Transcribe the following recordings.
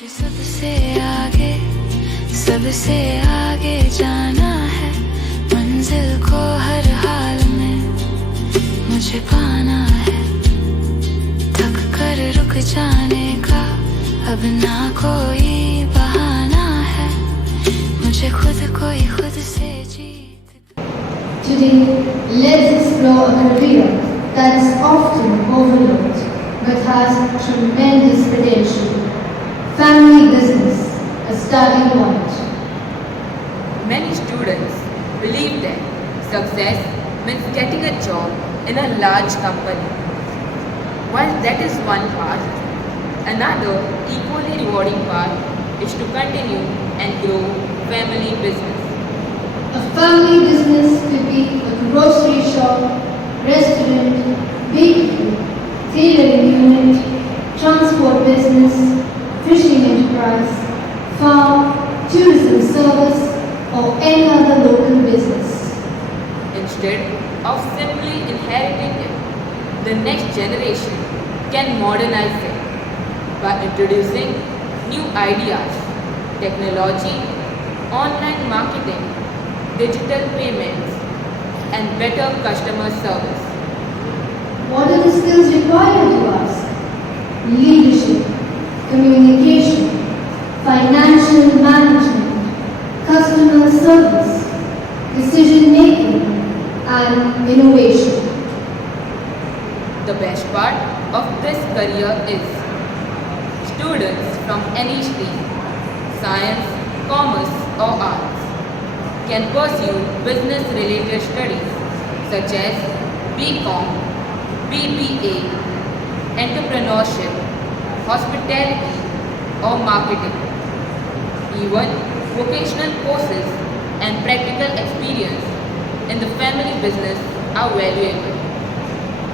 सबसे आगे जाना है मंजिल को हर हाल में मुझे पाना है थक कर रुक जाने का अब ना कोई बहाना है मुझे खुद कोई खुद से जीत Today, let's explore a career that is often overlooked but has tremendous potential. Family business, a starting point. Many students believe that success means getting a job in a large company. While that is one path, another equally rewarding path is to continue and grow family business. A family business could be a grocery shop, restaurant, bakery, tailoring unit, transport business, fishing enterprise, farm, tourism service, or any other local business. Instead of simply inheriting it, the next generation can modernize it by introducing new ideas, technology, online marketing, digital payments, and better customer service. What are the skills required, you ask? Leadership, communication, financial management, customer service, decision making, and innovation. The best part of this career is students from any stream, science, commerce, or arts, can pursue business-related studies such as BCom, BBA, entrepreneurship, hospitality, or marketing. Even vocational courses and practical experience in the family business are valuable.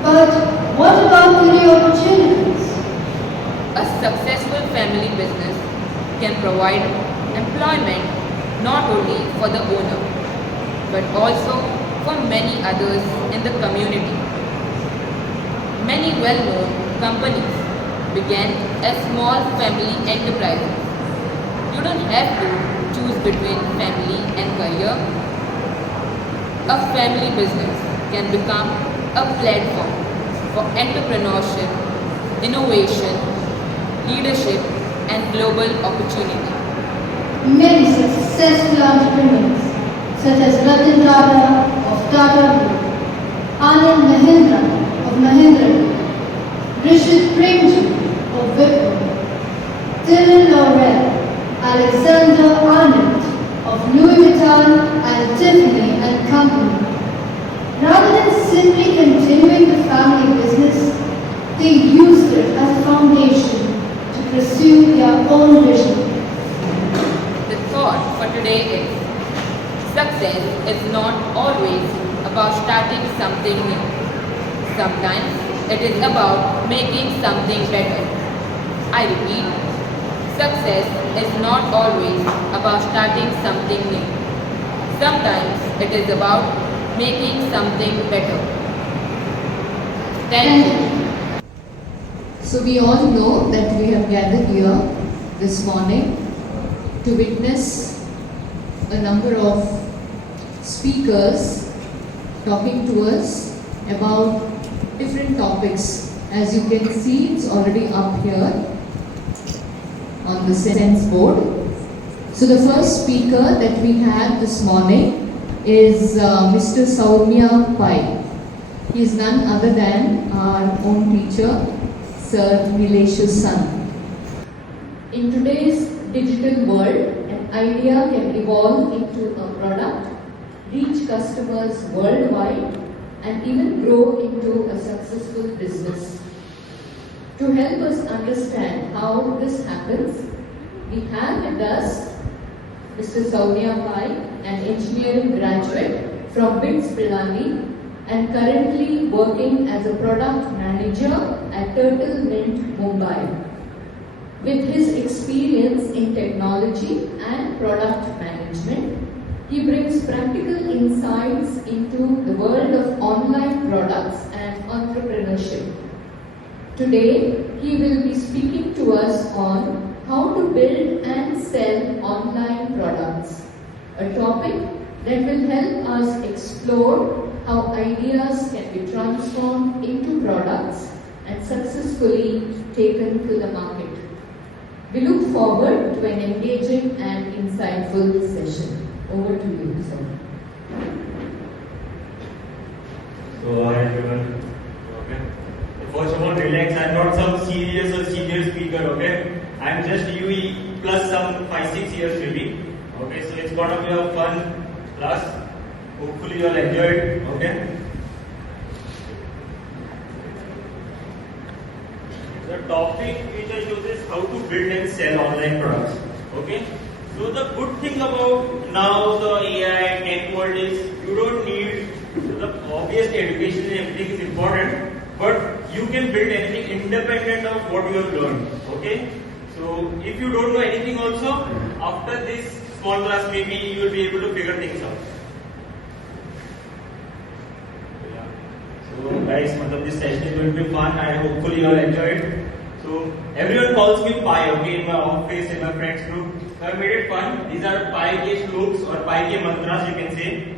But what about career opportunities? A successful family business can provide employment not only for the owner, but also for many others in the community. Many well-known companies began as small family enterprises. You don't have to choose between family and career. A family business can become a platform for entrepreneurship, innovation, leadership, and global opportunity. Many successful entrepreneurs, such as Ratan Tata of Tata Group, Anand Mahindra of Mahindra Group, Rishit Premji of Wipro, Dylan Laurel, Alexander Arnold of Louis Vuitton and Tiffany and Company. Rather than simply continuing the family business, they used it as a foundation to pursue their own vision. The thought for today is, success is not always about starting something new. Sometimes it is about making something better. I repeat, success is not always about starting something new. Sometimes it is about making something better. Thank you. So we all know that we have gathered here this morning to witness a number of speakers talking to us about different topics. As you can see, it's already up here on the sentence board. So the first speaker that we have this morning is Mr. Saumya Pai. He is none other than our own teacher, Sir Nilesh's son. In today's digital world, an idea can evolve into a product, reach customers worldwide, and even grow into a successful business. To help us understand how this happens, we have with us Mr. Saumya Pai, an engineering graduate from Pilani and currently working as a product manager at Turtlemint, Mumbai. With his experience in technology and product management, he brings practical insights into the world of online products and entrepreneurship. Today, he will be speaking to us on how to build and sell online products, a topic that will help us explore how ideas can be transformed into products and successfully taken to the market. We look forward to an engaging and insightful session. Over to you, sir. So, hi everyone. Okay. First of all, relax. I'm not some serious or senior speaker. Okay. I'm just UE plus some 5-6 years maybe. Okay. So it's gonna be a fun class. Hopefully you'll enjoy it. Okay. The topic which I chose is how to build and sell online products. Okay. So the good thing about now the AI tech world is you don't need the obvious education and everything is important, but you can build anything independent of what you have learned. Okay. So if you don't know anything also, after this small class maybe you will be able to figure things out. So guys, this session is going to be fun. I hopefully you all enjoy it. So everyone calls me Pi, okay, in my office, in my friends group. So I made it fun. These are Pi ke shloks or Pi ke mantras, you can say.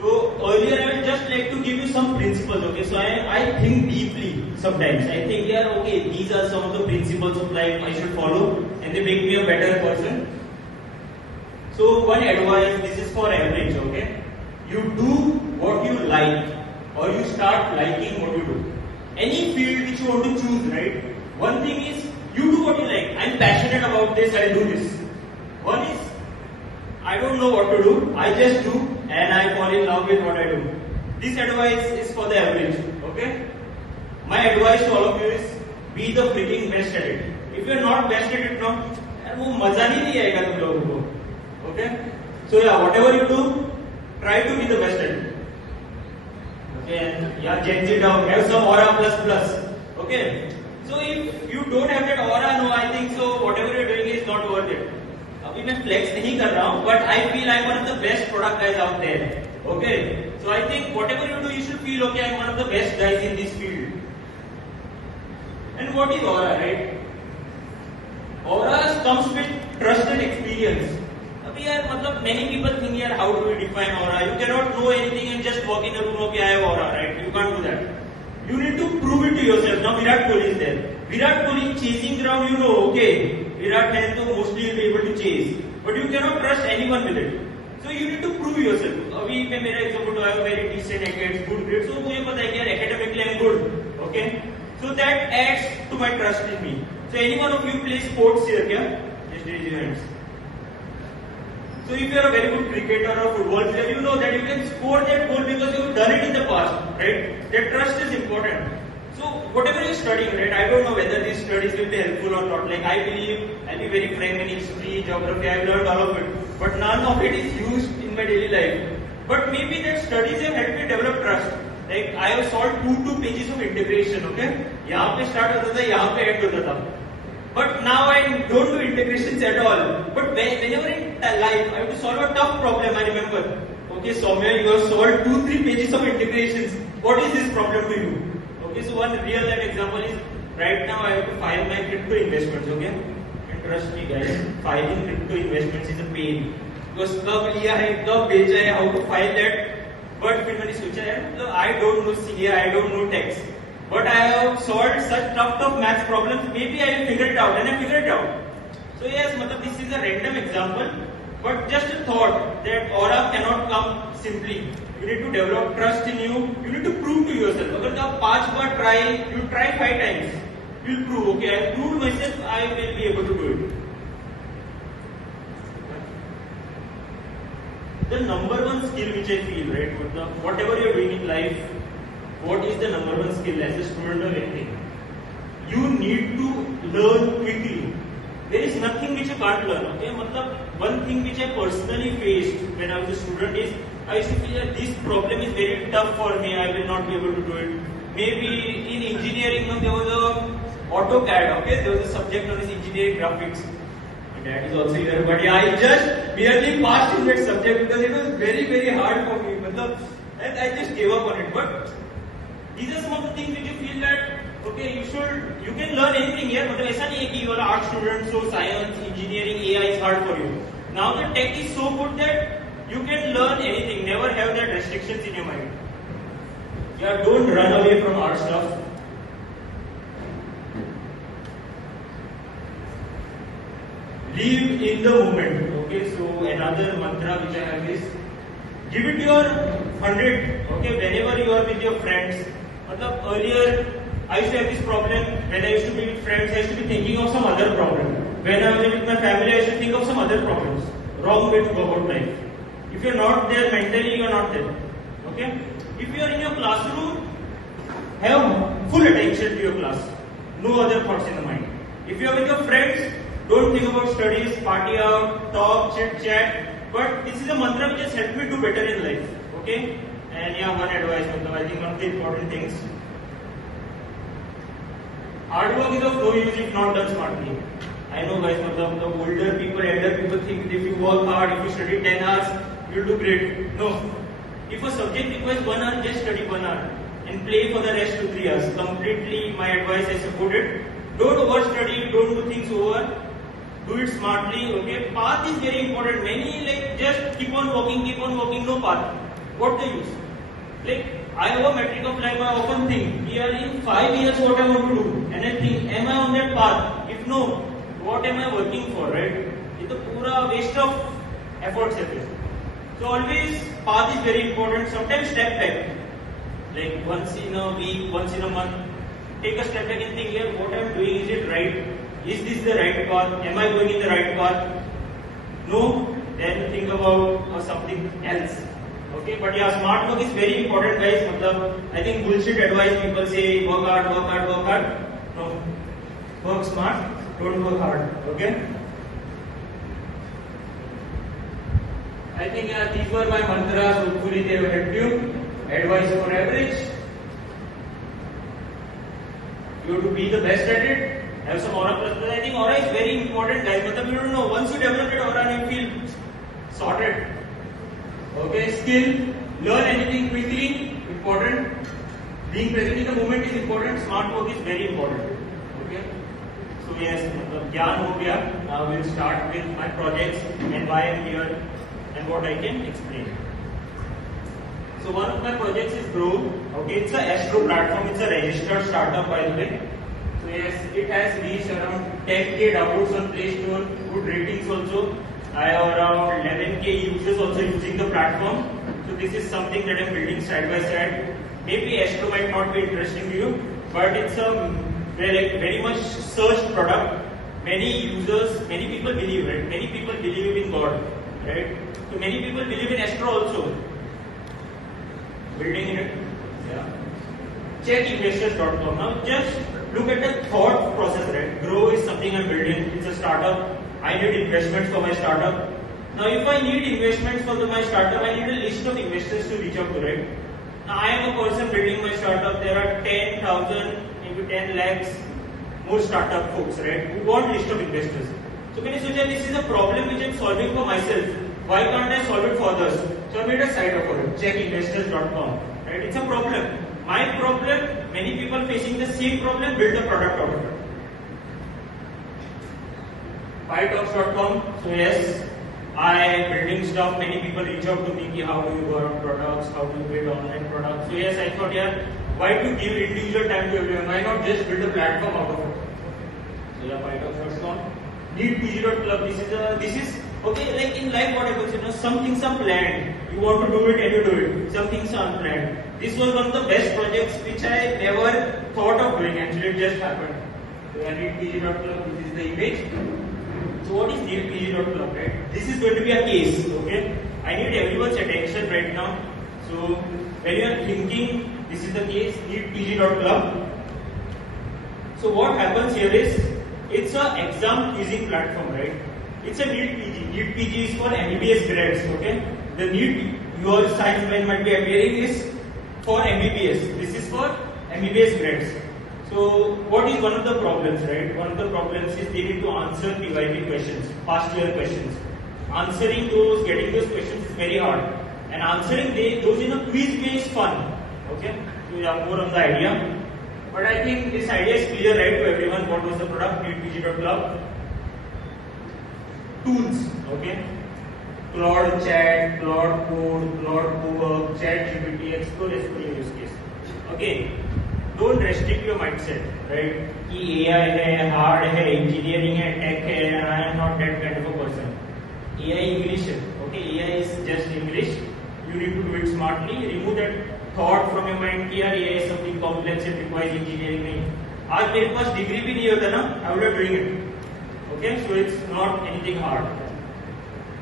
So earlier I would just like to give you some principles, okay. So I think deeply sometimes. I think, yeah, okay, these are some of the principles of life I should follow and they make me a better person. So one advice, this is for average, okay. You do what you like or you start liking what you do. Any field which you want to choose, right? One thing is, you do what you like. I'm passionate about this, I'll do this. One is, I don't know what to do, I just do and I fall in love with what I do. This advice is for the average, okay? My advice to all of you is, be the freaking best at it. If you're not best at it now, वो मजा नहीं आएगा तुम लोगों को, okay? So yeah, whatever you do, try to be the best at it. Okay, and yeah, Gen Z down, have some aura plus, okay? So if you don't have that aura, no, I think so whatever you're doing is not worth it. अभी मैं flex नहीं कर रहा हूँ, but I feel I'm one of the best product guys out there. Okay, so I think whatever you do, you should feel okay. I'm one of the best guys in this field. And what is aura, right? Aura comes with trust and experience. अभी यार many people think यार how do we define aura? You cannot know anything and just walk in a room, okay, I have aura, right? You can't do that. You need to prove it to yourself. Now Virat Kohli is there. Virat Kohli chasing ground, you know, okay. Virat है तो mostly you'll be able to chase, but you cannot trust anyone with it. So you need to prove yourself. अभी मैं मेरा example तो I have very decent academics, good grades. So मुझे पता है कि यार academically I'm good, okay. So that adds to my trust in me. So any one of you play sports here, क्या? Just raise your hands. So if you are a very good cricketer or football player, you know that you can score that goal because you have done it in the past, right? That trust is important. So whatever you're studying, right? I don't know whether these studies will be helpful or not. Like I believe, I'll be very frank in history, geography, I've learned all of it. But none of it is used in my daily life. But maybe that studies have helped me develop trust. Like I have solved 2 pages of integration, okay? यहाँ पे start होता था, यहाँ पे end होता था. But now I don't do integrations at all. But whenever in life I have to solve a tough problem, I remember, okay, Saumya, you have solved 2-3 pages of integrations. What is this problem to you? Okay, so one real life example is, right now I have to file my crypto investments, okay? And trust me guys, filing crypto investments is a pain. Because कब लिया है, कब बेचा है, how to file that. But फिर मैंने सोचा यार, I don't know CA, I don't know tax. But I have solved such tough maths problems, maybe I will figure it out, and I figured it out. So yes, this is a random example, but just a thought that aura cannot come simply. You need to develop trust in you, you need to prove to yourself. अगर आप 5 बार try, you try 5 times, you will prove, okay, I proved myself, I will be able to do it. The number one skill which I feel, right, whatever you are doing in life, what is the number one skill as a student or anything? You need to learn quickly. There is nothing which you can't learn. Okay, one thing which I personally faced when I was a student is I used to feel that this problem is very tough for me. I will not be able to do it. Maybe in engineering, there was a AutoCAD. Okay, there was a subject known as engineering graphics. My dad is also here, but yeah, I just barely passed in that subject because it was very hard for me. And I just gave up on it. But these are some of the things which you feel that, Okay, you can learn anything here. मतलब ऐसा नहीं है कि you are an art student, so science, engineering, AI is hard for you. Now the tech is so good that you can learn anything. Never have that restrictions in your mind. Yeah, don't run away from art stuff. Live in the moment. Okay, so another mantra which I have is give it your 100. Okay, whenever you are with your friends. मतलब earlier I used to have this problem when I used to be with friends. I used to be thinking of some other problem. When I was with my family, I used to think of some other problems. Wrong way to go about life. If you are not there mentally, you are not there. Okay? If you are in your classroom, have full attention to your class. No other thoughts in the mind. If you are with your friends, don't think about studies, party out, talk, chit chat. But this is a mantra which has helped me do better in life. Okay? And yeah, one advice, I think one of the important things. Hard work is of no use if not done smartly. I know guys, the older people, elder people think if you work hard, if you study 10 hours, you'll do great. No. If a subject requires 1 hour, just study 1 hour and play for the rest 2-3 hours. Completely my advice, I support it. Don't overstudy, don't do things over. Do it smartly, okay? Path is very important. Many just keep on walking, no path. What the use? I have a metric of life. I often think, here in 5 years, what I want to do, and I think, am I on that path? If no, what am I working for, right? It's a pura waste of efforts. So always, path is very important. Sometimes step back, once in a week, once in a month, take a step back and think, here, what I am doing, is it right? Is this the right path? Am I going in the right path? No, then think about something else. Okay, but yeah, smart work is very important, guys. I think bullshit advice people say work hard. No, work smart, don't work hard. Okay. I think these were my mantras. Hopefully they will help you. Advice for average. You have to be the best at it. Have some aura plus. I think aura is very important, guys. You don't know. Once you develop it, aura, you feel sorted. Okay, skill, learn anything quickly, important. Being present in the moment is important. Smart work is very important. Okay. So yes, Gyan ho gaya. Now we'll start with my projects and why I'm here and what I can explain. So one of my projects is Grow. Okay, it's a Astro platform. It's a registered startup, by the way. So yes, it has reached around 10k downloads on Play Store. Good ratings also. I have around 11k users also using the platform. So this is something that I'm building side by side. Maybe Astro might not be interesting to you, but it's a very much searched product. Many users, many people believe, right? Many people believe in God, right? So many people believe in Astro also. Building in it. Yeah. Check investors.com. Now just look at the thought process, right? Grow is something I'm building. It's a startup. I need investments for my startup. Now if I need investments for my startup, I need a list of investors to reach out to, right? Now I am a person building my startup. There are 10,000, maybe 10 lakhs more startup folks, right? Who want list of investors. So when I said this is a problem which I am solving for myself, why can't I solve it for others? So I made a site for it, checkinvestors.com, right? It's a problem. My problem, many people facing the same problem, build a product out of it. Pytalks.com. So yes, I am building stuff. Many people reach out to me, how do you work on products, how do you build online products. So yes, I thought, yeah, why to give individual time to everyone? Why not just build a platform out of it? So yeah, Pytalks.com. NeedPG.club. This is okay. Like in life, what happens? Some things are planned. You want to do it and you do it. Some things are unplanned. This was one of the best projects which I never thought of doing. Actually, it just happened. So yeah, NeedPG.club. This is the image. So what is NeedPG.club, right? This is going to be a case, okay? I need everyone's attention right now. So when you are thinking, this is the case, NeedPG.club. So what happens here is, it's an exam quizzing platform, right? It's a NeedPG. NeedPG is for MBBS grads, okay? The NEET your science line might be appearing is for MBBS. This is for MBBS grads. So what is one of the problems, right? One of the problems is they need to answer PYQ questions, past year questions. Answering those, getting those questions is very hard. And answering those in a quiz way is fun. Okay? So you have more of the idea. But I think this idea is clear, right, to everyone. What was the product? NeedPG.club. Tools, okay? Claude Chat, Claude Code, Claude Co-work, Chat GPT, explore use case. Okay, don't restrict your mindset, right? कि AI है, hard है, engineering है, tech है, and I am not that kind of a person. AI English है, okay? AI is just English. You need to do it smartly. Remove that thought from your mind कि यार AI is something complex, it requires engineering नहीं. आज मेरे पास degree भी नहीं होता ना, I would have doing it. Okay, so it's not anything hard.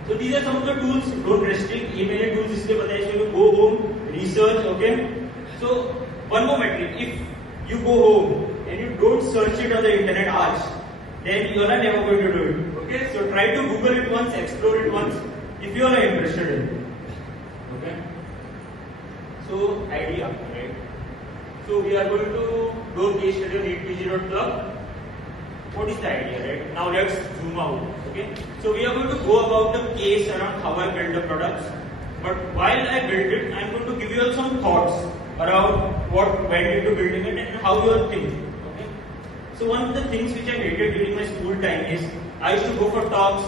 So these are some of the tools. Don't restrict. email tools इसलिए बताया इसमें go home, research. Okay. So one more metric. If you go home and you don't search it on the internet hours, then you are never going to do it. Okay. So try to Google it once, explore it once, if you are interested in it. Okay. So idea, right? So we are going to do case study on NeedPG.club. What is the idea, right? Now let's zoom out, okay? So we are going to go about the case around how I build the products. But while I build it, I'm going to give you all some thoughts around what went into building it and how you are thinking, okay? So one of the things which I hated during my school time is I used to go for talks.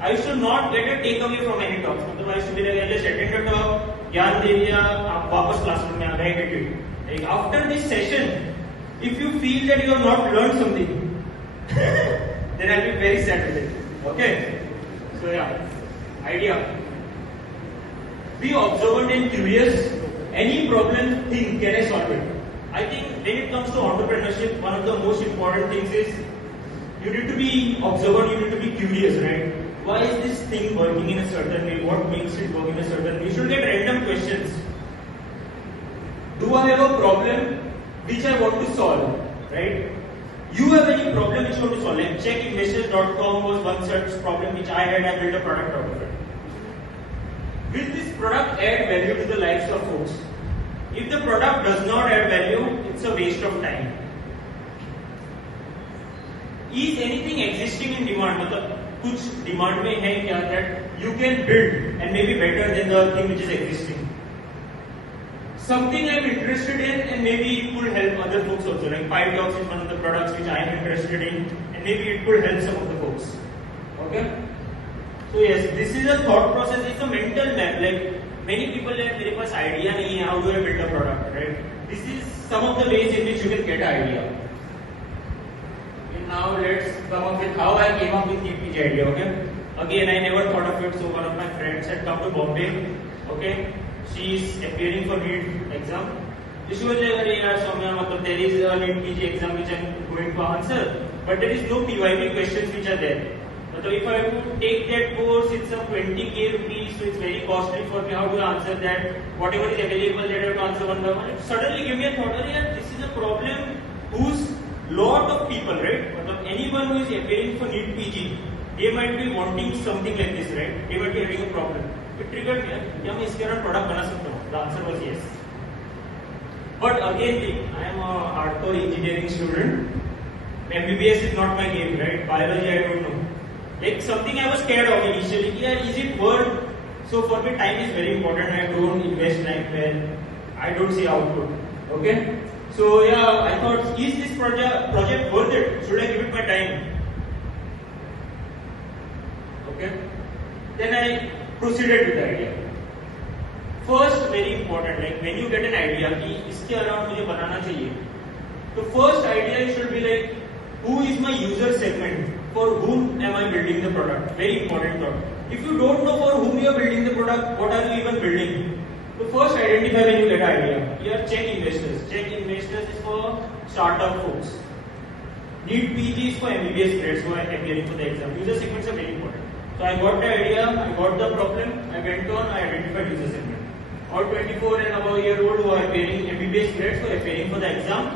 I used to not get a takeaway from any talks. I used to be like, I just attend the talk, ज्ञान दे दिया, आप वापस classroom में आ गए, get it. Like after this session, if you feel that you have not learned something, then I'll be very sad with it. Okay? So yeah, idea. Be observant and curious. Any problem, think, can I solve it? I think when it comes to entrepreneurship, one of the most important things is you need to be observant, you need to be curious, right? Why is this thing working in a certain way? What makes it work in a certain way? You should get random questions. Do I have a problem which I want to solve? Right? You have any problem which you want to solve? Like checkinvestors.com was one such problem which I had. I built a product out of it. Will this product add value to the lives of folks? If the product does not add value, it's a waste of time. Is anything existing in demand? मतलब कुछ demand में है क्या that you can build and maybe better than the thing which is existing? Something I'm interested in and maybe it could help other folks also. Like PyTalks is one of the products which I am interested in and maybe it could help some of the folks. Okay? So yes, this is a thought process. It's a mental map. Like many people have मेरे पास idea नहीं है how do I build a product, right? This is some of the ways in which you can get an idea. And now let's come up with how I came up with NeedPG idea. Okay? Again, I never thought of it. So one of my friends had come to Bombay. Okay? She is appearing for NEET exam. She was like, Saumya, there is a NeedPG exam which I am going to answer, but there is no PYP questions which are there. So if I have to take that course, it's a 20k rupees, so it's very costly for me. How do I answer that? Whatever is available, that I have to answer one by one. It suddenly gave me a thought, this is a problem whose lot of people, right? Anyone who is appearing for NeedPG, they might be wanting something like this, right? They might be having a problem. It triggered me. क्या मैं इसके around product बना सकता हूँ? The answer was yes. But again, I am a hardcore engineering student. MBBS is not my game, right? Biology, I don't know. Like something I was scared of initially. Yeah, is it worth? So for me, time is very important. I don't invest time when I don't see output. Okay? So yeah, I thought, is this project worth it? Should I give it my time? Okay? Then I proceeded with the idea. First, very important, like when you get an idea कि इसके अलावा मुझे बनाना चाहिए, तो first idea should be like, who is my user segment? For whom am I building the product? Very important thought. If you don't know for whom you are building the product, what are you even building? So first identify when you get an idea. Here, check investors. Check investors is for startup folks. NeedPG is for MBBS grades who are appearing for the exam. User segments are very important. So I got the idea, I got the problem, I went on, I identified user segment. All 24 and above year old who are appearing MBBS grades who are appearing for the exam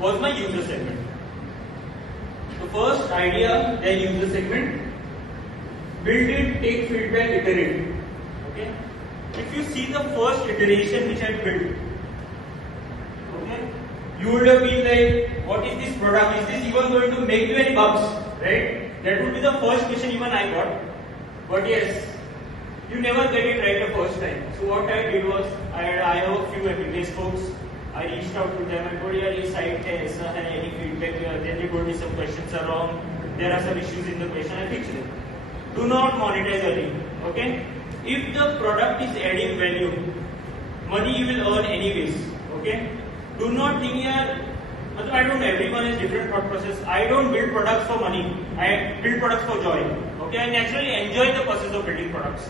was my user segment. So first idea, then user segment. Build it, take feedback, iterate. Okay. If you see the first iteration which I built, okay, you would have been like, what is this product? Is this even going to make you any bugs? Right? That would be the first question even I got. But yes, you never get it right the first time. So what I did was, I have a few MBBS folks. I reached out to them. I told यार ये site है ऐसा है, any feedback here? Then they told me some questions are wrong. There are some issues in the question. I fixed it. Do not monetize early. Okay? If the product is adding value, money you will earn anyways. Okay? Do not think here. I don't know, everyone has different thought process. I don't build products for money. I build products for joy. Okay? I naturally enjoy the process of building products.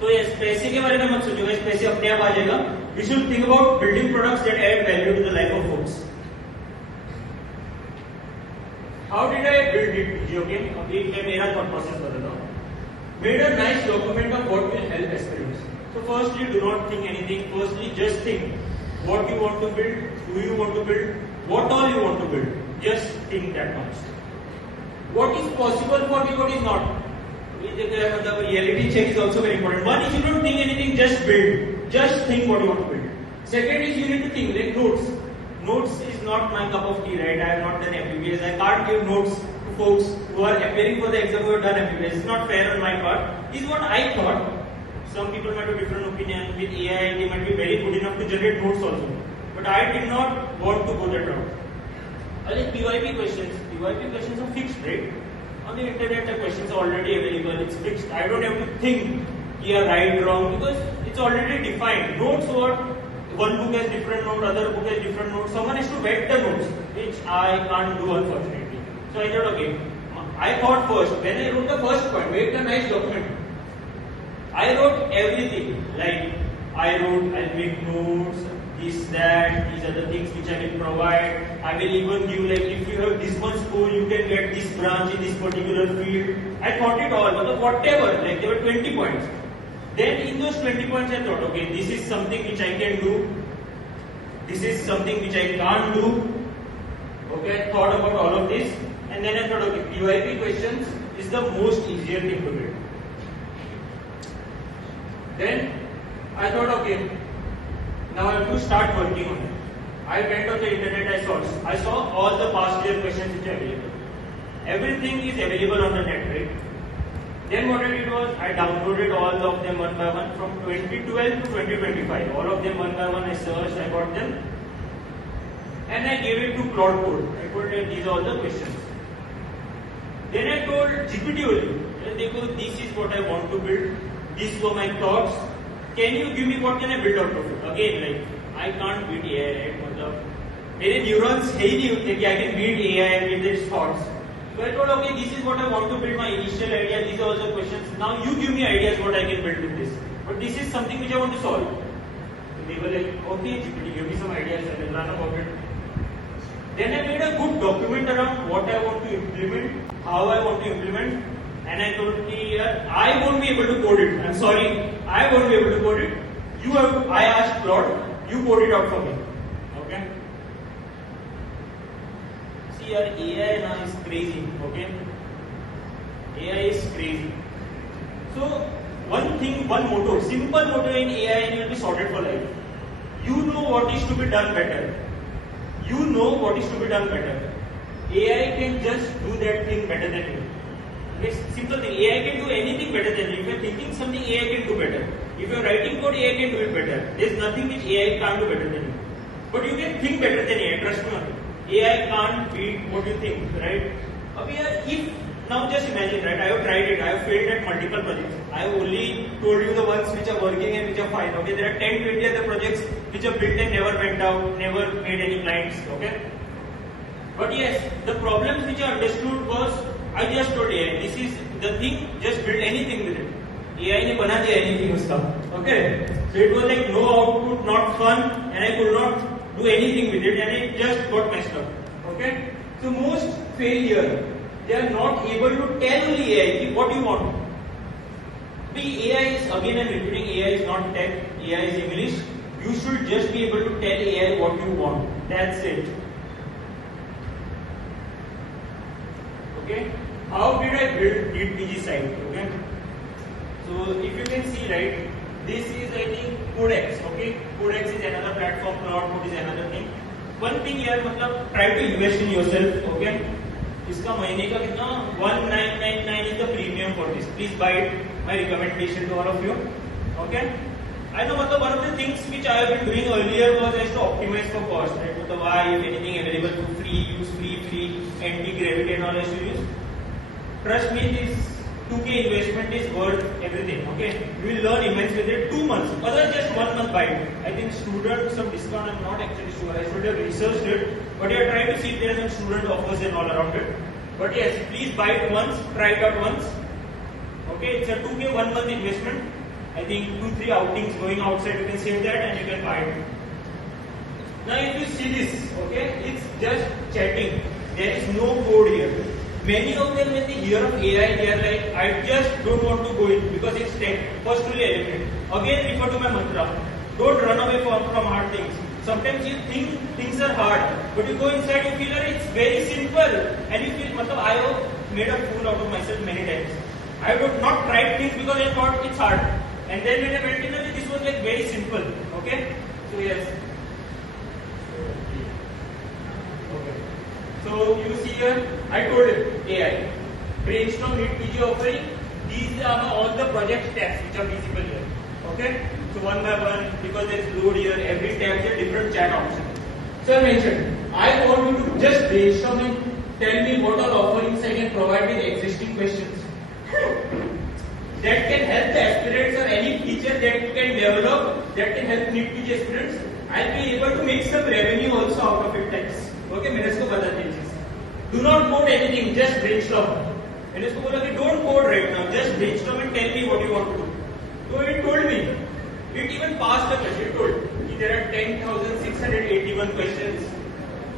तो ये पैसे के बारे में मत सोचो, इस पैसे अपने आप आ जाएगा. We should think about building products that add value to the life of folks. How did I build it? Okay, अभी मैं मेरा thought process बताता हूँ. Made a nice document of what will help aspirants. So firstly, do not think anything. Firstly, just think what you want to build, who you want to build, what all you want to build. Just think that much. What is possible for you, what is not. The reality check is also very important. One is you don't think anything, just build. Just think what you want to build. Second is you need to think, like notes. Notes is not my cup of tea, right? I have not done MBBS. I can't give notes to folks who are appearing for the exam who have done MBBS. It's not fair on my part. This is what I thought. Some people might have different opinion. With AI, they might be very good enough to generate notes also. But I did not want to go that route. Like PYP questions. PYP questions are fixed, right? On the internet, the questions are already available. It's fixed. I don't have to think, yeah, right, wrong, because it's already defined. Notes what? One book has different notes, other book has different notes. Someone has to vet the notes, which I can't do, unfortunately. So I thought, okay, I thought first, when I wrote the first point, made a nice document. I wrote everything, like I'll make notes, this, that, these are the things which I will provide. I will even give, like, if you have this much score, you can get this branch in this particular field. I thought it all, but whatever, like there were 20 points. Then in those 20 points I thought, okay, this is something which I can do. This is something which I can't do. Okay, I thought about all of this. And then I thought, okay, PYP questions is the most easier thing to build. Then I thought, okay, now I have to start working on it. I went on the internet, I saw all the past year questions which are available. Everything is available on the net, right? Then what I did was, I downloaded all of them one by one from 2012 to 2025. All of them one by one I searched, I got them. And I gave it to Cloud Code. I told them these are all the questions. Then I told GPT only, this is what I want to build. These were my thoughts. Can you give me what can I build out of it? Again, like, I can't beat AI, right? मेरे neurons है ही नहीं उतने कि I can beat AI with its thoughts. So I told, okay, this is what I want to build, my initial idea, these are all the questions. Now you give me ideas what I can build with this. But this is something which I want to solve. So they were like, okay, GPT, give me some ideas, I will run about it. Then I made a good document around what I want to implement, how I want to implement. And I told I won't be able to code it. I'm sorry, I won't be able to code it. I asked Claude, you code it out for me. Okay? See, AI now is crazy. Okay? AI is crazy. So, one motto, simple motto in AI, and you will be sorted for life. You know what is to be done better. You know what is to be done better. AI can just do that thing better than you. It's simple thing. AI can do anything better than you. If you're thinking something, AI can do better. If you're writing code, AI can do it better. There's nothing which AI can't do better than you. But you can think better than AI. Trust me. AI can't beat what you think, right? If now just imagine, right? I have tried it. I have failed at multiple projects. I have only told you the ones which are working and which are fine. Okay, there are 10, 20 other projects which are built and never went out, never made any clients. Okay. But yes, the problems which I understood was, I just told AI, this is the thing, just build anything with it. AI ne bana diya anything uska. Okay. So it was like no output, not fun, and I could not do anything with it, and it just got messed up. Okay. So most failure, they are not able to tell only AI what you want. AI is, again I'm repeating, AI is not tech, AI is English. You should just be able to tell AI what you want. That's it. Okay. How did I build DPG site? Okay. So if you can see, right, this is I think Codex. Okay. Codex is another platform. Cloud is another thing. One thing here, मतलब try to invest in yourself. Okay. इसका महीने का कितना 1999 is the premium for this. Please buy it. My recommendation to all of you. Okay. I know one of the things which I have been doing earlier was just to optimize for cost, right? Why, if anything available for free, use free, anti-gravity and all I should use. Trust me, this 2K investment is worth everything, okay? You will learn immensely within 2 months, otherwise just 1 month buy it. I think student some discount, I'm not actually sure, I should have researched it, but you are trying to see if there are some student offers and all around it. But yes, please buy it once, try it out once. Okay, it's a 2K 1 month investment. I think 2-3 outings going outside, you can save that and you can buy it. Now if you see this, okay, it's just chatting. There is no code here. Many of them when they hear of AI, they are like, I just don't want to go in because it's tech. First will eliminate. Again refer to my mantra. Don't run away from hard things. Sometimes you think things are hard, but you go inside, you feel that it's very simple. And you feel, I have made a fool out of myself many times. I have not tried things because I thought it's hard. And then when I went into it, this was like very simple. Okay? So yes. Okay. So you see here, I told him AI. Brainstorm, Hit, PG offering. These are all the project tabs which are visible here. Okay? So one by one, because there is load here, every tab has a different chat option. So I mentioned, I want you to just brainstorm and tell me what all offerings I can provide with existing questions. That can help the aspirants or any feature that you can develop that can help NEET aspirants. I'll be able to make some revenue also out of it. Thanks. Okay, मैंने इसको बता दिया. Do not code anything, just brainstorm. मैंने इसको बोला कि don't code right now, just brainstorm and tell me what you want to do. So it told me. It even passed the question. It told there are 10,681 questions.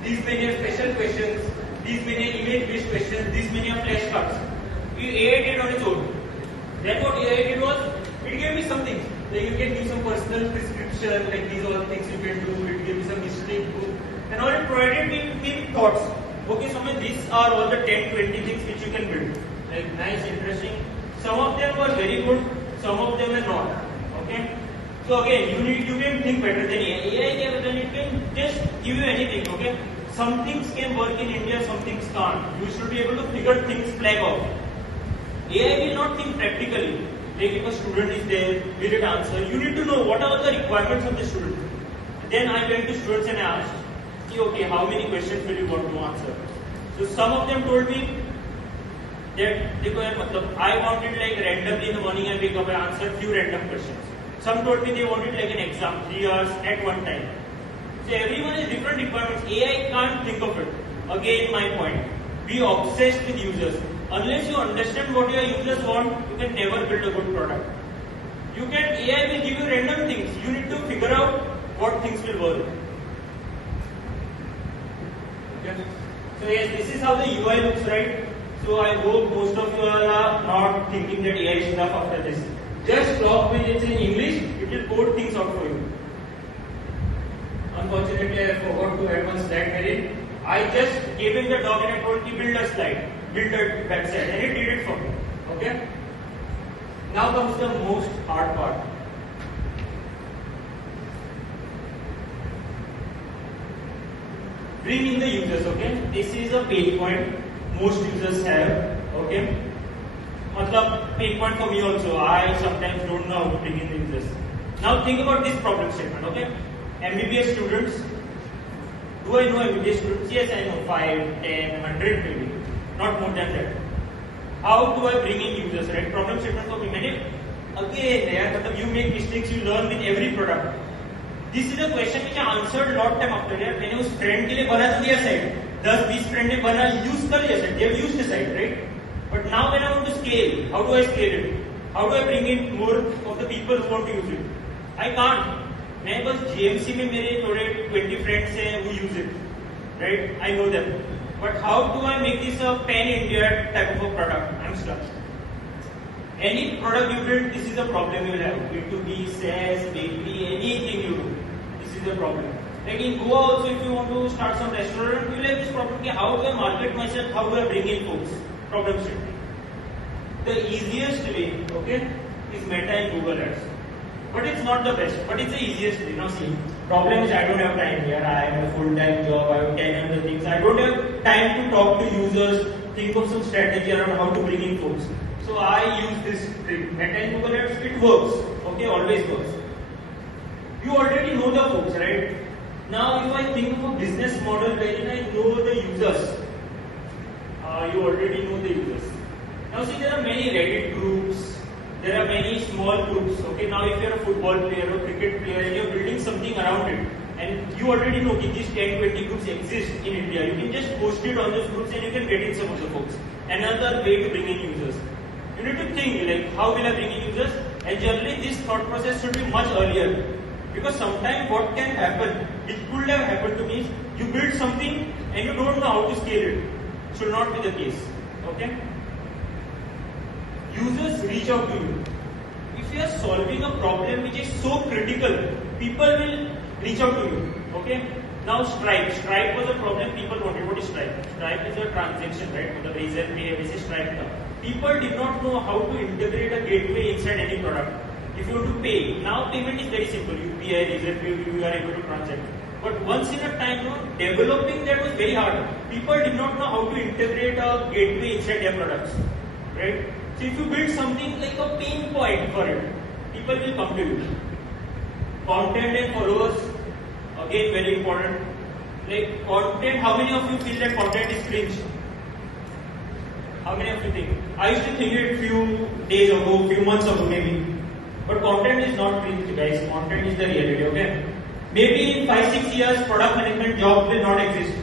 These many are special questions. These many are image-based questions. These many are flashcards. AI did on its own. Then what AI did was, it gave me some things. Like you can give some personal prescription, like these all things you can do. It gave me some history book. And all it provided me thoughts. Okay, so these are all the 10-20 things which you can build. Like nice, interesting. Some of them were very good. Some of them are not. Okay. So again, you can think better than AI. Then it can just give you anything. Okay. Some things can work in India, some things can't. You should be able to figure things flag off. AI will not think practically. Like if a student is there, will it answer? You need to know what are the requirements of the student. Then I went to students and I asked, okay, how many questions will you want to answer? So some of them told me that I wanted like randomly in the morning I wake up and answer few random questions. Some told me they wanted like an exam, 3 hours at one time. So everyone has different requirements. AI can't think of it. Again, my point. Be obsessed with users. Unless you understand what your users want, you can never build a good product. AI will give you random things. You need to figure out what things will work. Okay. So yes, this is how the UI looks, right? So I hope most of you are not thinking that AI is enough after this. Just clock when it's in English, it will code things out for you. Unfortunately, I forgot to add one slide here. I just gave him the doc and I told him build a slide, build a website, and it did it for me. Okay? Now comes the most hard part. Bring in the users, okay? This is a pain point most users have, okay? Pain point for me also. I sometimes don't know how to bring in the users. Now think about this problem statement, okay? MBBS students. Do I know MBBS students? Yes, I know 5, 10, 100 maybe. Not more than that. How do I bring in users, right? Problem statement for me. Again, you make mistakes, you learn with every product. This is a question which I answered a lot of time after that. मैंने उस friend के लिए बना तो दिया site. 10-20 friend ने बना use कर लिया site. They have used the site, right? But now when I want to scale, how do I scale it? How do I bring in more of the people who want to use it? I can't. मैं बस GMC में मेरे थोड़े 20 friends हैं who use it, right? I know them. But how do I make this a pan-India type of a product? I'm stuck. Any product you build, this is the problem you will have. B2B, SaaS, bakery, anything you do, this is the problem. Like in Goa also, if you want to start some restaurant, you will have this problem. How do I market myself? How do I bring in folks? Problem statement. The easiest way, okay, is Meta and Google Ads. But it's not the best, but it's the easiest way. Now see, problem is I don't have time here. I have a full-time job, I have 10 other things. I don't have time to talk to users, think of some strategy around how to bring in folks. So I use this trick. Meta and Google Ads, it works. Okay, always works. you already know the folks, right? Now, if I think of a business model wherein I know the users, you already know the users. Now, see, there are many Reddit groups, there are many small groups. Okay, now if you are a football player or cricket player and you are building something around it, and you already know that these 10-20 groups exist in India, you can just post it on those groups and you can get in some of the folks. Another way to bring in users. You need to think like, how will I bring in users? And generally, this thought process should be much earlier. Because sometimes what can happen, which could have happened to me, you build something and you don't know how to scale it. Should not be the case. Okay? Users reach out to you. If you are solving a problem which is so critical, people will reach out to you. Okay? Now Stripe. Stripe was a problem people wanted. What is Stripe? Stripe is a transaction, right? The reason pay is Stripe now. People did not know how to integrate a gateway inside any product. If you want to pay, now payment is very simple. UPI, reason pay, you are able to transact. But once in a time, developing that was very hard. People did not know how to integrate a gateway inside their products. Right? So if you build something like a pain point for it, people will come to you. Content and followers, again very important. Like content, how many of you feel that content is cringe? How many of you think? I used to think it few days ago, few months ago maybe. But content is not cringe, guys. Content is the reality, okay? Maybe in 5-6 years, product management job will not exist.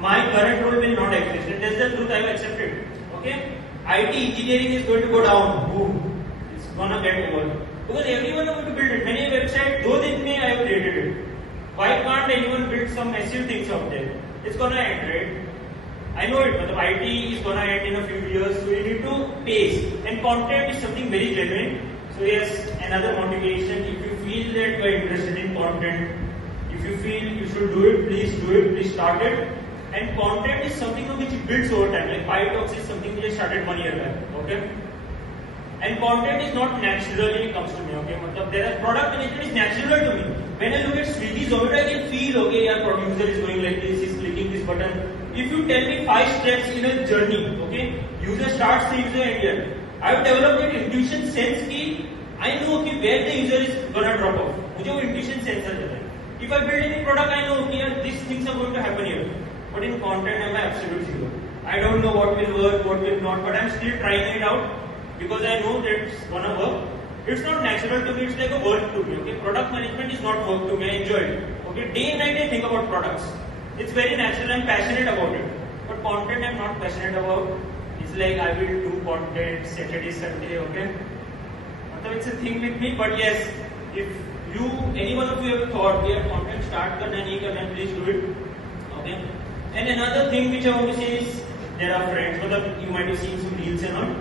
My current role will not exist. And that's the truth I have accepted. Okay? IT engineering is going to go down. Boom. It's gonna get over. Because everyone is going to build it. Many websites, though they may I have created it. Why can't anyone build some massive things out there? It's gonna end, right? I know it, but the IT is gonna end in a few years, so you need to pace. And content is something very genuine. So yes, another motivation. If you feel that you are interested in content, if you feel you should do it, please start it. And content is something which builds over time. Like PyTalks is something which I started 1 year back. Okay? And content is not naturally comes to me. Okay? There are product management is natural to me. When I look at Swiggy, Zomato, I can feel okay, our producer is going like this, he's clicking this button. If you tell me 5 steps in a journey, okay, user starts the user end. I have developed an intuition sense कि I know कि where the user is gonna drop off. मुझे वो intuition sense आ जाता है. If I build any product, I know कि these things are going to happen here. But in content, I'm absolute zero. I don't know what will work, what will not, but I'm still trying it out because I know that it's gonna work. It's not natural to me, it's like a work to me. Okay, product management is not work to me. I enjoy it. Okay, day and night I think about products. It's very natural. I'm passionate about it. But content, I'm not passionate about. It's like I will do content Saturday, Sunday. Okay, so it's a thing with me. But yes, if you, any one of you have thought, yeah, content start karna nahi karna, please do it. Okay. And another thing which I want to say is there are friends. You might have seen some reels and all.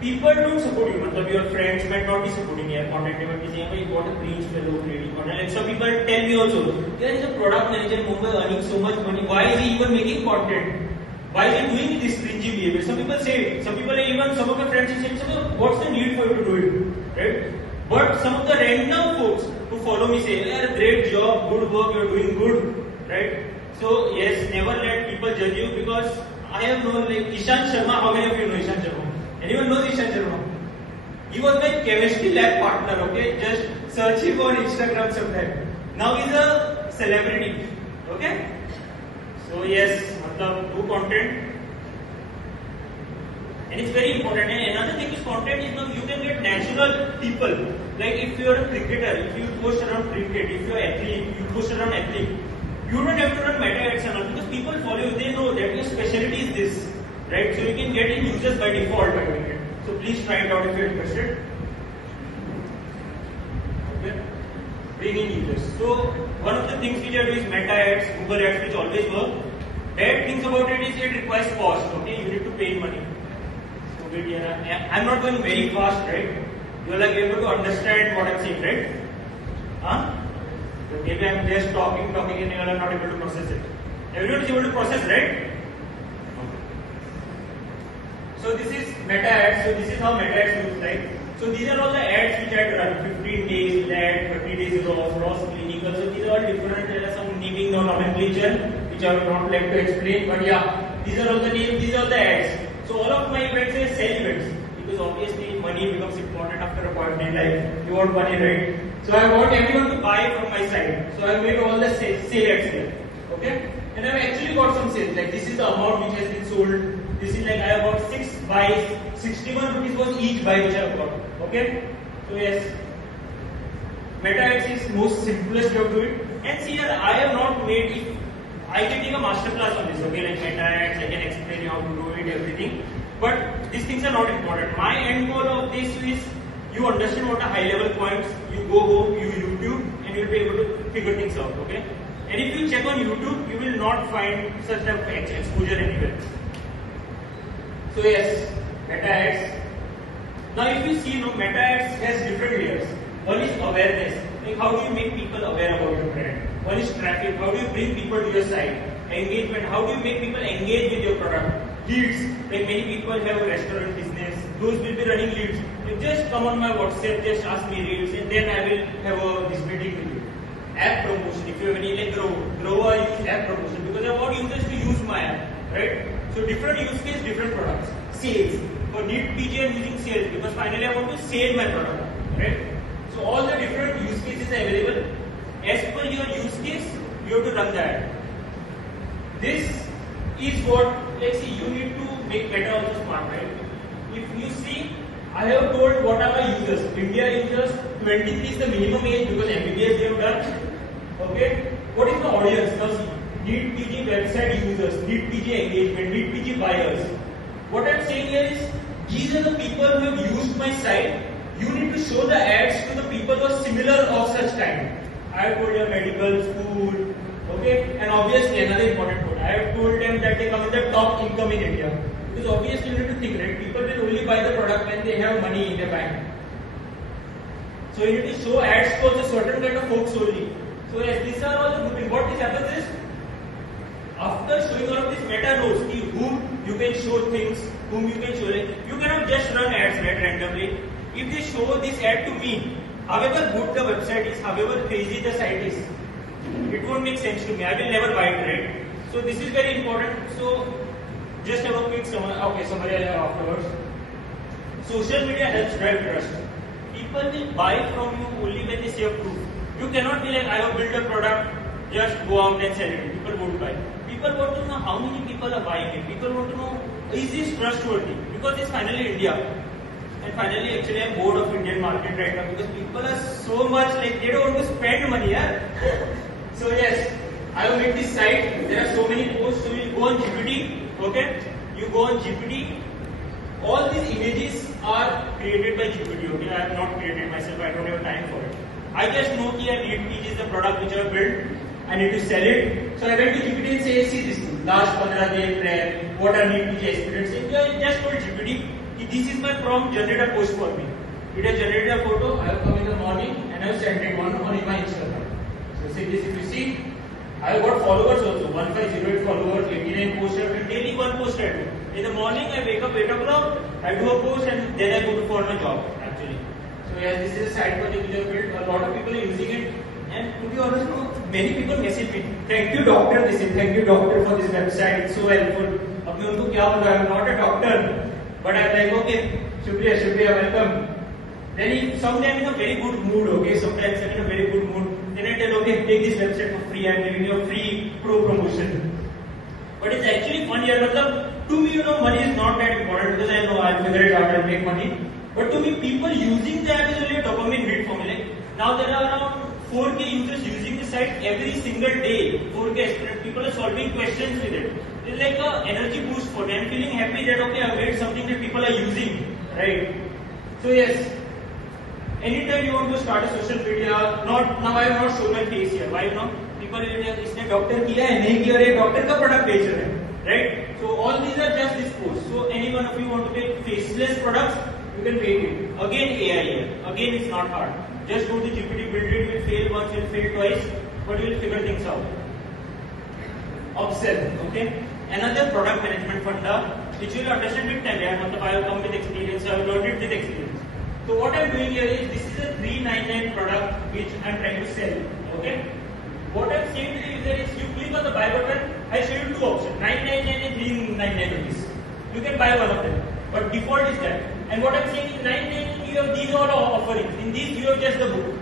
People don't support you. Your friends might not be supporting you. Content they might be saying, "You got a cringe fellow creating content." Like some people tell me also, there is a product manager in Mumbai earning so much money. Why is he even making content? Why is he doing this cringy behavior? Some people say it. Some people even some of my friends say, "What's the need for you to do it?" Right? But some of the random folks who follow me say, "Yeah, great job, good work, you're doing good." Right? So yes, never let people judge you because I have known like Ishan Sharma. How many of you know Ishan Sharma? Anyone knows Ishan Sharma? He was my chemistry lab partner, okay? Just search him on Instagram sometime. Now he's a celebrity, okay? So yes, do content. And it's very important. And another thing is content is now you can get natural people. Like if you are a cricketer, if you post around cricket, if you are athlete, you post around athlete. You don't have to run meta ads and all because people follow you. They know that your specialty is this. Right, so you can get in users by default by doing it. So please try it out if you're interested. Okay, bring in users. So one of the things which I do is meta ads, Google ads, which always work. Bad things about it is it requires cost. Okay, you need to pay money. So I'm not going very fast, right? You're like able to understand what I'm saying, right? Huh? So maybe I'm just talking, and you're not able to process it. Everyone is able to process, right? So this is meta ads. So this is how meta ads looks like. So these are all the ads which I run. 15 days led, 30 days is off, cross clinical. So these are all different. There are some naming or nomenclature which I would not like to explain. But yeah, these are all the names. These are the ads. So all of my events are sell events because because obviously money becomes important after a point in life. You want money, right? So I want everyone to buy from my side. So I made all the sale ads here. Okay? And I've actually got some sales. Like this is the amount which has been sold. This is like I have got 6 buys. 61 rupees was each buy which I have got. Okay? So yes. Meta ads is most simplest way to do it. And see here, I have not made it. I can take a masterclass on this, okay, like meta ads, I can explain you how to do it, everything. But these things are not important. My end goal of this is you understand what are high level points, you go home, you YouTube, and you'll be able to figure things out, okay? And if you check on YouTube, you will not find such a exposure anywhere. So yes, meta ads. Now if you see, meta ads has different layers. One is awareness. Like how do you make people aware about your brand? One is traffic. How do you bring people to your site? Engagement. How do you make people engage with your product? Leads. Like many people have a restaurant business. Those will be running leads. Like just come on my WhatsApp, just ask me reels, and then I will have this meeting with you. App promotion. If you have any like grow I use app promotion because I want users to use my app, right? So different use case, different products. Sales. For Neat PG, I'm using sales because finally I want to sell my product, right? So all the different use cases are available. As per your use case, you have to run the ad. This is what, let's see, you need to make better also smart, right? If you see, I have told what are my users. India users, 23 is the minimum age because MBBS they have done. Okay? What is the audience? Now see, Neat PG website users, Neat PG engagement, Neat PG buyers. What I'm saying here is, these are the people who have used my site. You need to show the ads to the people who are similar of such kind. I have told you medical, school, okay? And obviously another important point, I have told them that they come in the top income in India. Because obviously you need to think, right? People will only buy the product when they have money in their bank. So you need to show ads for a certain kind of folks only. So yes, these are all the grouping. What this happens is, after showing all of this meta knows whom you can show things, whom you can show. Like, you cannot just run ads right randomly. If they show this ad to me, however good the website is, however crazy the site is, it won't make sense to me. I will never buy it, right? So this is very important. So just have a quick summary afterwards. Social media helps drive trust. People will buy from you only when they see a proof. You cannot be like, I have built a product, just go out and sell it. People won't buy. People want to know how many people are buying it. People want to know, is this trustworthy? Because it's finally India. And finally, actually, I'm bored of Indian market right now because people are so much like they don't want to spend money, yeah. So yes, I have made this site. There are so many posts. So you go on GPT, okay? You go on GPT. All these images are created by GPT, okay? I have not created myself. I don't have time for it. I just know that Neat PG is the product which I have built. I need to sell it. So I went to GPT and say, see this thing. Last 15 day plan. What are Neat PG experience? I just told GPT. This is my prompt, generate a post for me. It has generated a photo, I have come in the morning and I have sent it one on my Instagram. So see this, if you see, I have got followers also, 1508 followers, 89 posts, I have daily one post I do. In the morning I wake up 8 o'clock, I do a post and then I go for my job actually. So yes, this is a side project which I have built, a lot of people are using it. And to be honest, many people message me, thank you doctor, thank you doctor for this website, it's so helpful. I am not a doctor. But I'm like, okay, Shukriya, welcome. Then if sometime in a very good mood, okay, sometimes I'm in a very good mood, then I tell, okay, take this website for free, I'm giving you a free pro promotion. But it's actually fun here, to me, money is not that important because I know I'll figure it out, I'll make money. But to me, people using the app is only a dopamine hit for me. Like, now there are around 4K users using the site every single day. 4K aspirants, people are solving questions with it. It's like an energy boost for them, feeling happy that okay, I've made something that people are using, right? So yes, anytime you want to start a social media, now I have not shown my face here. Why not? People will say, इसने doctor किया है, नहीं किया, doctor का product बेच रहे हैं, right? So all these are just this post. So any one of you want to make faceless products, you can make it. Again AI here. Again it's not hard. Just go to GPT, build it, will fail once, will fail twice, but you will figure things out. Observe, okay? Another product management funda, which you will understand with time. I have come with experience, I have learned it with experience. So what I am doing here is, this is a 399 product which I am trying to sell, okay? What I am saying to the user is, you click on the buy button, I show you two options, 999 and 399 rupees. You can buy one of them, but default is that. And what I'm saying is 9, 10, you have these all offerings. In these you have just the book.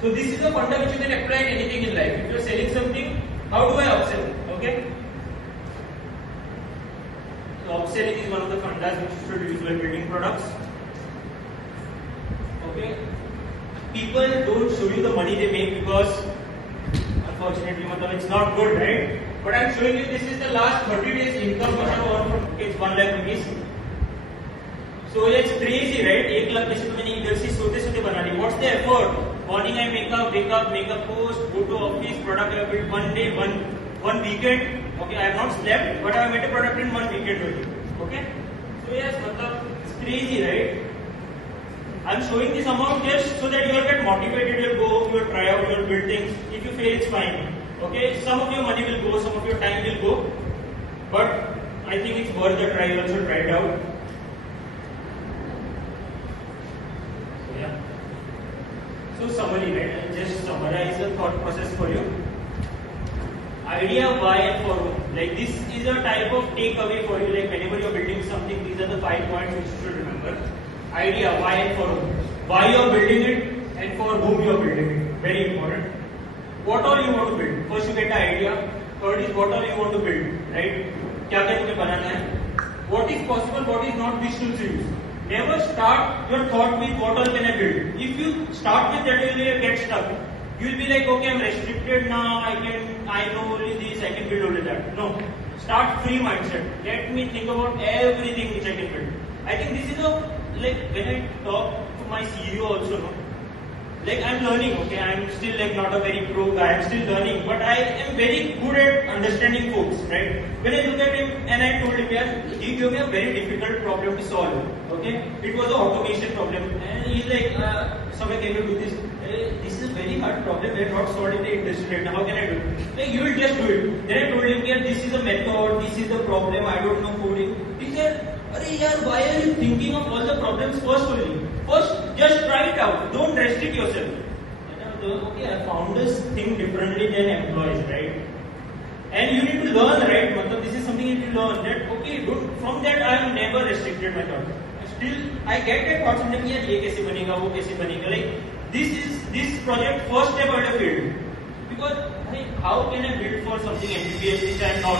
So this is a funda which you can apply in anything in life. If you are selling something, how do I upsell? Okay. So upselling is one of the fundas which you should use when building products. Okay. People don't show you the money they make because unfortunately it's not good, right? But I'm showing you this is the last 30 days income which I have earned from, okay, it's 1 lakh rupees. So it's crazy, right? 1 lakh पैसे तो मैंने इधर से सोते बना ली. What's the effort? Morning I wake up, make a post, go to office, product I built one day, one weekend. Okay, I have not slept, but I have made a product in 1 weekend only. Okay? So yes, it's crazy, right? I'm showing this amount just so that you will get motivated, you will go, you will try out, you will build things. If you fail, it's fine. Okay? Some of your money will go, some of your time will go. But I think it's worth the try, you also try it out. So yeah. So summary, right? I'll just summarize the thought process for you. Idea, why and for whom. Like this is a type of takeaway for you. Like whenever you're building something, these are the 5 points which you should remember. Idea, why and for whom. Why you are building it and for whom you are building it. Very important. What all you want to build. First you get the idea. Third is what all you want to build. Right? क्या क्या तुम्हें बनाना है. What is possible, what is not, which tools you use. Never start your thought with what all can I build. If you start with that, you will get stuck. You will be like, okay, I'm restricted now. I know only this. I can build only that. No. Start free mindset. Let me think about everything which I can build. I think this is a, like when I talk to my CEO also, no? Like I'm learning, okay, I'm still like not a very pro guy, I'm still learning, but I am very good at understanding folks, right? When I look at him and I told him, yeah, he gave me a very difficult problem to solve, okay? It was an automation problem, and he's like, Saumya, can you do this? This is a very hard problem, we are not solved in the industry right now, how can I do it? Like, you will just do it. Then I told him, yeah, this is a method, this is the problem, I don't know coding. He said, why are you thinking of all the problems first only? First, just try it out. Don't restrict yourself. Okay, founders think differently than employees, right? And you need to learn, right? This is something you need to learn. That okay, from that I have never restricted my thought. Still, I get that thought sometimes. Yeah, ये कैसे बनेगा, वो कैसे बनेगा. Like this project first step I have failed because how can I build for something MBBS which I am not?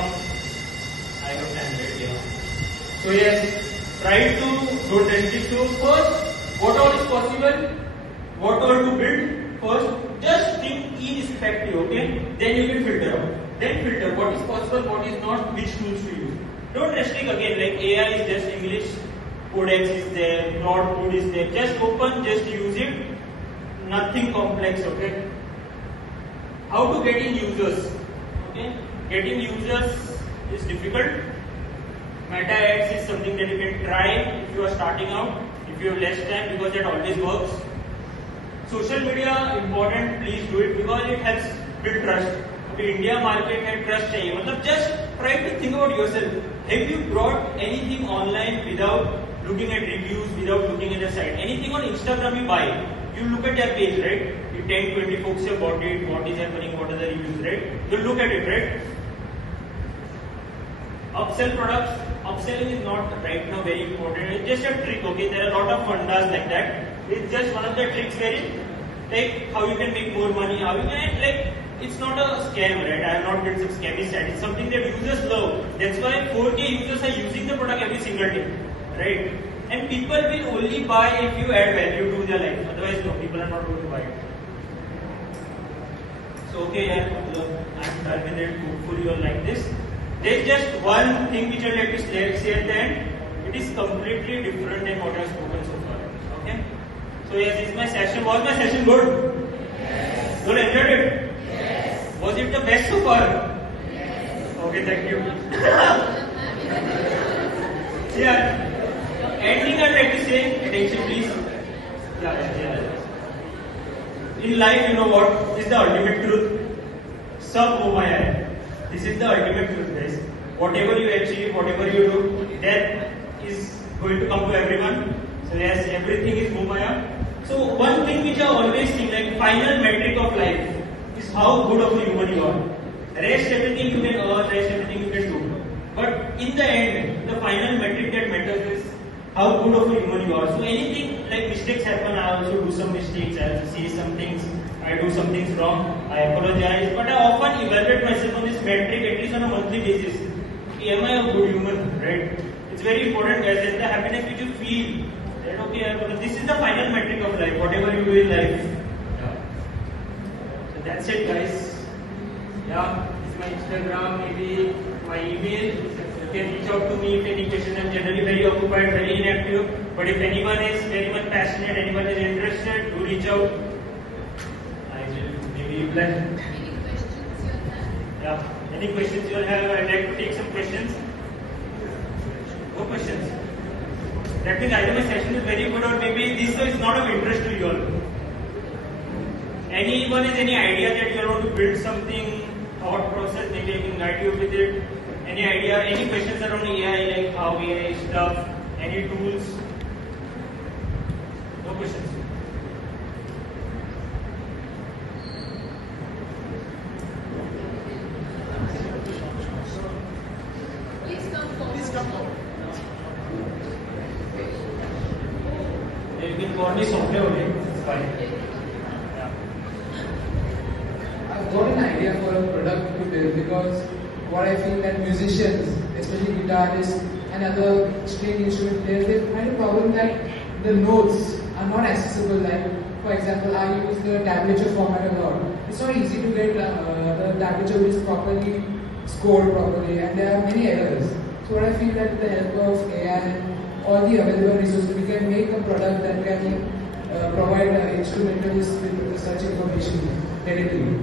I have done that, yeah. So yes, try to don't restrict to first. What all is possible? What all to build? First, just think irrespective, okay? Then you can filter out. Then filter what is possible, what is not, which tools to use. Don't restrict again, like AI is just English, Codex is there, Broad code is there. Just open, just use it. Nothing complex, okay? How to get in users? Okay? Getting users is difficult. Meta ads is something that you can try if you are starting out. If you have less time, because that always works. Social media important, please do it because it helps build trust. Okay, India market है trust चाहिए. मतलब just try to think about yourself. Have you brought anything online without looking at reviews, without looking at the site? Anything on Instagram you buy, you look at their page, right? You 10, 20 folks have bought it. What is happening? What are the reviews, right? You look at it, right? Upsell products. Upselling is not right now very important. It's just a trick, okay? There are a lot of fundas like that. It's just one of the tricks like how you can make more money, how you can, like, it's not a scam, right? I have not built some scammy site. It's something that users love. That's why 4K users are using the product every single day, right? And people will only buy if you add value to their life. Otherwise, no, people are not going to buy it. So, okay, I'm done with it. Hopefully, you all like this. There's just one thing which I'd like to say at the end. It is completely different than what I've spoken so far. Okay? So yes, this is my session. Was my session good? Yes. You enjoyed it? Yes. Was it the best so far? Yes. Okay, thank you. Yeah. Anything I'd like to say? Attention, please. Yeah. In life, you know what is the ultimate truth? Sab ho maya hai. This is the ultimate truth, guys. Whatever you achieve, whatever you do, death is going to come to everyone. So yes, everything is Mumbai. So one thing which I always think, like final metric of life is how good of a human you are. Rest everything you can earn, rest everything you can do. But in the end, the final metric that matters is how good of a human you are. So anything like mistakes happen, I also do some mistakes, I also say some things, I do some things wrong, I apologize, but I often evaluate myself on this metric at least on a monthly basis. Am I a good human, right? It's very important, guys, that the happiness which you feel, that okay, this is the final metric of life, whatever you do in life. Yeah. So that's it, guys. Yeah, this is my Instagram, maybe my email. You can reach out to me if any question. I'm generally very occupied, very inactive. But if anyone is very much passionate, anyone is interested, do reach out. I will maybe reply. Any questions you have? Yeah. Any questions you have? I'd like to take some questions. No questions. That means either my session is very good or maybe this is not of interest to you all. Anyone has any idea that you want to build something, thought process, maybe I can guide you with it. Any idea, any questions around AI, like how AI stuff, any tools? No questions. Please come forward. You can call me Saumya only. It's fine. Yeah. I've got an idea for a product to build because what I feel that musicians, especially guitarists and other string instrument players, they find a problem that the notes are not accessible. Like, for example, I use the tablature format a lot. It's not easy to get the tablature which is properly scored properly, and there are many errors. So what I feel that with the help of AI and all the available resources, we can make a product that can provide instrumentalists with such information readily.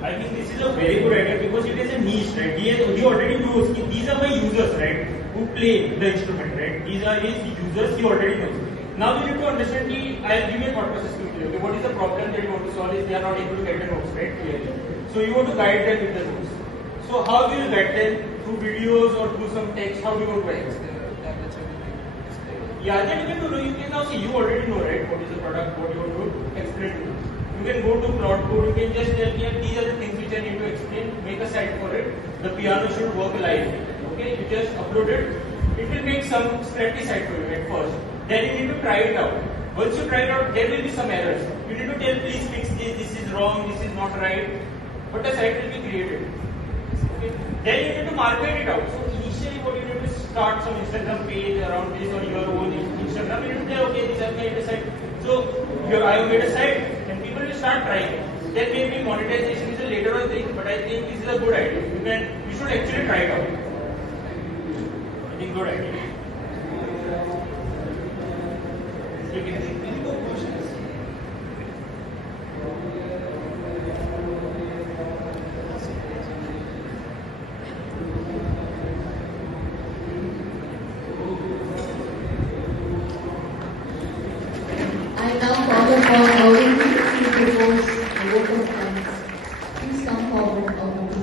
I think this is a very good idea because it is a niche, right? He already knows these are my users, right? Who play the instrument, right? These are his users, he already knows. Now we need to understand I'll give you a thought process quickly. Okay, what is the problem that you want to solve is they are not able to get the notes, right? Clearly. So you want to guide them with the notes. So how will you guide them? Through videos or through some text? How do you want to guide them? Yeah, then you can do. You can now see, you already know, right? What is the product, what you want to explain to them. You can go to plot code, you can just tell me these are the things which I need to explain, make a site for it. The piano should work live. Okay, you just upload it. It will make some scrappy site for you at first. Then you need to try it out. Once you try it out, there will be some errors. You need to tell, please fix this is wrong, this is not right. But the site will be created. Okay. Then you need to market it out. So initially what you need to start some Instagram page around this or your own Instagram. You need to tell, okay, this I've made a site. So I have made a site and people will start trying it. Then maybe monetization is a later on thing, but I think this is a good idea. You should actually try it out. I think good idea. Any more questions? I now call upon Gopi to propose a vote of thanks. Please come forward, Gopi.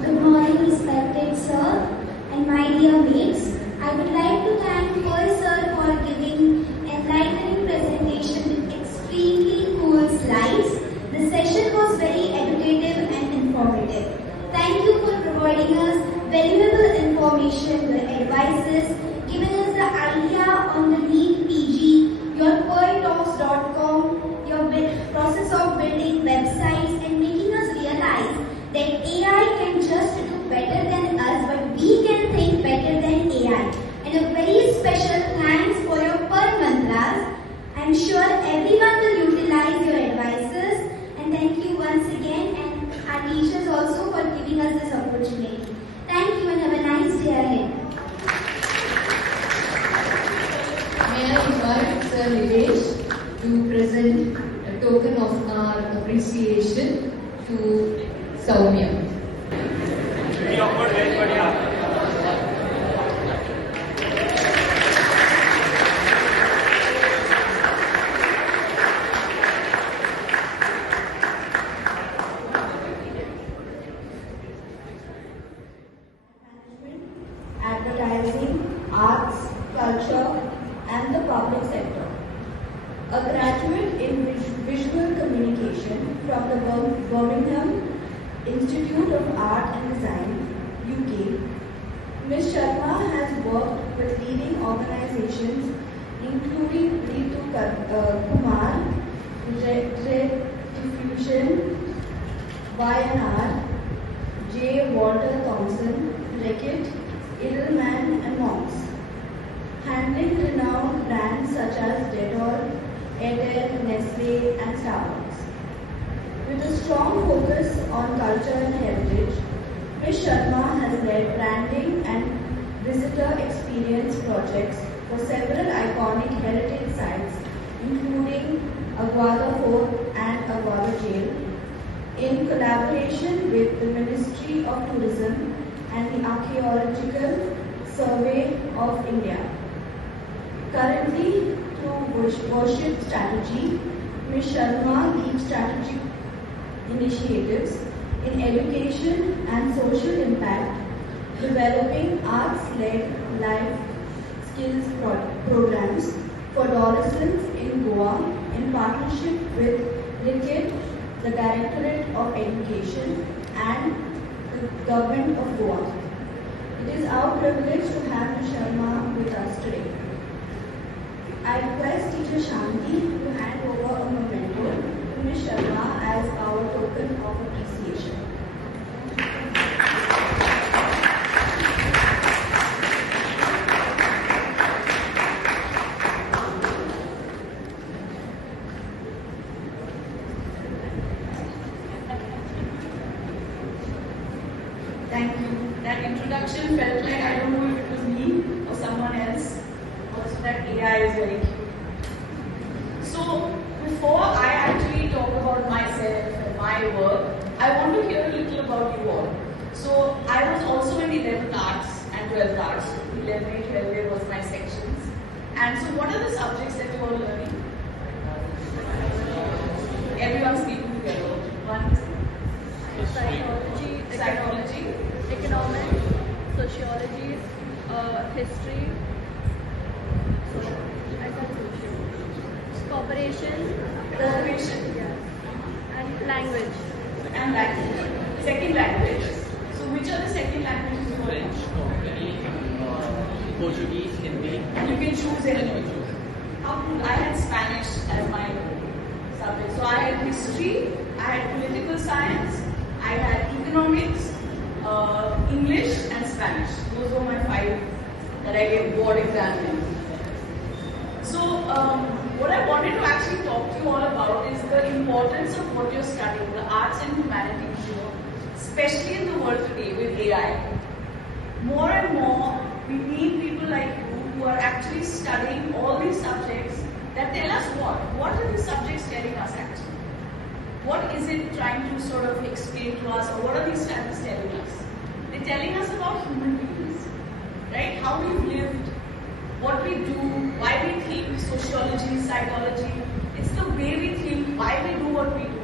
Good morning, respected sir and my dear mates. I would like to thank first sir for giving enlightening presentation with extremely cool slides. The session was very educative and informative. Thank you for providing us valuable information, your advices, giving us the idea on the Lead PG, your poetalks.com, your process of building websites and making us realize that AI can just do better than us, but we can think better than AI. And a very special thanks for your per mantras. I'm sure everyone will utilize your advices. And thank you once again, and our teachers also for giving us this opportunity. Thank you and have a nice day ahead. May I invite Sir Nilesh to present a token of our appreciation to Saumya. Very awkward, but yeah. Advertising, arts, culture, and the public sector. A graduate in visual communication from the Institute of Art and Design, UK. Ms. Sharma has worked with leading organizations including Ritu Kumar, Red Diffusion, YNR, J. Walter Thompson, Reckitt, Edelman and Monks, handling renowned brands such as Dettol, Airtel, Nestle and Starbucks. With a strong focus on culture and heritage, Ms. Sharma has led branding and visitor experience projects for several iconic heritage sites, including Aguada Fort and Aguada Jail, in collaboration with the Ministry of Tourism and the Archaeological Survey of India. Currently, through worship strategy, Ms. Sharma leads strategic initiatives in education and social impact, developing arts-led life skills programs for adolescents in Goa in partnership with Reckitt, the Directorate of Education and the Government of Goa. It is our privilege to have Ms. Sharma with us today. I request Teacher Shanti to hand over a memento to Ms. Sharma as our token of appreciation. Thank you. That introduction felt like, I don't know if it was me or someone else. Also, that AI is very cute. So, before I actually talk about myself and my work, I want to hear a little about you all. So, I was also in 11th Arts and 12th Arts. 11 and 12 was my sections. And so, what are the subjects that you all learning? Everyone speaking together. One is psychology, economics, sociology, history, cooperation, and language. Second language. So which are the second languages you are in? Portuguese, Hindi. You can choose any. I had Spanish as my subject. So I had history, I had political science, I had economics, English and Spanish. Those were my 5 that I gave board exam in. So what I wanted to actually talk to you all about is the importance of what you're studying, the arts and humanities, especially in the world today with AI. More and more, we need people like you who are actually studying all these subjects that tell us what. What are these subjects telling us actually? What is it trying to sort of explain to us, or what are these studies telling us? They're telling us about human beings, right? How we've lived, what we do, why we think, sociology, psychology. It's the way we think, why we do what we do,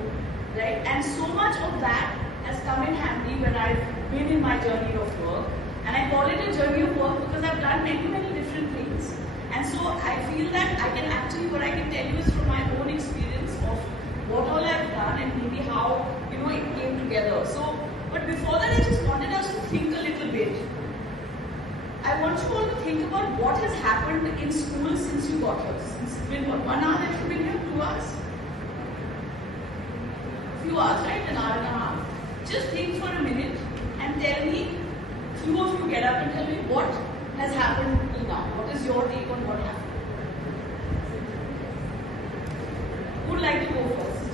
right? And so much of that has come in handy when I've been in my journey of work. And I call it a journey of work because I've done many, many different things. And so I feel that I can actually, what I can tell you is from my own experience of what all I've done and maybe how, it came together. So, but before that, I just wanted us to think a little bit. I want you all to think about what has happened in school since you got here. It's been what, 1 hour that you've been here? 2 hours? Few hours, right? An hour and a half. Just think for a minute and tell me, few of you get up and tell me what has happened till now. What is your take on what happened? Who would like to go first?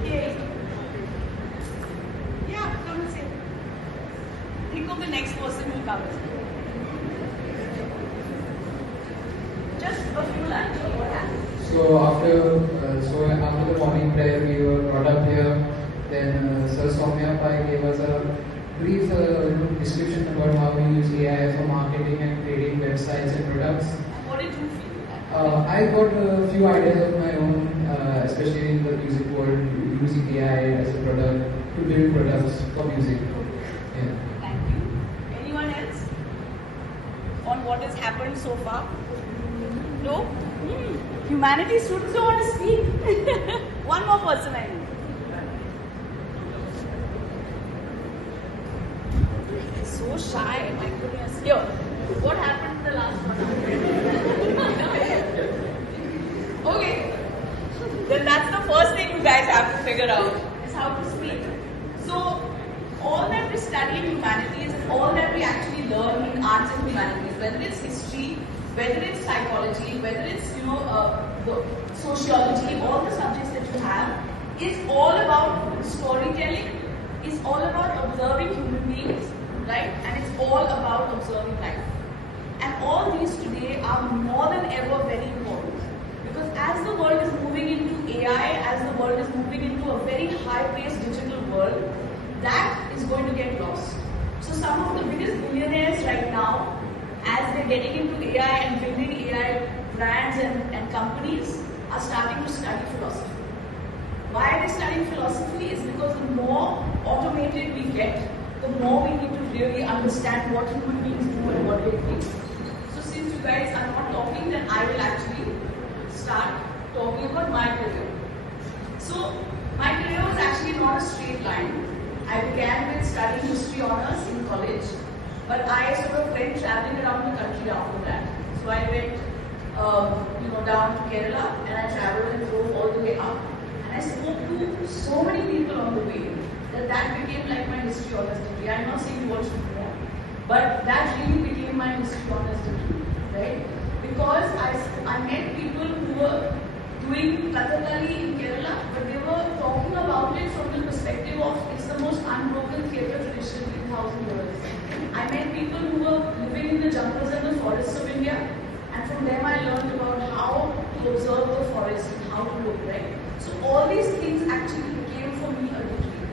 Okay. Yeah, come and say. Think of the next person who comes. Just a few lines of what happened. So after the morning prayer, we were brought up here. Then Sir Saumya gave us a brief description about how we use AI for marketing and creating websites and products. What did you feel? I got a few ideas of my own, especially in the music world, using AI as a product to build products for music. Yeah. Thank you. Anyone else? On what has happened so far? No? Humanities students don't want to speak. One more person I need. so shy, my goodness. Here, what happened in the last 1 hour? Okay, then that's the first thing you guys have to figure out, is how to speak. So, all that we study in humanities and all that we actually learn in arts and humanities, whether it's history, whether it's psychology, whether it's, the sociology, all the subjects that you have, is all about storytelling, is all about observing human beings, right? And it's all about observing life. And all these today are more than ever very important. Because as the world is moving into AI, as the world is moving into a very high-paced digital world, that is going to get lost. So some of the biggest billionaires right now, as they're getting into AI and building AI brands and companies, are starting to study philosophy. Why are they studying philosophy? Is because the more automated we get, the more we need to really understand what human beings do and what they think. So since you guys are not talking, then I will actually start talking about my career. So my career was actually not a straight line. I began with studying history honors in college, but I sort of went traveling around the country after that. So I went, down to Kerala, and I traveled and drove all the way up. And I spoke to so many people on the way that became like my history honors degree. I'm not saying what should be more, but that really became my history honors degree, right? Because I met people who were doing Kathakali in Kerala, but they were talking about it from the perspective of it's the most unbroken theatre tradition in 1,000 years. I met people who were living in the jungles and the forests of India, and from them I learned about how to observe the forest and how to look, right? So all these things actually became for me a degree.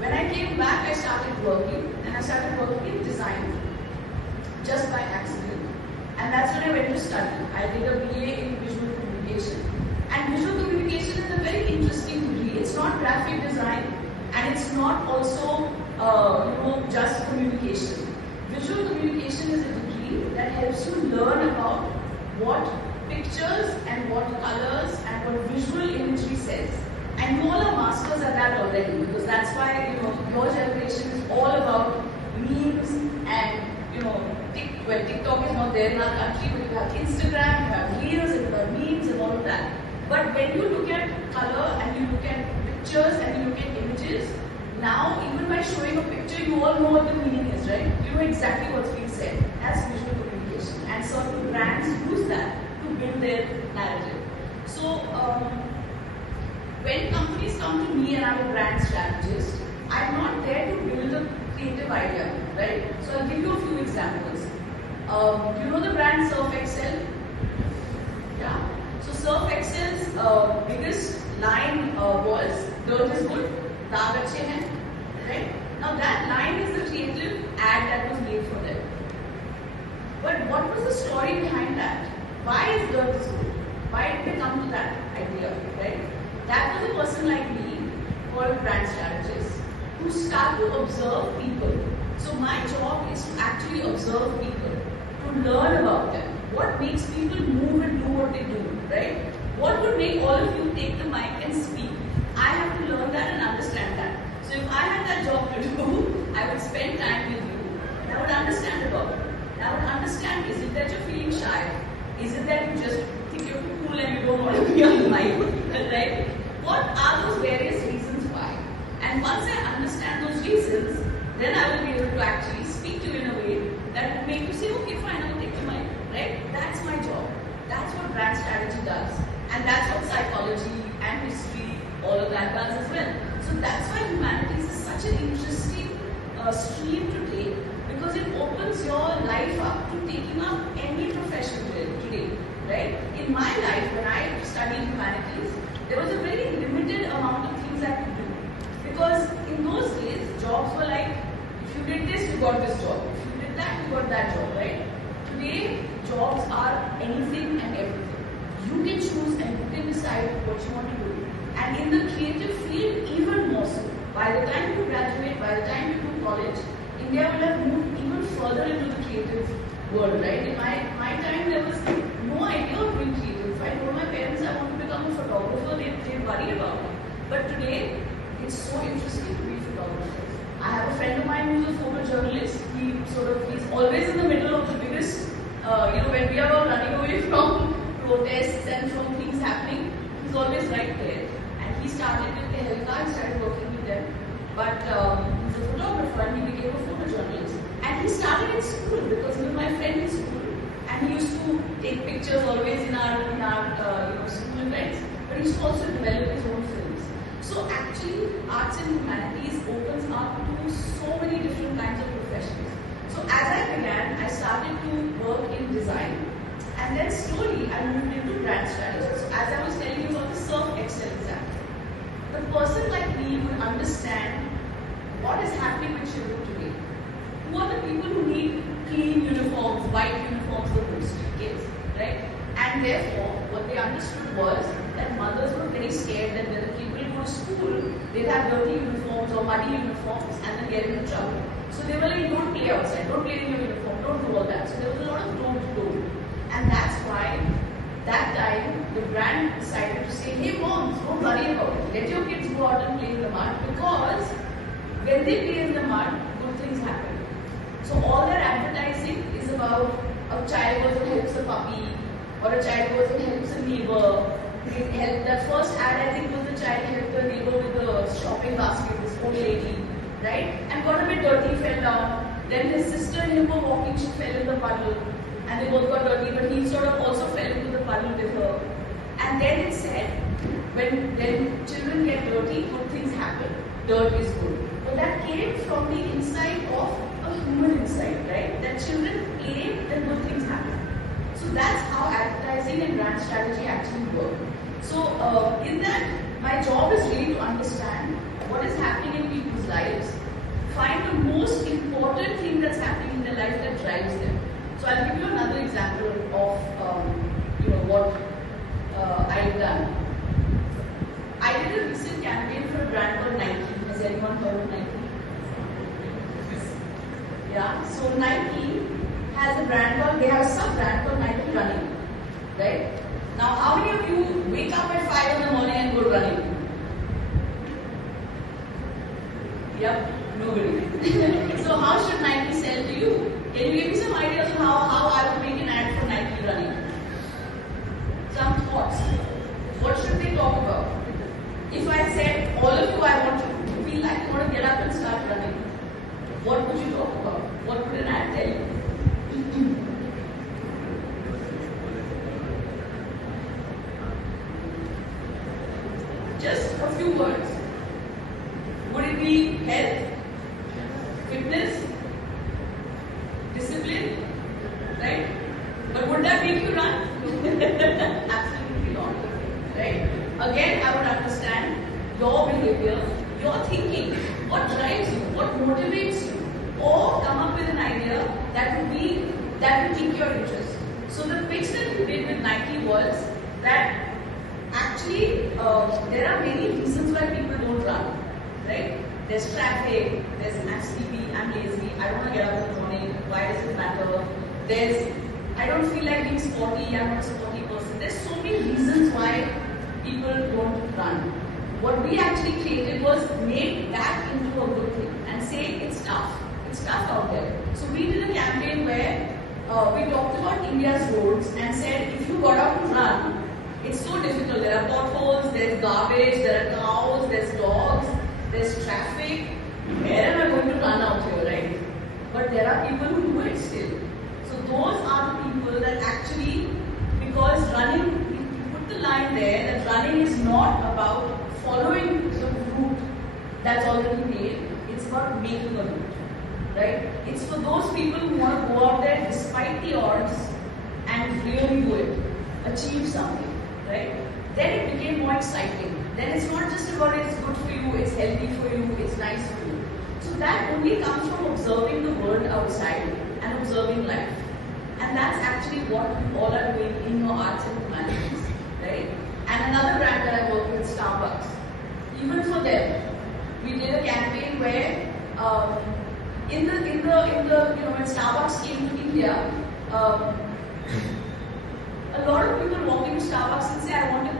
When I came back, I started working, and I started working in design, just by accident. And that's when I went to study. I did a BA in visual communication. And visual communication is a very interesting degree. It's not graphic design, and it's not also, just communication. Visual communication is a degree that helps you learn about what pictures and what colors and what visual imagery says. And you all are masters at that already, because that's why, your generation is all about memes and, TikTok is not there in our country, but you have Instagram, you have Reels, and you have memes and all of that. But when you look at color and you look at pictures and you look at images, now even by showing a picture, you all know what the meaning is, right? You know exactly what's being said. That's visual communication. And certain brands use that to build their narrative. So, when companies come to me and I'm a brand strategist, I'm not there to build a creative idea, right? So I'll give you a few examples. You know the brand Surf Excel? Yeah. So Surf Excel's biggest line was, dirt is good, daag achhe hain, right? Now that line is the creative ad that was made for them. But what was the story behind that? Why is dirt is good? Why did they come to that idea, right? That was a person like me, called a brand strategist, who start to observe people. So my job is to actually observe people, to learn about them. What makes people move and do what they do, right? What would make all of you take the mic and speak? I have to learn that and understand that. So if I had that job to do, I would spend time with you, and I would understand about it. I would understand, is it that you're feeling shy? Is it that you just think you're too cool and you don't want to be on the mic, right? What are those various reasons why? And once I understand those reasons, then I will be able to actually speak to you in a way that will make you say, okay, fine, I'll take the mic, right? That's my job. That's what brand strategy does. And that's what psychology and history, all of that does as well. So that's why humanities is such an interesting stream to take, because it opens your life up to taking up any profession today, right? In my life, when I studied humanities, there was a very limited amount of things I could do. Because in those days, jobs were like, if you did this, you got this job. If you did that, you got that job, right? Today, jobs are anything and everything. You can choose and you can decide what you want to do. And in the creative field, even more so. By the time you graduate, by the time you do college, India will have moved even further into the creative world, right? In my time, there was no idea of doing creative. If I told my parents I want to become a photographer, they'd worry about it. But today, it's so interesting to be a photographer. I have a friend of mine who's a photojournalist. He sort always in the middle of the biggest, when we are all running away from protests and from things happening, he's always right there. And he started with Tehelka, he started working with them. But he's a photographer and he became a photojournalist. And he started in school because he was my friend in school. And he used to take pictures always in our school events. But he used to also develop his own films. So actually, arts and humanities opens up to so many different kinds of professions. So as I began, I started to work in design. And then slowly I moved into brand strategy. So as I was telling you about the Surf Excel example, the person like me would understand what is happening with children today. Who are the people who need clean uniforms, white uniforms the most? Kids, right? And therefore, what they understood was that mothers were very scared that when the kid will go to school, they'd have dirty uniforms or muddy uniforms and then get into trouble. So they were like, don't play outside, don't play in your uniform, don't do all that. So there was a lot of don't. And that's why that time the brand decided to say, hey moms, don't worry about it. Let your kids go out and play in the mud, because when they play in the mud, good things happen. So all their advertising is about a child goes and helps a puppy, or a child goes and helps a neighbor. That first ad, I think, was the child helped the neighbor with the shopping basket, this old lady, right? And got a bit dirty, fell down. Then his sister and him were walking, she fell in the puddle. And they both got dirty, but he sort of also fell into the puddle with her. And then it said, when children get dirty, good things happen. Dirt is good. But that came from the inside of a human insight, right? That children play, then good things happen. So that's how advertising and brand strategy actually work. So in that, my job is really to understand what is happening in people's lives, find the most important thing that's happening in their life that drives them. So I'll give you another example of what I've done. I did a recent campaign for a brand called Nike. Has anyone heard of Nike? Yeah. So Nike has a brand called, they have a sub-brand called Nike Running. Right? Now, how many of you wake up at 5 in the morning and go running? Yep, nobody. So how should Nike sell to you? Can you give me some ideas of how I would make an ad for Nike Running? Some thoughts. What should they talk about? If I said, all of you, I want you to feel like you want to get up and start running, what would you talk about? What would an ad tell you? Just a few words. Would it be health, fitness, discipline, right? But would that make you run? Absolutely not, right? Again, I would understand your behavior, your thinking, what drives you, what motivates you, or come up with an idea that would pique your interest. So the pitch that we did with Nike was that actually there are many reasons why people don't run, right? There's traffic, there's I'm sleepy, I'm lazy, I don't want to get up in the morning, why does it matter? There's I don't feel like being sporty, I'm not a sporty person. There's so many reasons why people don't run. What we actually created was make that into a good thing and say it's tough out there. So we did a campaign where we talked about India's roads and said if you got out to run, it's so difficult. There are potholes, there's garbage, there are cows, there's dogs, there's traffic. Where am I going to run out here, right? But there are people who do it still. So those are the people that actually, because running, we put the line there that running is not about following the route that's already made. It's about making a route, right? It's for those people who want to go out there despite the odds and really do it, achieve something, right? Then it became more exciting. Then it's not just about it's good for you, it's healthy for you, it's nice for you. So that only comes from observing the world outside and observing life. And that's actually what you all are doing in your arts and humanities, right? And another brand that I work with, Starbucks. Even for them, we did a campaign where when Starbucks came to India, a lot of people walk into Starbucks and say, I want a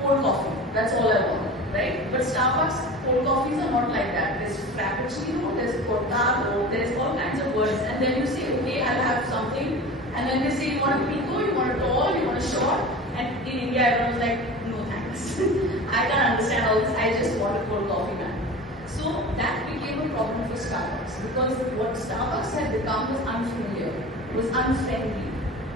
cold coffee. That's all I want. right? But Starbucks cold coffees are not like that. There's frappuccino, there's cortado, there's all kinds of words, and then you say, okay, I'll have something, and then they say, you want a pico, you want a tall, you want a short, and in India everyone was like, no thanks. I can't understand all this, I just want a cold coffee, man. So that became a problem for Starbucks, because what Starbucks had become was unfamiliar, was unfriendly,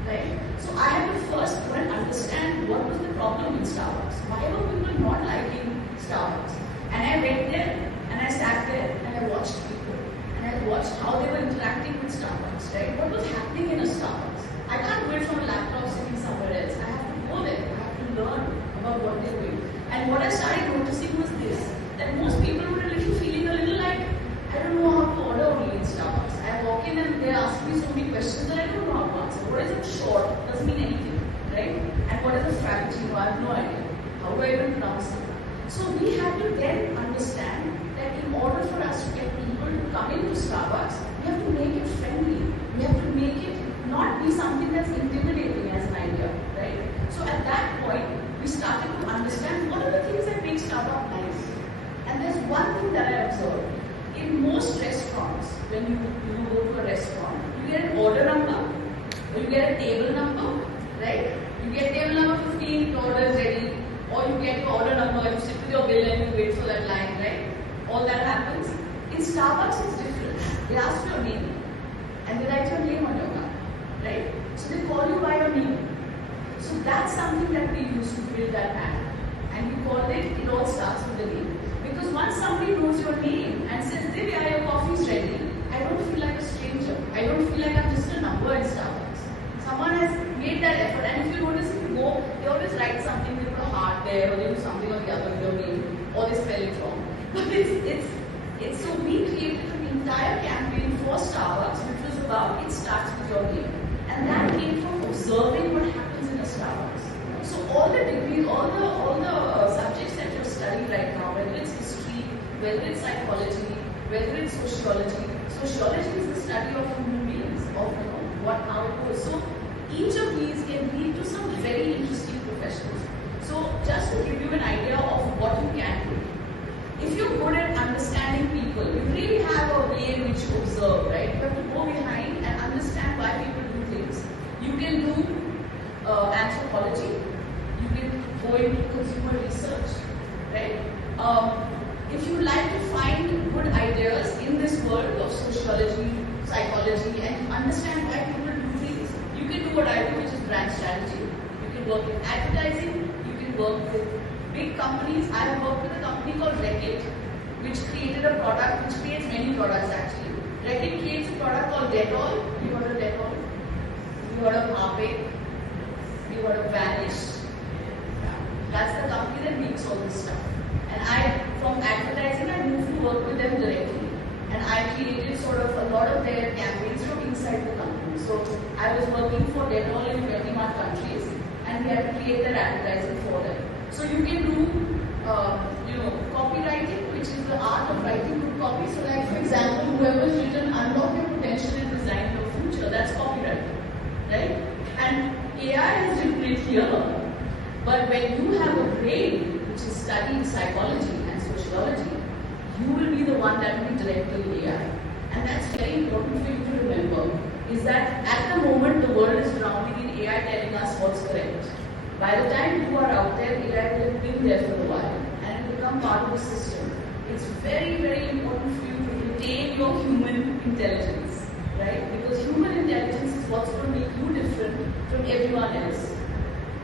right? So I had to first try and understand what was the problem in Starbucks. Why were people not liking Starbucks? And I went there, and I sat there, and I watched people, and I watched how they were interacting with Starbucks, right? What was happening in a Starbucks? I can't do it from a laptop sitting somewhere else. I have to go there. I have to learn about what they're doing. And what I started noticing was this, that most people were feeling a little like, I don't know how to order only in Starbucks. I walk in and they ask me so many questions that I don't know how to answer. What is a short? Doesn't mean anything, right? And what is a frappuccino? I have no idea. How do I even pronounce it? So we had to then understand that in order for us to get people to come into Starbucks, we have to make it friendly. We have to make it not be something that's intimidating as an idea, right? So at that point, we started to understand what are the things that make Starbucks nice. And there's one thing that I observed. In most restaurants, when you go to a restaurant, you get an order number, or you get a table number, right? You get table number 15, the order is ready, or you get your order number, you sit with your bill and you wait for that line, right? All that happens. In Starbucks, it's different. They ask for your name, and they write your name on your card, right? So they call you by your name. So that's something that we use to build that app. And we call it all starts with the name. Because once somebody knows your name and says, Divya, your coffee is ready, I don't feel like a stranger. I don't feel like I'm just a number in Starbucks. Someone has made that effort. And if you notice, if you go, they always write something, they put a heart there, or they do something or the other with your name, or they spell it wrong. But it's so we created an entire campaign for Starbucks, which was about it starts with your name. And that came from observing what happens in a Starbucks. So all the degrees, all the subjects that you're studying right now, whether it's history, whether it's psychology, whether it's sociology. Sociology is the study of human beings, of how it goes. So each of these can lead to some very interesting professions. So just to give you an idea of what you can do. If you're good at understanding people, you really have a way in which you observe, right? You have to go behind and understand why people do things. You can do anthropology. You can go into consumer research, right? If you like to find good ideas in this world of sociology, psychology, and understand why people do things, you can do what I do, which is brand strategy. You can work in advertising. You can work with big companies. I have worked with a company called Reckitt, which created a product, which creates many products actually. Reckitt creates a product called Dettol. You heard of Dettol? You heard of Harpic? You heard of Vanish? That's the company that makes all this stuff. And from advertising, I moved to work with them directly. And I created sort of a lot of their campaigns from inside the company. So I was working for Dettol in 21 countries, and we had to create their advertising for them. So you can do, copywriting, which is the art of writing good copy. So like, for example, whoever's written Unlock Your Potential and Design Your Future, that's copywriting, right? And AI has written it here. But when you have a brain which is studying psychology and sociology, you will be the one that will be directing AI. And that's very important for you to remember, is that at the moment the world is drowning in AI telling us what's correct. By the time you are out there, AI will have been there for a while and it will become part of the system. It's very, very important for you to retain your human intelligence, right? Because human intelligence is what's going to make you different from everyone else.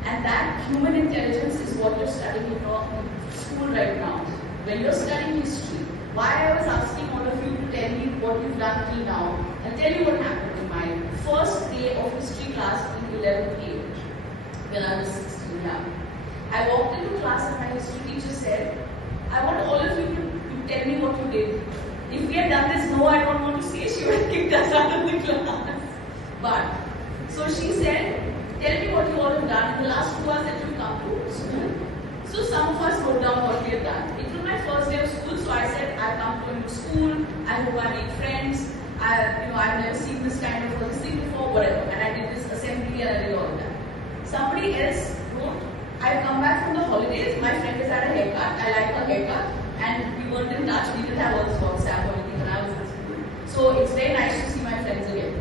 And that human intelligence is what you're studying in your school right now. When you're studying history, why I was asking all of you to tell me what you've done till now, and tell you what happened in my first day of history class in 11th grade, when I was 16 young. I walked into class and my history teacher said, I want all of you to tell me what you did. If we had done this, no, I don't want to say, she would have kicked us out of the class. But, so she said, tell me what you all have done in the last 2 hours that you've come to school. So some of us wrote down what we had done. It was my first day of school, so I said, I've come to a new school, I hope I make friends, I've never seen this kind of thing before, whatever. And I did this assembly and I did all of that. Somebody else wrote, I come back from the holidays, my friend has had a haircut, I like her haircut, and we weren't in touch, we didn't have all this WhatsApp or anything when I was in school. So it's very nice to see my friends again.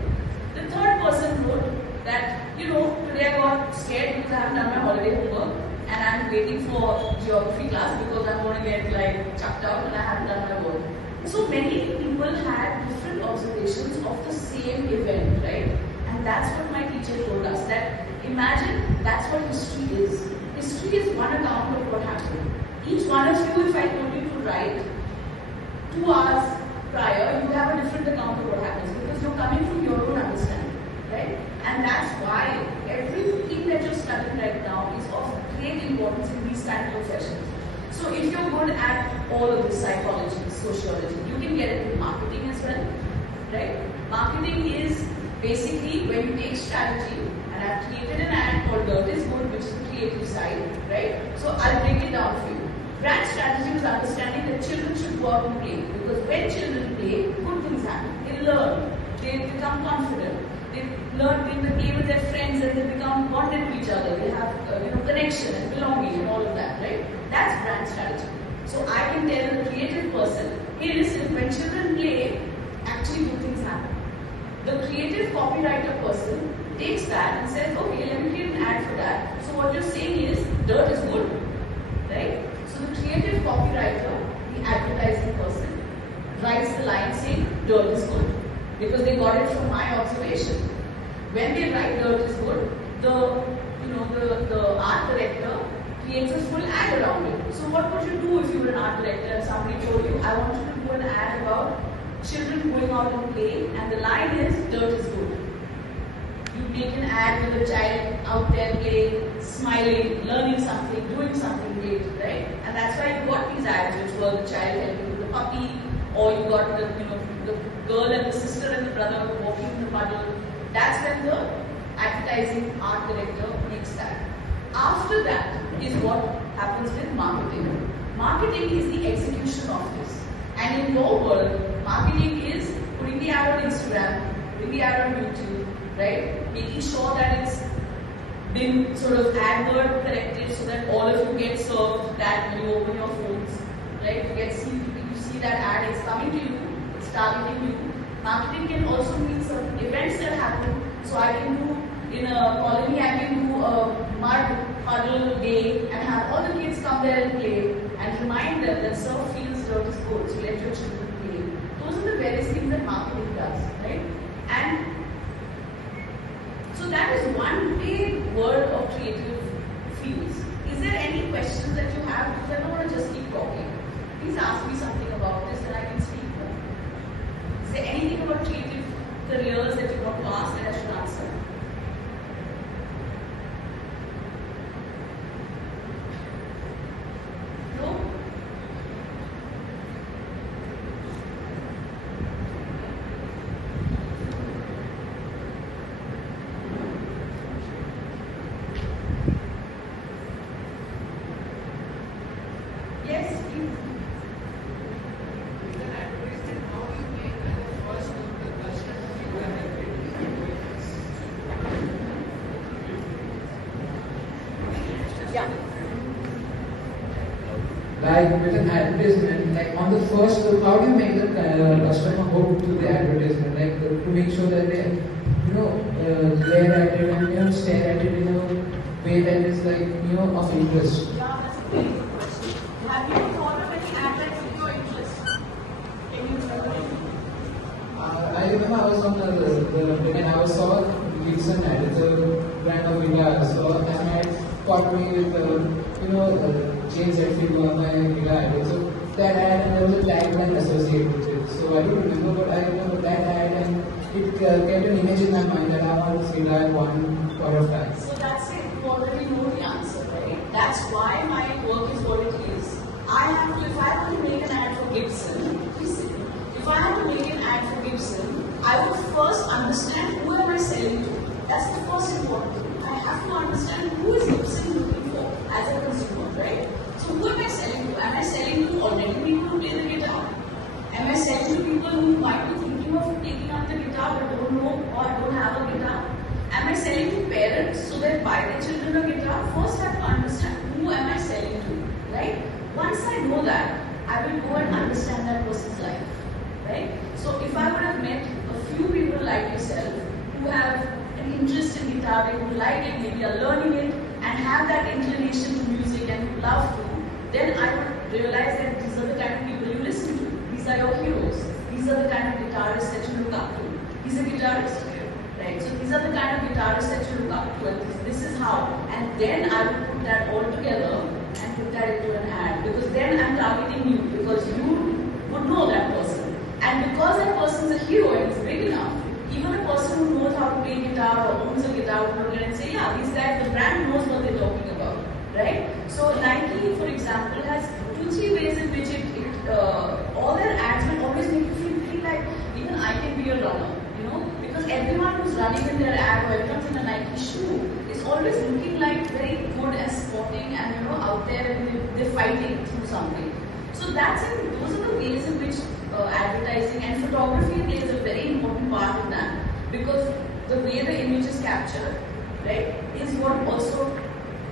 The third person wrote that, today I got scared because I haven't done my holiday homework and I'm waiting for geography class because I'm going to get chucked out and I haven't done my work. So many people had different observations of the same event, right? And that's what my teacher told us, that imagine that's what history is. History is one account of what happened. Each one of you, if I told you to write 2 hours prior, you have a different account of what happens because you're coming from your own understanding, right? And that's why everything that you're studying right now is of great importance in these kind of professions. So if you're good at all of this, psychology, sociology, you can get into marketing as well, right? Marketing is basically when you take strategy, and I've created an ad called Dirt is Good, which is the creative side, right? So I'll break it down for you. Brand strategy is understanding that children should go out and play, because when children play, good things happen. They learn, they become confident, they learn in the play with their friends, and they become bonded to each other. They have connection and belonging and all of that, right? That's brand strategy. So I can tell the creative person, hey listen, when children play, actually good things happen. The creative copywriter person takes that and says, okay, let me create an ad for that. So what you're saying is, dirt is good, right? So the creative copywriter, the advertising person, writes the line saying, dirt is good, because they got it from my observation. When they write dirt is good, the art director creates a full ad around it. So what would you do if you were an art director and somebody told you, I want you to do an ad about children going out and play, and the line is, dirt is good. You make an ad with a child out there playing, smiling, learning something, doing something great, right? And that's why you got these ads, which were the child helping with the puppy, or you got the girl and the sister and the brother walking in the puddle. That's when the advertising art director makes that. After that is what happens with marketing. Marketing is the execution of this. And in your world, marketing is putting the ad on Instagram, putting the ad on YouTube, right? Making sure that it's been sort of advert corrected so that all of you get served that when you open your phones, right? You see that ad, it's coming to you, it's targeting you. Marketing can also mean certain events that happen. So I can do, in a colony, I can do a mud puddle day and have all the kids come there and play and remind them that surf feels dirt is good, so let your children play. Those are the various things that marketing does, right? And so that is one big world of creative fields. Is there any questions that you have? Because I don't want to just keep talking. Please ask me something about this and I can speak more. Is there anything about creative careers that you want to ask that I should answer? No? Yes, please. Yeah. Like with an advertisement, like on the first look, how do you make the customer hook to the advertisement? Like to make sure that they, glare at it and stare at it in a way that is like of interest. Yeah, that's a very good question. Have you thought of any ad that took your interest? Can you remember? I remember I was on when I saw Gibson ad, it's a brand of guitar. So and I had caught me with James Hetfield on my guitar ad. So that ad and there was a tagline associated with it. So I don't remember, but I remember that ad and it kept an image in my mind that I want this guitar at one point of time. So that's it. You already know the answer, right? That's why my work is what it is. If I have to make an ad for Gibson, listen, if I have to make an ad for Gibson, I would first understand who am I selling to. That's the first important thing. I have to understand who is Gibson looking for as a consumer, right? So who am I selling to? Am I selling to already people who play the guitar? Am I selling to people who might be thinking of taking up the guitar but don't know or don't have a guitar? Am I selling to parents so that buy their children a guitar? First I have to understand Once I know that, I will go and understand that person's life, right? So if I would have met a few people like yourself who have an interest in guitar, who like it, maybe are learning it, and have that inclination to music and who love to, then I would realize that these are the kind of people you listen to. These are your heroes. These are the kind of guitarists that you look up to. He's a guitarist, right? So these are the kind of guitarists that you look up to, and this is how. And then I would put that all together and put that into an ad, because then I'm targeting you, because you would know that person. And because that person's a hero and is big enough, even a person who knows how to play guitar or owns a guitar would look at it and say, yeah, these guys, the brand knows what they're talking about, right? So Nike, for example, has 2-3 ways in which all their ads will always make you feel like even I can be a runner, you know? Because everyone who's running in their ad or everyone's in a Nike shoe is always looking like very good and sporting and, you know, out there and they're fighting through something. So those are the ways in which advertising and photography plays a very important part in that, because the way the image is captured, right, is what also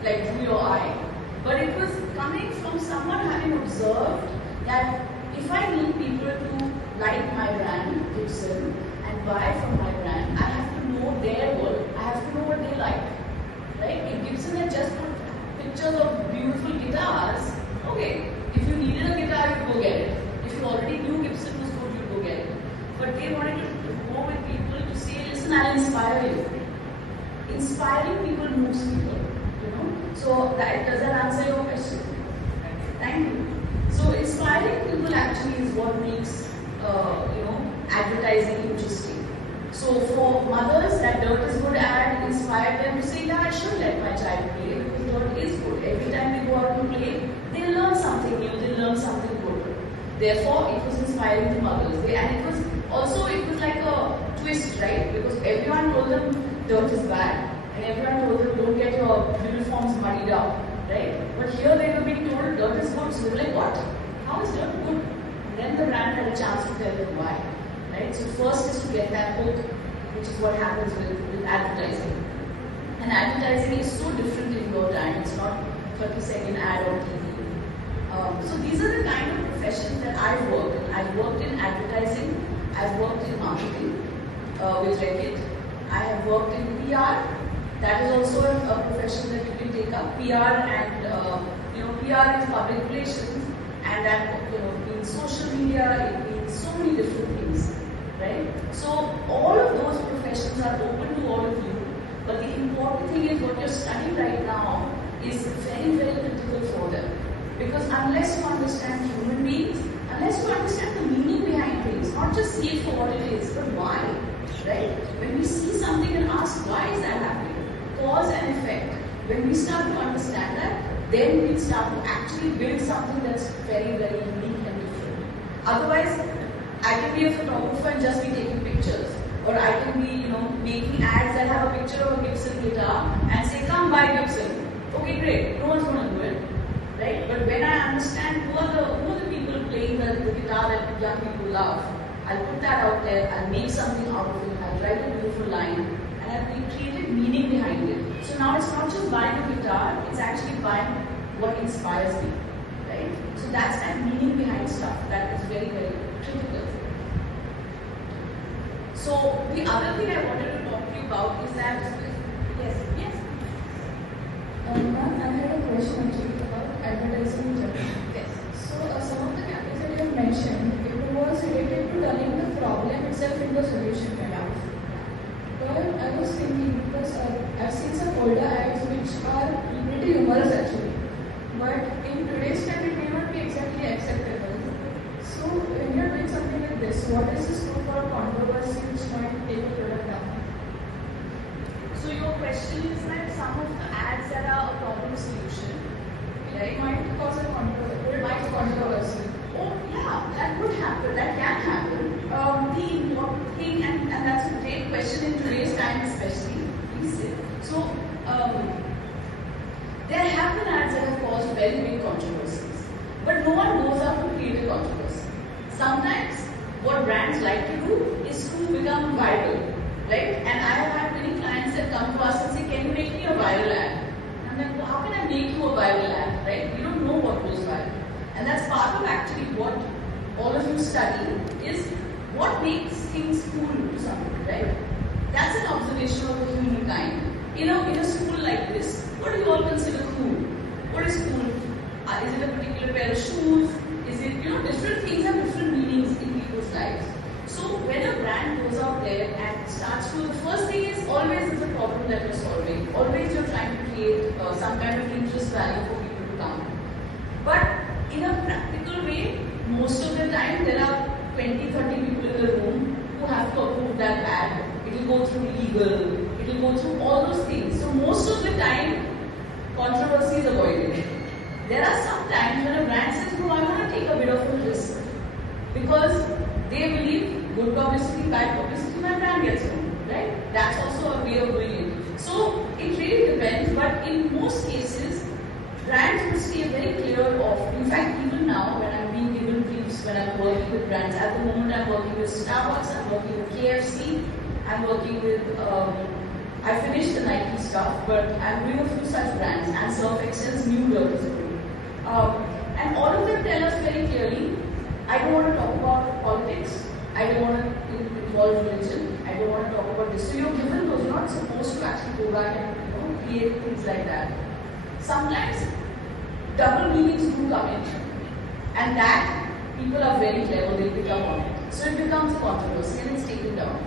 like drew your eye. But it was coming from someone having observed that if I need people to like my brand, Gibson, and buy from my brand, I have to know their world. I have to know what they like, right? If Gibson had just put pictures of beautiful guitars, okay, if you needed a guitar, you'd go get it. If you already knew Gibson was good, you'd go get it. But they wanted to go with people to say, listen, I'll inspire you. Inspiring people moves people, you know. So does that answer your question? Thank you. So inspiring people actually is what makes, advertising interesting. So for mothers, that Dirt is Good ad inspired them to say, yeah, I should let my child play because Dirt is good. Every time they go out to play, they learn something new, they learn something good. Therefore, it was inspiring to mothers. And it was like a twist, right? Because everyone told them Dirt is bad. And everyone told them, don't get your uniforms muddied up, right? But here they were being told Dirt is good. So they were like, what? How is Dirt good? And then the brand had a chance to tell them why. Right? So first is to get that hook, which is what happens with advertising. And advertising is so different in your time. It's not 30-second ad on TV. So these are the kind of professions that I've worked in. I've worked in advertising. I've worked in marketing with Reckitt. I have worked in PR. That is also a profession that you can take up. PR and PR is public relations, and that means social media. It means so many different things. Right? So all of those professions are open to all of you, but the important thing is what you're studying right now is very, very critical for them. Because unless you understand human beings, unless you understand the meaning behind things, not just see it for what it is, but why, right? When we see something and ask why is that happening, cause and effect, when we start to understand that, then we start to actually build something that's very, very unique and different. Otherwise, I can be a photographer and just be taking pictures. Or I can be, making ads that have a picture of a Gibson guitar and say, come buy Gibson. Okay, great. No one's going to do it. Right? But when I understand who are the people playing the guitar that young people love, I'll put that out there, I'll make something out of it, I'll write a beautiful line, and I've created meaning behind it. So now it's not just buying a guitar, it's actually buying what inspires me. Right? So that's that meaning behind stuff that is very, very critical. So the other thing I wanted to talk to you about is that, yes. Ma'am, I had a question actually about advertising in general. Yes. So some of the campaigns that you have mentioned, it was related to turning the problem itself into a solution kind of. But I was thinking, because I've seen some older ads which are pretty humorous actually. But in today's time, it may not be exactly acceptable. So when you're doing something like this, what is the scope for a controversy which might take a product down? So your question is that some of the ads that are a problem solution, It might cause a controversy. Oh yeah, that would happen. That can happen. The important thing, and that's a great question in today's time especially. Please say. So there have been ads that have caused very big controversies, but no one goes out to create a controversy. Sometimes what brands like to do is to become viral, right? And I have had many clients that come to us and say, can you make me a viral ad? And I'm like, well, how can I make you a viral ad, right? We don't know what goes viral. And that's part of actually what all of you study, is what makes things cool to somebody, right? That's an observation of the humankind. In a school like this, what do you all consider cool? What is cool? Is it a particular pair of shoes? Is it, different things have different meanings in people's lives. So when a brand goes out there and starts to, the first thing is always is a problem that you're solving. Always you're trying to create some kind of interest value for people to come. But in a practical way, most of the time there are 20, 30 people in the room who have to approve that ad. It will go through legal, it will go through all those things. So most of the time, controversy is avoided. There are some times when a brand says, no, I want to take a bit of a risk. Because they believe good publicity, bad publicity, my brand gets known, right? That's also a way of doing it. So it really depends, but in most cases, brands will stay very clear of, in fact, even now when I'm being given briefs, when I'm working with brands, at the moment I'm working with Starbucks, I'm working with KFC, I'm working with, I finished the Nike stuff, but I'm doing a few such brands, and Surf Excel's New Girl is a group. And all of them tell us very clearly, I don't want to talk about politics, I don't want to involve religion, I don't want to talk about this. So you're given those, you're not supposed to actually go back and create things like that. Sometimes double meanings do come in, and that people are very clever, they pick up on it. So it becomes a controversy and it's taken down.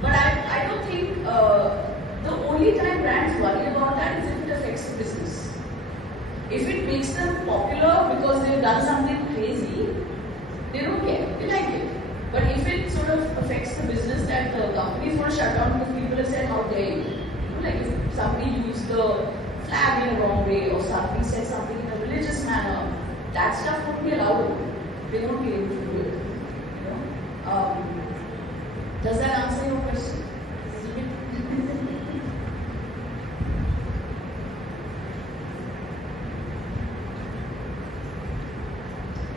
But I don't think the only time brands worry about that is if it affects the business. If it makes them popular because they've done something crazy, they don't care, they like it. But if it sort of affects the business that the company is going to shut down because people have said, how dare you? Like if somebody used the flag in a wrong way or somebody said something in a religious manner, that stuff won't be allowed. They won't be able to do it. Does that answer your question?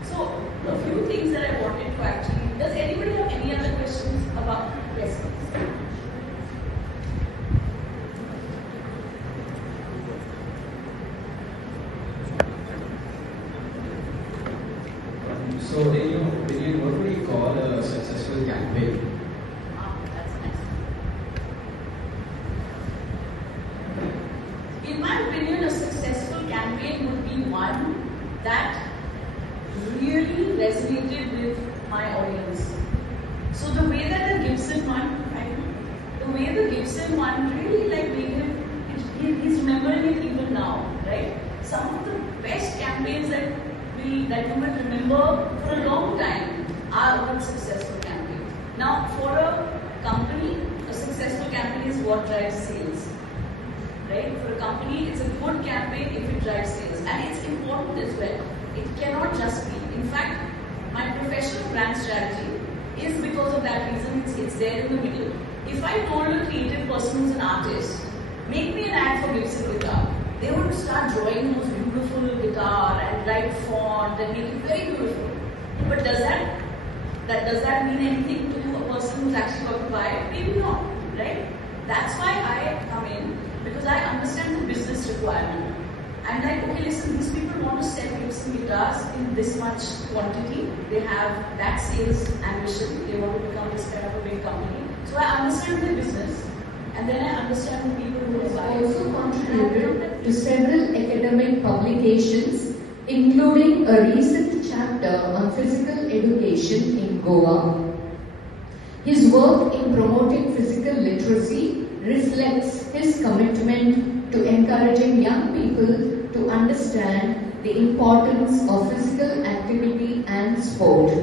So, a few things that I wanted to actually, does anybody have any other questions about recipes? So, in your opinion, what would you call a successful campaign? That's nice. In my opinion, a successful campaign would be one that really resonated with my audience. So the way that the Gibson one, really like made him, he's remembering it even now, right? Some of the best campaigns that you will remember for a long time are good successful campaigns. Now, for a company, a successful campaign is what drives sales, right? For a company, it's a good campaign if it drives sales, and it's important as well. It cannot just be. In fact, my professional brand strategy is because of that reason. It's there in the middle. If I told a creative person who's an artist, make me an ad for Gibson guitar, they would start drawing those beautiful guitar and write font and make it very beautiful. But does that mean anything to a person who's actually got to buy it? Maybe not, right? That's why I come in, because I understand the business requirement. I'm like, okay, listen, these people want to sell Gibson guitars in this much quantity. They have that sales ambition. They want to become this kind of a big company. So I understand the business, and then I understand the people who will buy it. Also contributed to several academic publications, including a recent chapter on physical education in Goa. His work in promoting physical literacy reflects his commitment to encouraging young people to understand the importance of physical activity and sport.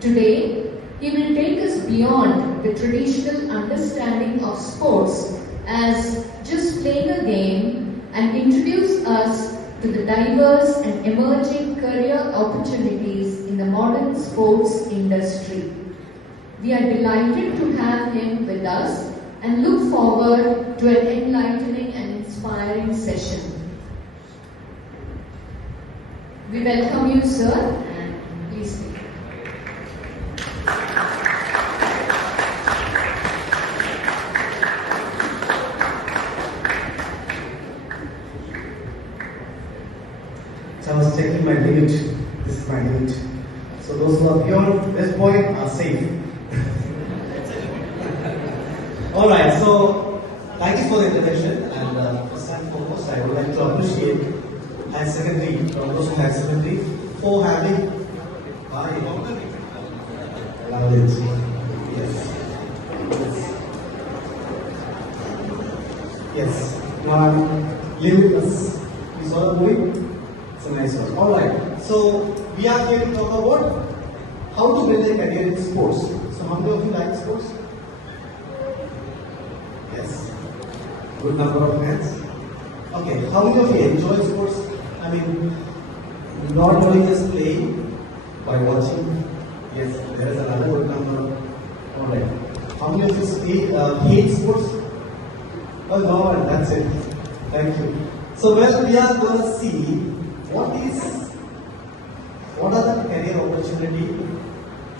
Today, he will take us beyond the traditional understanding of sports as just playing a game and introduce us to the diverse and emerging career opportunities in the modern sports industry. We are delighted to have him with us and look forward to an enlightening and inspiring session. We welcome you, sir, and please speak. So I was checking my limit this point are safe. Alright, so thank you for the introduction, and first and foremost I would like to appreciate higher secondary, those who higher secondary, for having allowed it. Yes. Yes. Now I'm limitless. You saw the movie? It's a nice one. Alright. So we are here to talk about how to build a career in sports. So how many of you like sports? Yes. Good number of hands. Okay. How many of you enjoy sports? I mean, not only just playing, by watching. Yes, there is another good number. Alright. How many of you hate sports? Oh no, that's it. Thank you. So well, we are going to see what are the career opportunity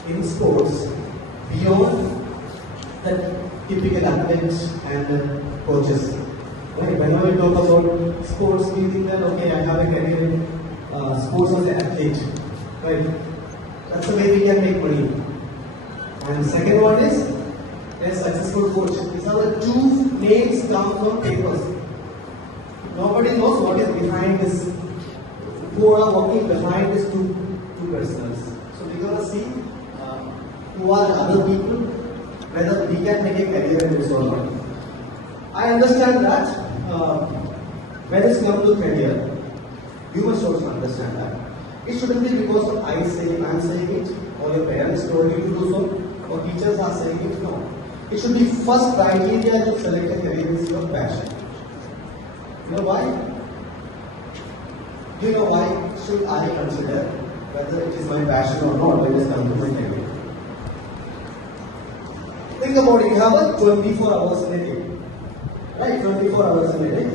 in sports beyond the typical athletes and coaches. Right? Whenever we talk about sports, we think that okay, I have a career in sports as an athlete. Right? That's the way we can make money. And the second one is a successful coach. These are the two names come from papers. Nobody knows what is behind this, who are working behind these two personas. So we're going to see who are the other people, whether we can make a career in this or not. I understand that when it's come to career, you must also understand that. It shouldn't be because of I'm saying it, or your parents told you to do so, or teachers are saying it. No. It should be first criteria to select a career is your passion. You know why? Do you know why should I consider whether it is my passion or not when it comes to my career? Think about it, you have a 24 hours in a day. Right, 24 hours in a day.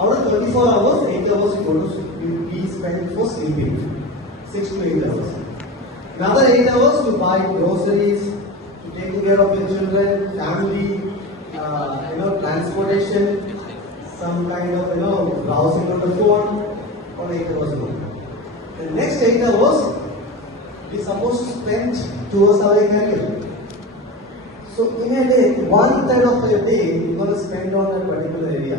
Out of 24 hours, 8 hours we spend for sleeping. 6 to 8 hours. Another 8 hours to buy groceries, to take care of your children, family, transportation, some kind of browsing on the phone, or 8 hours more. The next 8 hours, we're supposed to spend towards our career. So in a day, 1/3 of your day you're going to spend on that particular area.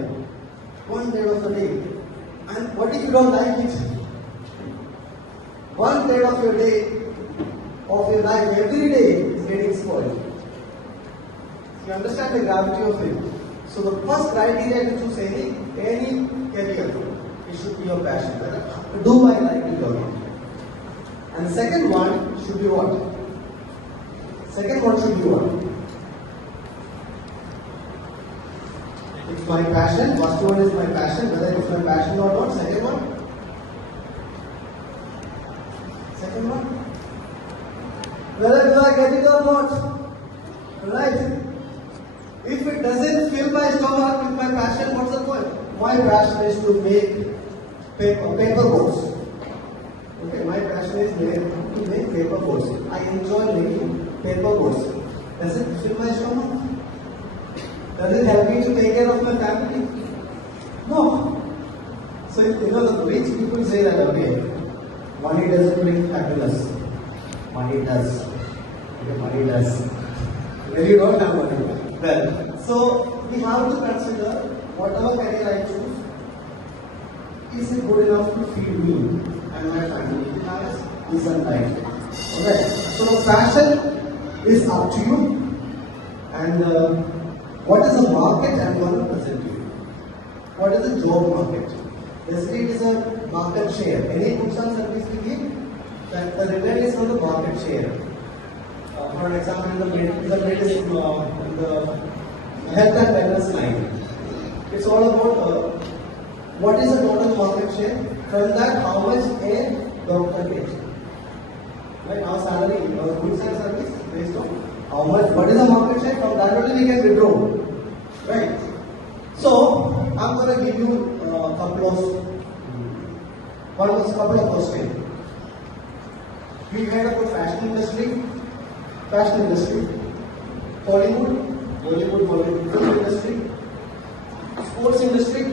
1/3 of the day. And what if you don't like it? 1/3 of your day, of your life, every day is getting spoiled. You understand the gravity of it. So the first criteria to choose any career, it should be your passion. Do I like it or not? And the second one should be what? Second one should be what? It's my passion. First one is my passion, whether it's my passion or not. Second one? Second one? Whether do I get it or not? Right? If it doesn't fill my stomach with my passion, what's the point? My passion is to make paper boats. Okay, my passion is to make paper boats. I enjoy making paper boats. Does it fill my stomach? Does it help me to take care of my family? No. So the rich people say that okay, money doesn't bring happiness. Money does. Okay, money does. When you don't have money. Well, so we have to consider whatever career I choose, is it good enough to feed me and my family? It has decent life. Alright. So passion is up to you, and what is the market I'm going to present to you? What is the job market? Basically, it is a market share. Any goods and service we give, the return is from the market share. For example, in the health and wellness line, it's all about what is the total market share. From that, how much a doctor gets. Right? Our salary, our goods and service based on how much. What is the market share? From that only we can withdraw. Right? So, I'm going to give you a couple of questions. We heard about fashion industry, Hollywood, Bollywood, film industry, sports industry.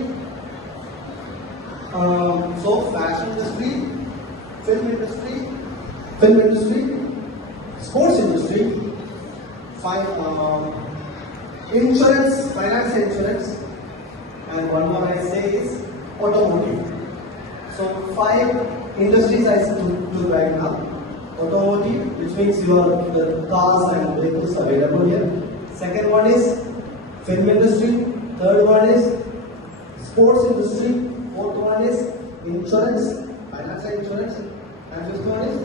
So fashion industry, film industry, Sports industry, insurance, finance insurance, and one more I say is automotive. So 5 industries I do right now. Automotive, which means the cars and vehicles available here. Second one is film industry. Third one is sports industry. Fourth one is insurance, financial insurance. And fifth one is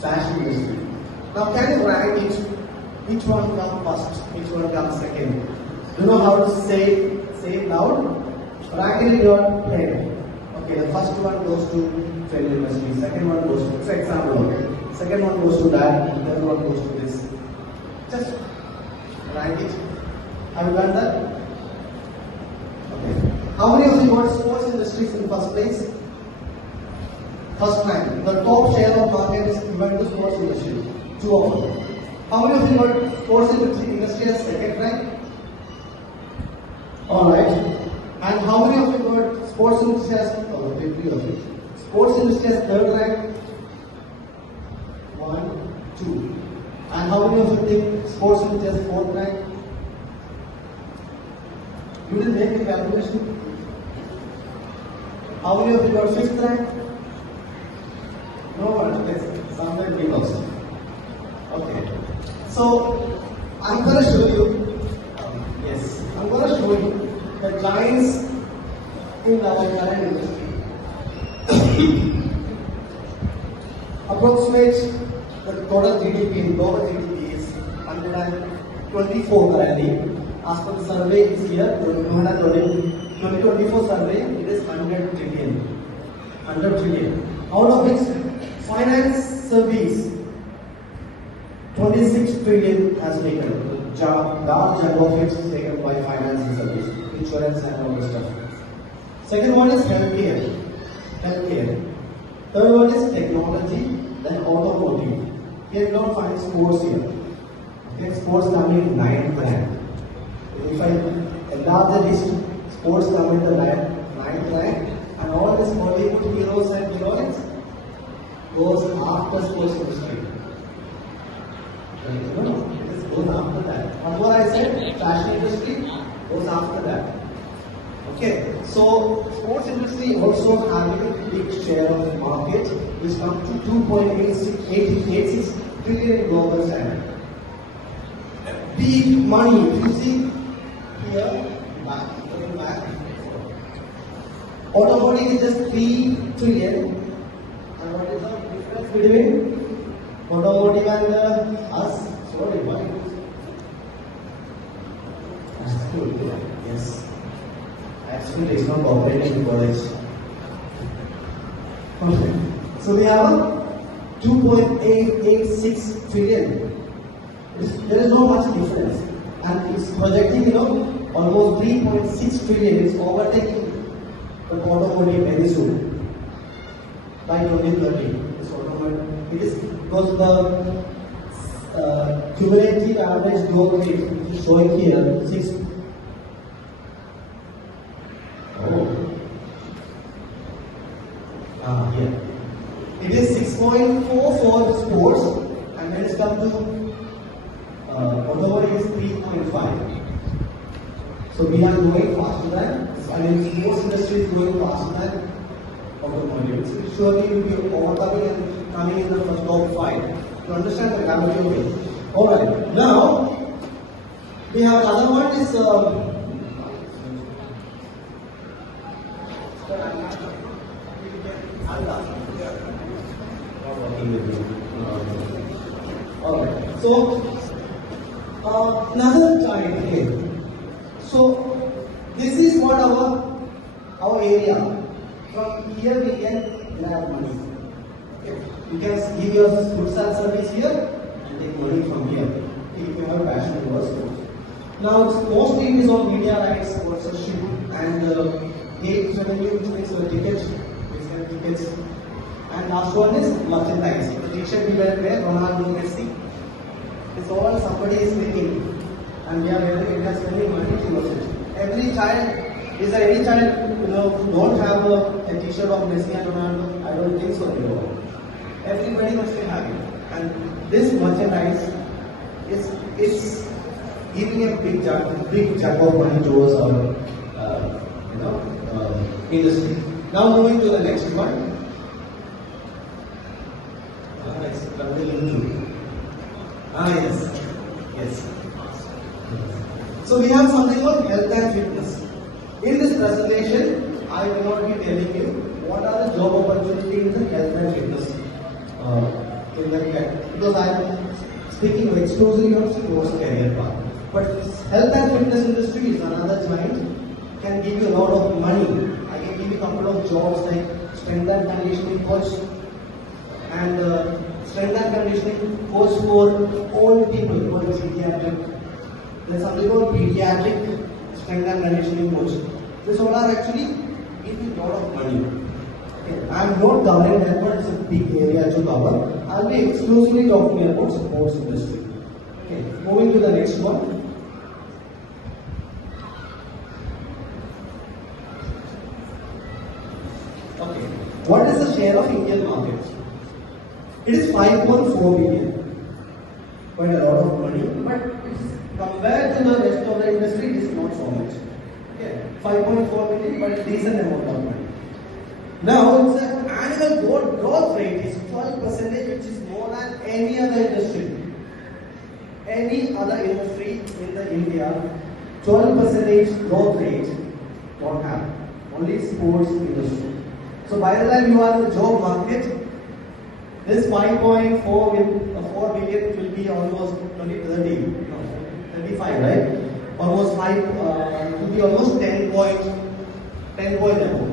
fashion industry. Now can you rank it? Which one comes first? Which one comes second? You know how to say it loud? Rank it in your head. Okay, the first one goes to film industry, second one goes to, for example, okay, second one goes to that, and third one goes to this. Just rank it. Have you done that? Okay. How many of you got sports industries in first place? First rank. The top share of market is given to sports industry. 2 of them. How many of you got sports industry as second rank? Alright. And how many of you got sports industry as sports industry as third rank? 1, 2. And how many of you think sports industry as fourth rank? You didn't make the calculation. How many of you got fifth rank? No one. Yes, somewhere we lost. Okay. So I'm going to show you. Yes, I'm going to show you the giants in our current industry. Approximate the total GDP in global GDP is 124 currently. As per the survey is here, 2024 survey, it is 100 trillion. 100 trillion. Out of which finance service 26 trillion has taken. Large chunk of it is taken by finance and service, insurance and all this stuff. Second one is healthcare. Third one is technology, then automotive. Here you don't find sports here. Okay, sports come in 9th rank. If I enlarge the list, sports come in the 9th rank, and all these Bollywood heroes and heroines goes after sports industry. No, it goes after that. And what I said, fashion industry goes after that. Okay, so sports industry also having a big share of the market, which comes to 2.86 trillion in global standard. Big money, if you see here, back. Automotive is just 3 trillion. And what is the difference between automotive and us? Sorry, why? That's good, yes. Actually, it's not cooperating in college. Okay. So we have a 2.886 trillion. There is not much difference. And it's projecting, almost 3.6 trillion. It's overtaking the automotive very soon. By 2030. It is because the cumulative average growth rate is showing here 6. Here. It is 6.4 for sports, and when it's come to automotive is 3.5. So we are going faster than, sports industry is going faster than automotive. So surely we will be overcoming and coming in the first top 5. To understand the gravity of it. Alright, now we have another one is Alright, so another giant here. So this is what our area. From here we can grab money. Okay. You can give your goods and service here and take money from here. Okay. If you have a passion towards sports. Now mostly it is on media rights, sponsorship, and gate revenue, which makes your tickets. And last one is merchandise. The t-shirt we wear, Ronaldo, Messi. It's all somebody is making, and we are spending money towards it. Every child, is there any child who don't have a t-shirt of Messi and Ronaldo? I don't think so anymore. Everybody must be having. And this merchandise is giving a big jump of money towards our industry. Now moving to the next one. It's yes. So we have something called health and fitness. In this presentation, I will not be telling you what are the job opportunities in the health and fitness because I am speaking exclusively on sports career path. But health and fitness industry is another giant, can give you a lot of money. I can give you a couple of jobs like strength and conditioning coach and strength and conditioning coach for old people who are pediatric. There's something called pediatric strength and conditioning coach. This all are actually give you a lot of money. Okay. I'm not covering that, but it's a big area to cover. I'll be exclusively talking about sports industry. Okay. Moving to the next one. Okay. What is the share of Indian market? It is 5.4 billion. Quite a lot of money, but compared to the rest of the industry, it is not so much. Okay. 5.4 billion, but a decent amount of money. Now, its annual growth rate is 12%, which is more than any other industry. Any other industry in the India, 12% growth rate, don't have. Only sports industry. So by the time you are in the job market, this 5.4 billion will be almost 35, right? Almost 5, it will be almost 10 point above.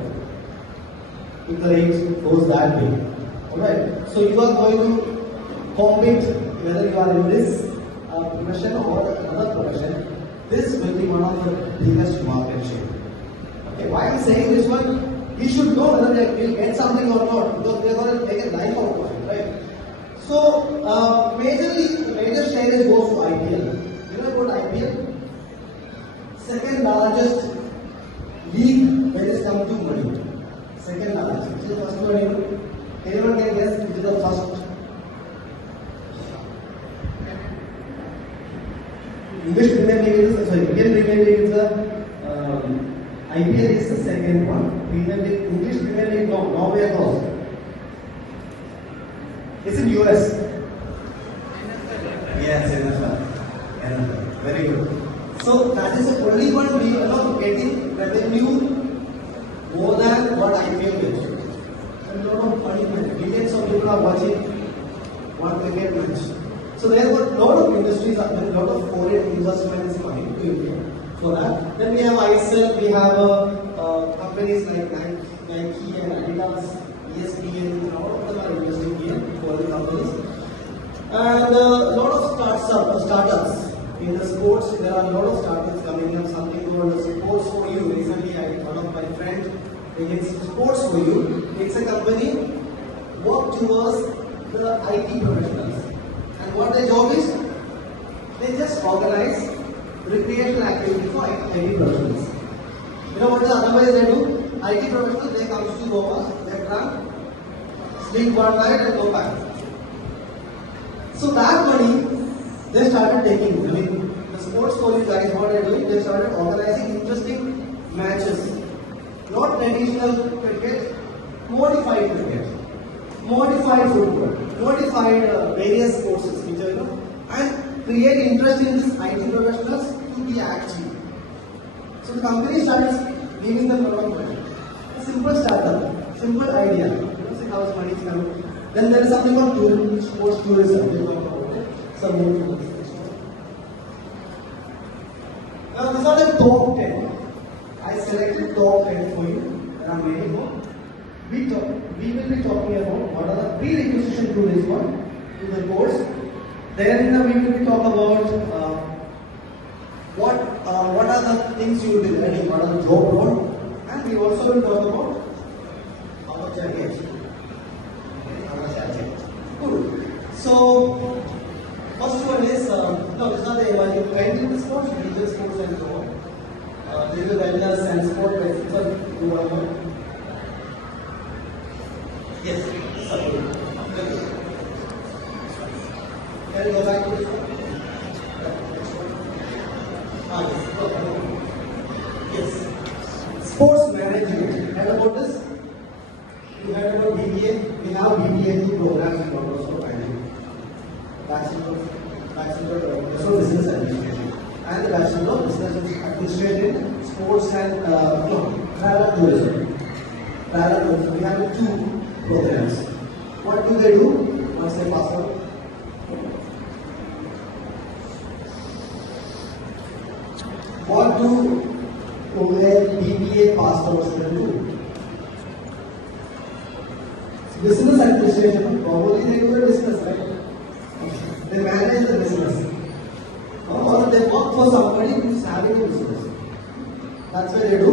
If the rate goes that way. Alright, so you are going to compete whether you are in this profession or another profession. This will be one of the biggest market share. Okay, why I am saying this one? We should know whether they will get something or not because they are going to make a life out of it, right? So, major share goes to IPL. You know about IPL? Second largest league when it comes to money. Second largest. Which is the first one? Anyone can guess which is the first? English Premier League is Indian Premier League is the IPL is the second one. English Premier League, no, Norway goes. It's in US. Yes, NFL. Very good. So that is the only one we are getting revenue more than what IPL gets. And a lot of money, millions of people are watching one cricket match. So there were a lot of industries, a lot of foreign investment is coming to India. For that, then we have ISL, we have companies like Nike and Adidas, ESPN, and all of them are investing here, foreign companies. And a lot of startups. In the sports, there are a lot of startups coming up, something called Sports for You. Recently, one of my friends, it's Sports for You. It's a company work towards the IT professionals. And what their job is? They just organize recreational activity for IT professionals. You know what the other ways they do? IT professionals, they come to Goa, they run, sleep one night and go back. So that money, they started taking. I mean, the sports college guys, what they're doing, they started organizing interesting matches. Not traditional cricket, modified cricket, modified football, modified various courses, which are, and create interest in these IT professionals to be active. So the company starts giving them a lot of money. A simple startup, simple idea. See how much money is coming. Then there is something called sports tourism. Now these are the top 10. I selected top 10 for you. There are many more. We will be talking about what are the prerequisites to this one, to the course. Then we will be talking about what are the things you will be learning, what are the job role, and we also will talk about our journey. Good. So first one is, no, it's not the emerging kind of sports, leisure sports and so on. Leisure wellness and sport medicine. Yes, sorry. sports and travel tourism. Travel tourism. We have two programs. What do they do once they pass out? What do BBA pass outs do? Business administration, probably they do a business, right? They manage the business. Or they work for somebody who's having a business. That's what they do.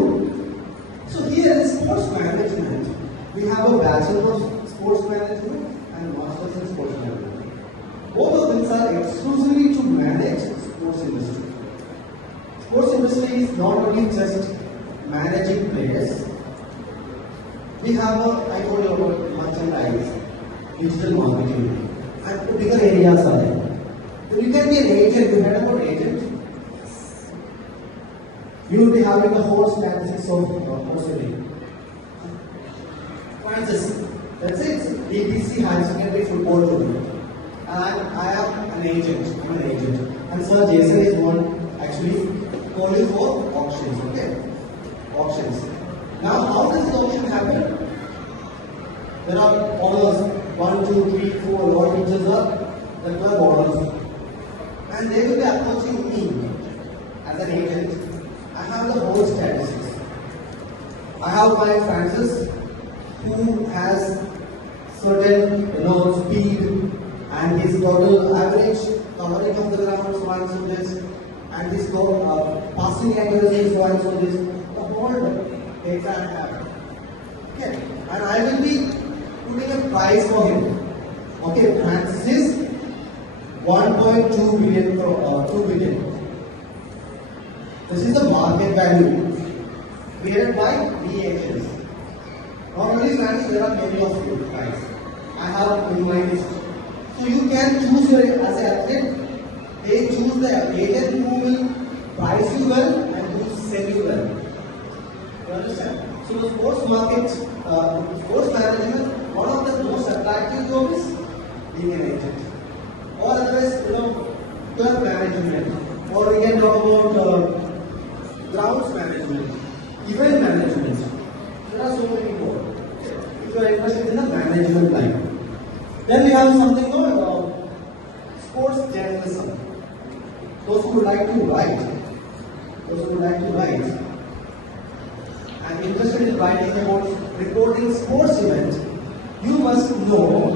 So here in sports management, we have a bachelor of sports management and masters in sports management. Both of them are exclusively to manage sports industry. Sports industry is not only just managing players. We have I told you about merchandise, digital marketing, and bigger areas are there. You can be an agent. You heard about agent? You will be having the whole statistics of wholesaling. For instance, let's say it's BBC High Secondary Football Tournament, and I am an agent. I'm an agent, and Sir Jason is one actually calling for auctions. Okay, auctions. Now, how does the auction happen? There are owners, 1, 2, 3, 4, all pitches are the club owners. And they will be approaching me as an agent. I have the whole statistics. I have my Francis who has certain speed and his total average covering of the ground so and so this, and his passing accuracy is so and so this. The whole data I have. Okay, and I will be putting a price for him. Okay, Francis is 1.2 billion, 2 billion. This is the market value created by the agents. Not only Francis, there are many of you guys. I have in my list. So you can choose your as an athlete. They choose the agent who will price you well and who will sell you well. You understand? So the sports market, sports management, one of the most attractive jobs is being an agent. Or otherwise, club management, or we can talk about grounds management, event management. There are so many more. If you are interested in the management line, then we have something called sports journalism. Those who would like to write, and interested in writing about reporting sports events, you must know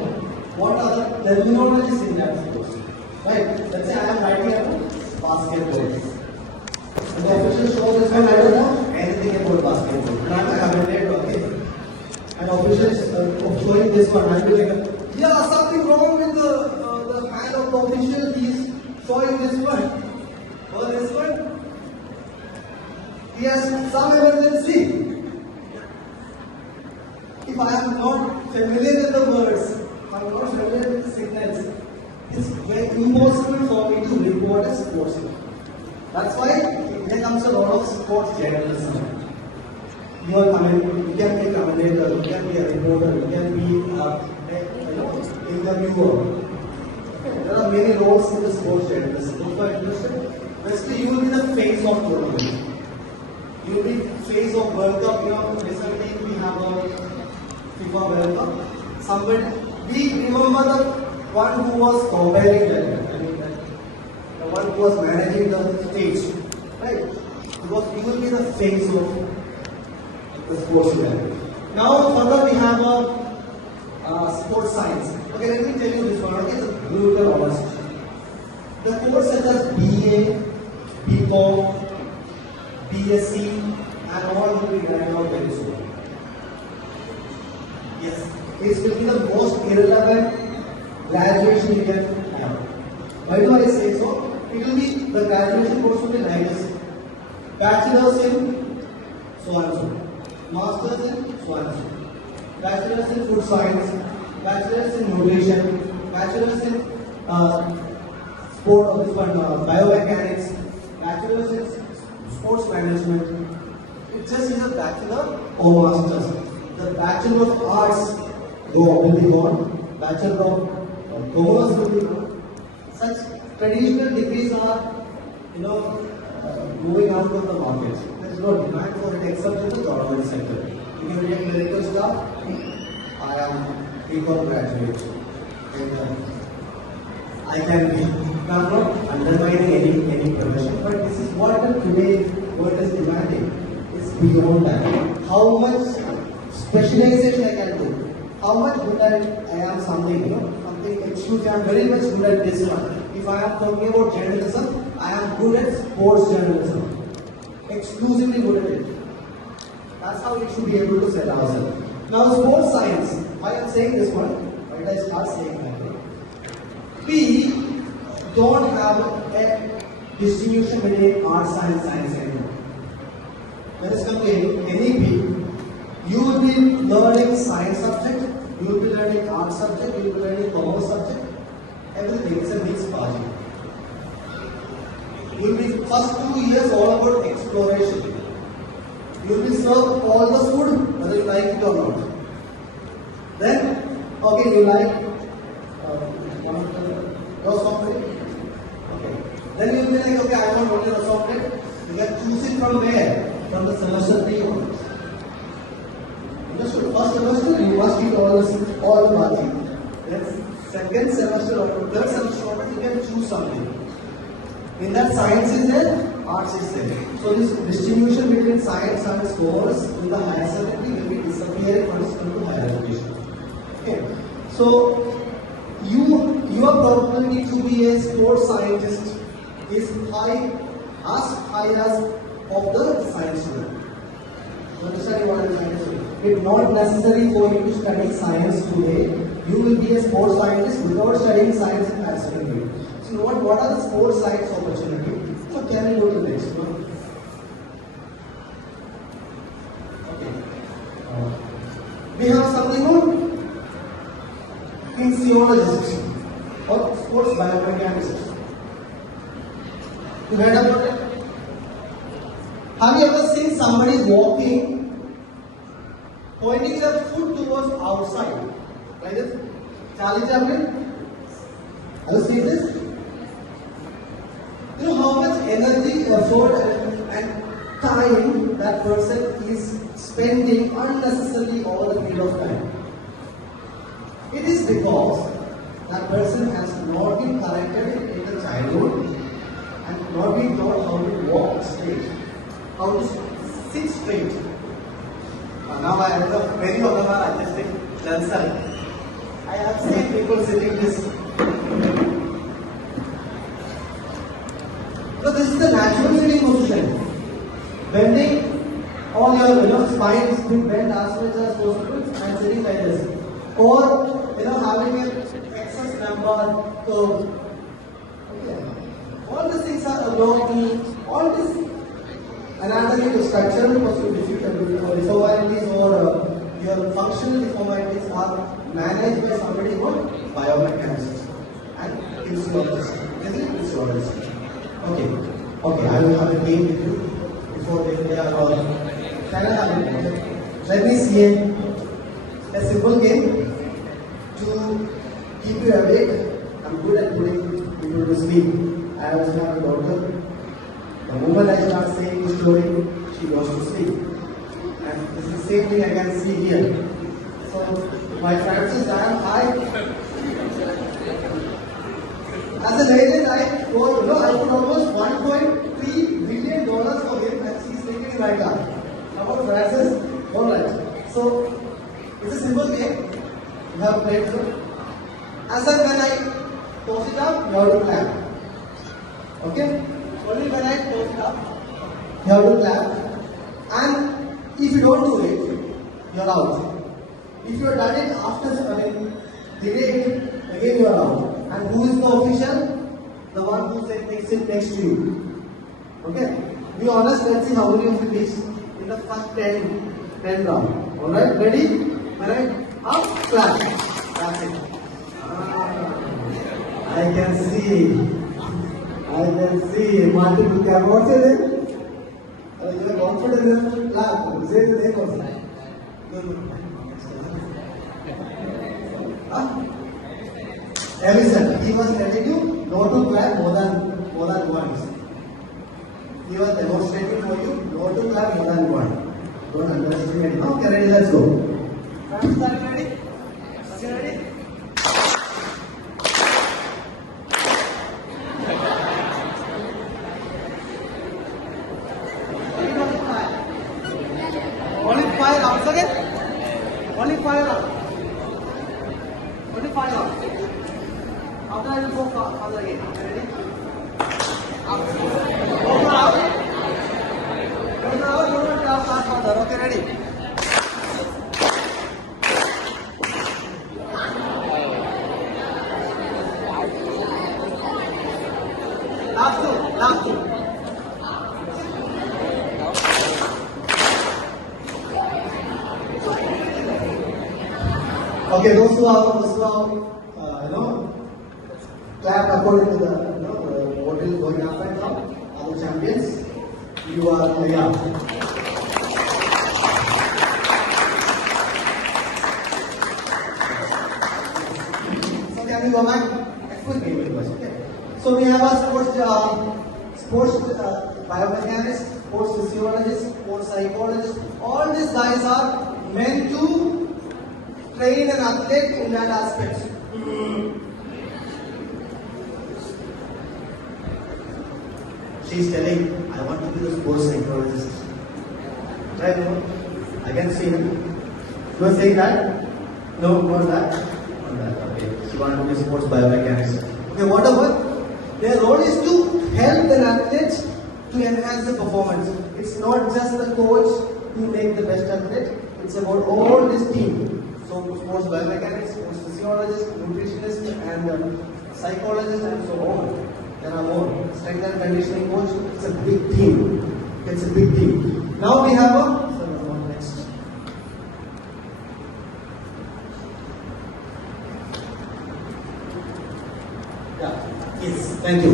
what are the terminologies in that sports. Right? Let's say I am writing about basketball. And the official shows this one, I don't know anything about basketball. I haven't read, okay? And official is showing this one, I will be like, yeah, something wrong with the hand of the official, he is showing this one. Or this one. He has some emergency. If I am not familiar with the words, I am not familiar with the signals, it's very impossible for me to report a sports event. That's why there comes a lot of sports journalism. You can be a commentator, you can be a reporter, you can be an interviewer. There are many roles in the sports journalism. If you are interested, basically you will be the face of tournament. You will be face of World Cup. Recently we have a FIFA World Cup. Somebody, we remember the one who was comparing the one who was managing the stage, right? Because you will be the face of the sports event. Now further we have a sports science. Okay, let me tell you this one. Okay, it's a brutal honest. The course such as BA, BCom, BSc, and all will be running out very soon. Yes, it will be the most irrelevant graduation you can have. Why do I say so? It will be the graduation course will be like this: bachelor's in so and so, master's in so and so, bachelor's in food science, bachelor's in nutrition, bachelor's in sport, biomechanics, bachelor's in sports management. It just is a bachelor or master's. The bachelor of arts will be gone, bachelor of commerce will be gone. Such traditional degrees are, moving out of the market. There's no demand for it except in the government sector. If you take medical staff, I am BCom graduate. And, I can be, I'm not undermining any profession, but this is what today world is demanding. It's beyond that. How much specialization I can do? How much good I am something, something exclusive. I am very much good at this one. If I am talking about journalism, I am good at sports journalism. Exclusively good at it. That's how we should be able to sell ourselves. Now, sports science. Why I am saying this one? Why did I start saying that? We don't have a distinction between arts and science anymore. When it's come to NEP, you will be learning science subject, you will be learning art subject, you will be learning commerce subject. Everything is a mixed party. You will be first 2 years all about exploration. You will be served all the food, whether you like it or not. Then, okay, you like rose omelette? Okay. Then you will be like, okay, I want only rose omelette. You can choose it from where? From the semester 3 onwards. Understood? First semester, you must eat all the bhaji. Then second semester or third semester onwards, you can choose something. In that, science is there, arts is there. So this distribution between science and scores in the higher secondary will be disappearing once you come to higher education. Okay. So your probability to be a sports scientist is as high as of the science student. You understand what I'm trying to say? It's not necessary for you to study science today. You will be a sports scientist without studying science in higher secondary. So what are the sports science opportunities? So can we go to the next one? Okay. We have something called kinesiologist or sports biomechanics. You heard about it? Have you ever seen somebody walking, pointing their foot towards outside? Like this? Charlie Chaplin? Have you seen this? You know how much energy, effort and time that person is spending unnecessarily over the period of time. It is because that person has not been corrected in the childhood and not been taught how to walk straight, how to sit straight. Now I have many of them are adjusting themselves. I have seen people sitting this. So this is the natural sitting position. Bending all your spine is being bent as much as possible and sitting like this. Or having an excess number curve. Okay. All these things are anatomy, all this anatomy to structural deformities or your functional deformities are managed by somebody called biomechanist and physiologist. Is it physiologist? Okay, I will have a game with you before they are all. Can I have a game? Let me see a simple game to keep you awake. I'm good at putting people to sleep. I also have a daughter. The moment I start saying the story, she goes to sleep. And this is the same thing I can see here. So my Francis, as an agent, I put almost $1.3 billion for him and she's sleeping in my car. About Francis, alright. So it's a simple game. You have played it. As and when I toss it up, you have to clap. Okay? Only when I toss it up, you have to clap. And if you don't do it, you're out. If you have done it after delayed, again you are out. And who is the official? The one who takes it next to you. Okay? Be honest, let's see how many of you reach in the first 10 round. Alright, ready? When I up, clap. That's it. I can see. Multiple clap. What's your name? You are confident enough to clap. Say the name also. Every he was telling you not to clap more than once. He was demonstrating for you, no to clap more than one. Don't underestimate. Now, okay, ready, let's go. Ready? Okay, ready? Only 5 rounds again? Only 5 rounds. Only 5 rounds. After I will go further again. Ready? Over out. Start further. Okay, ready? Last two. Okay, those who are clap according to the what is going on right now are the champions. You are So can we go back? Quick game it was, okay. So we have a sports biomechanics, sports physiologists, sports psychologists. All these guys are meant to train an athlete in that aspect. She is telling, I want to be the sports psychologist. Right? No? I can see him. You are saying that? No, not that. Not that. Okay. She wants to be sports biomechanics. Okay, whatever. Their role is to help the athlete to enhance the performance. It's not just the coach who make the best athlete. It's about all this team. So sports biomechanics, sports physiologists, nutritionists, and psychologists, and so on. There are more. Strength and conditioning coach. It's a big team. It's a big team. Now we have next. Yeah. Yes. Thank you.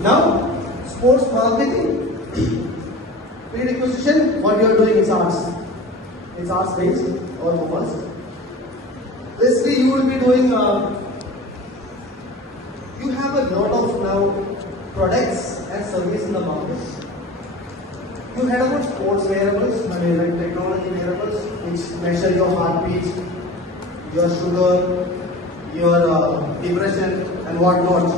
Now, sports marketing. Prerequisition. What you are doing is arts. It's arts based or commerce. Basically, you will be doing. You have a lot of now products and service in the market. You heard about sports wearables, like technology wearables, which measure your heartbeat, your sugar, your depression, and whatnot.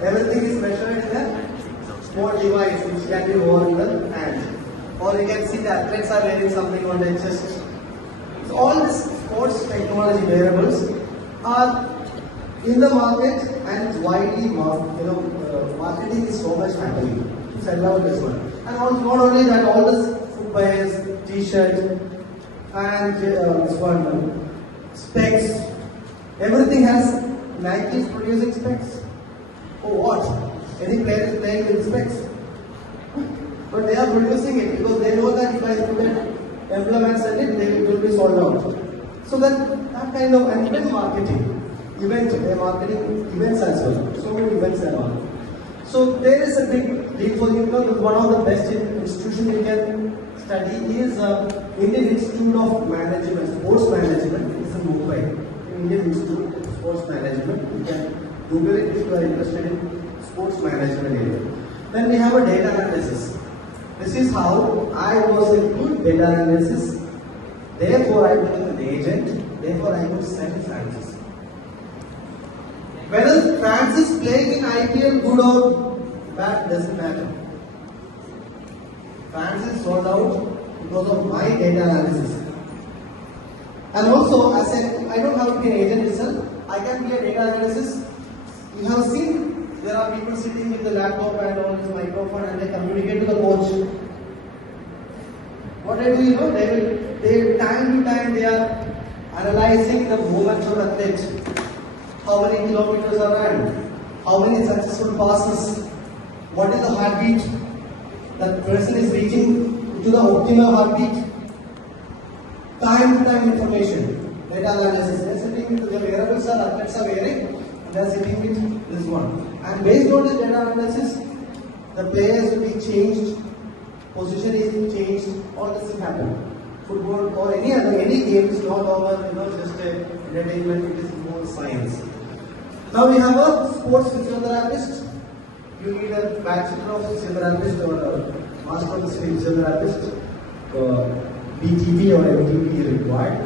Everything is measured in a small device which can be worn in the hand. Or you can see the athletes are wearing something on their chest. So all these sports technology wearables are in the market and widely marketing is so much happening. So I love this one. And also, not only that, all the footwears, t-shirts, and this one, specs. Everything has Nike is producing specs. Oh, what? Any player is playing with specs? But they are producing it because they know that if I put an emblem and sell it, it will be sold out. So that kind of, and even marketing. They're marketing events as well. So many events are on. So there is a big deal for you. One of the best institutions you can study is Indian Institute of Management, Sports Management. It's in Mumbai. Indian Institute of Sports Management. You can Google it if you are interested in sports management area. Then we have a data analysis. This is how I was a good data analysis. Therefore, I became an agent. Therefore, I could sell Francis. Whether Francis playing in IPL good or bad doesn't matter. Francis sold out because of my data analysis. And also, as I don't have to be an agent itself, I can be a data analysis. You have seen there are people sitting with the laptop and on this microphone and they communicate to the coach. What they do, they time to time they are analyzing the movements of athletes. How many kilometers are run? How many successful passes? What is the heartbeat? That person is reaching to the optimal heartbeat. Time to time information. Data analysis. They are sitting with the wearables athletes are wearing. They are sitting with this one. And based on this data analysis, the players will be changed, position is changed, all this will happen. Football or any game is no longer just entertainment, it is more science. Now we have a sports physiotherapist. you need a Bachelor of Physiotherapist or a Master of Physiotherapist, BTP or MTP is required.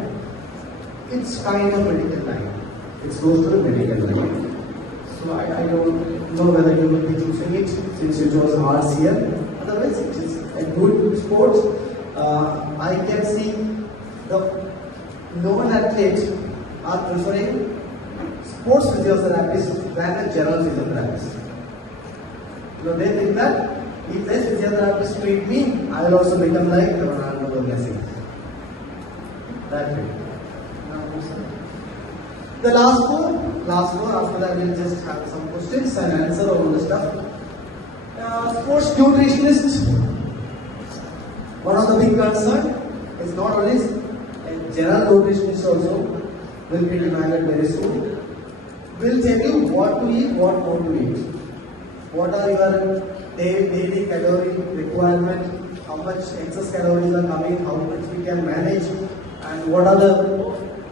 It's kind of medical line. It's close to the medical line. So I don't know whether you will be choosing it since it was RCM. Otherwise, it is a good sport. I can see the known athletes are preferring sports physiotherapist than a general physiotherapist. They think that if this physiotherapist treat me, I will also become like Ronaldo or Messi. That's it. The last four, after that we'll just have some questions and answer all the stuff. Sports nutritionist, one of the big concern is not only a general nutritionist also will be demanded very soon. Will tell you what to eat, what not to eat. What are your daily calorie requirement, how much excess calories are coming, how much we can manage, and what are the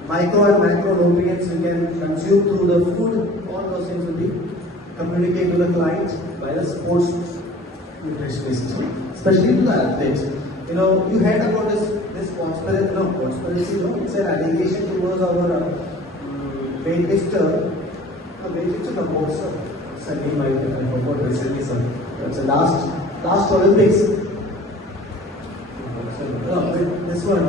micro and macro nutrients we can consume through the food. All those things will be communicated to the client by the sports nutritionist, especially to the athletes. You heard about this conspiracy, it's an allegation towards our weightlifter, the boxer. I forgot recently, sir. It's the last Olympics. This one.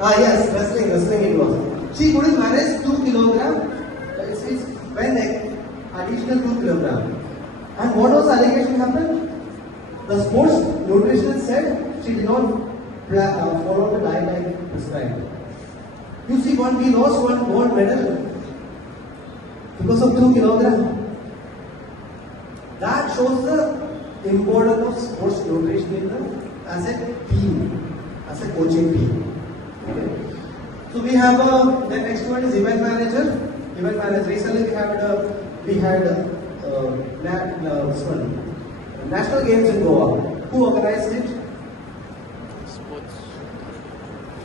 Yes, wrestling it was. She couldn't manage 2 kilograms. It's when additional 2 kilograms. And what was the allegation happened? The sports nutritionist said she did not follow the diet like prescribed. You see, we lost one gold medal because of 2 kilograms. That shows the importance of sports nutrition as a team, as a coaching team. Okay. So we have the next one is event manager. Event manager. Recently we had this one, National Games in Goa. Who organized it?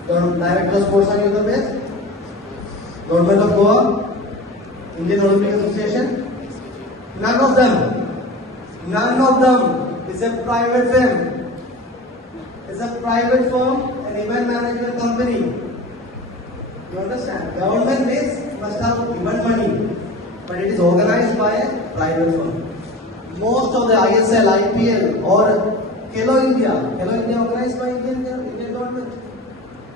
Director of Sports and Youth Affairs, Government of Goa, Indian Olympic Association. None of them. It's a private firm. It's a private firm, an event management company. You understand? Government must have event money, but it is organized by a private firm. Most of the ISL, IPL or Khelo India organized by Indian government.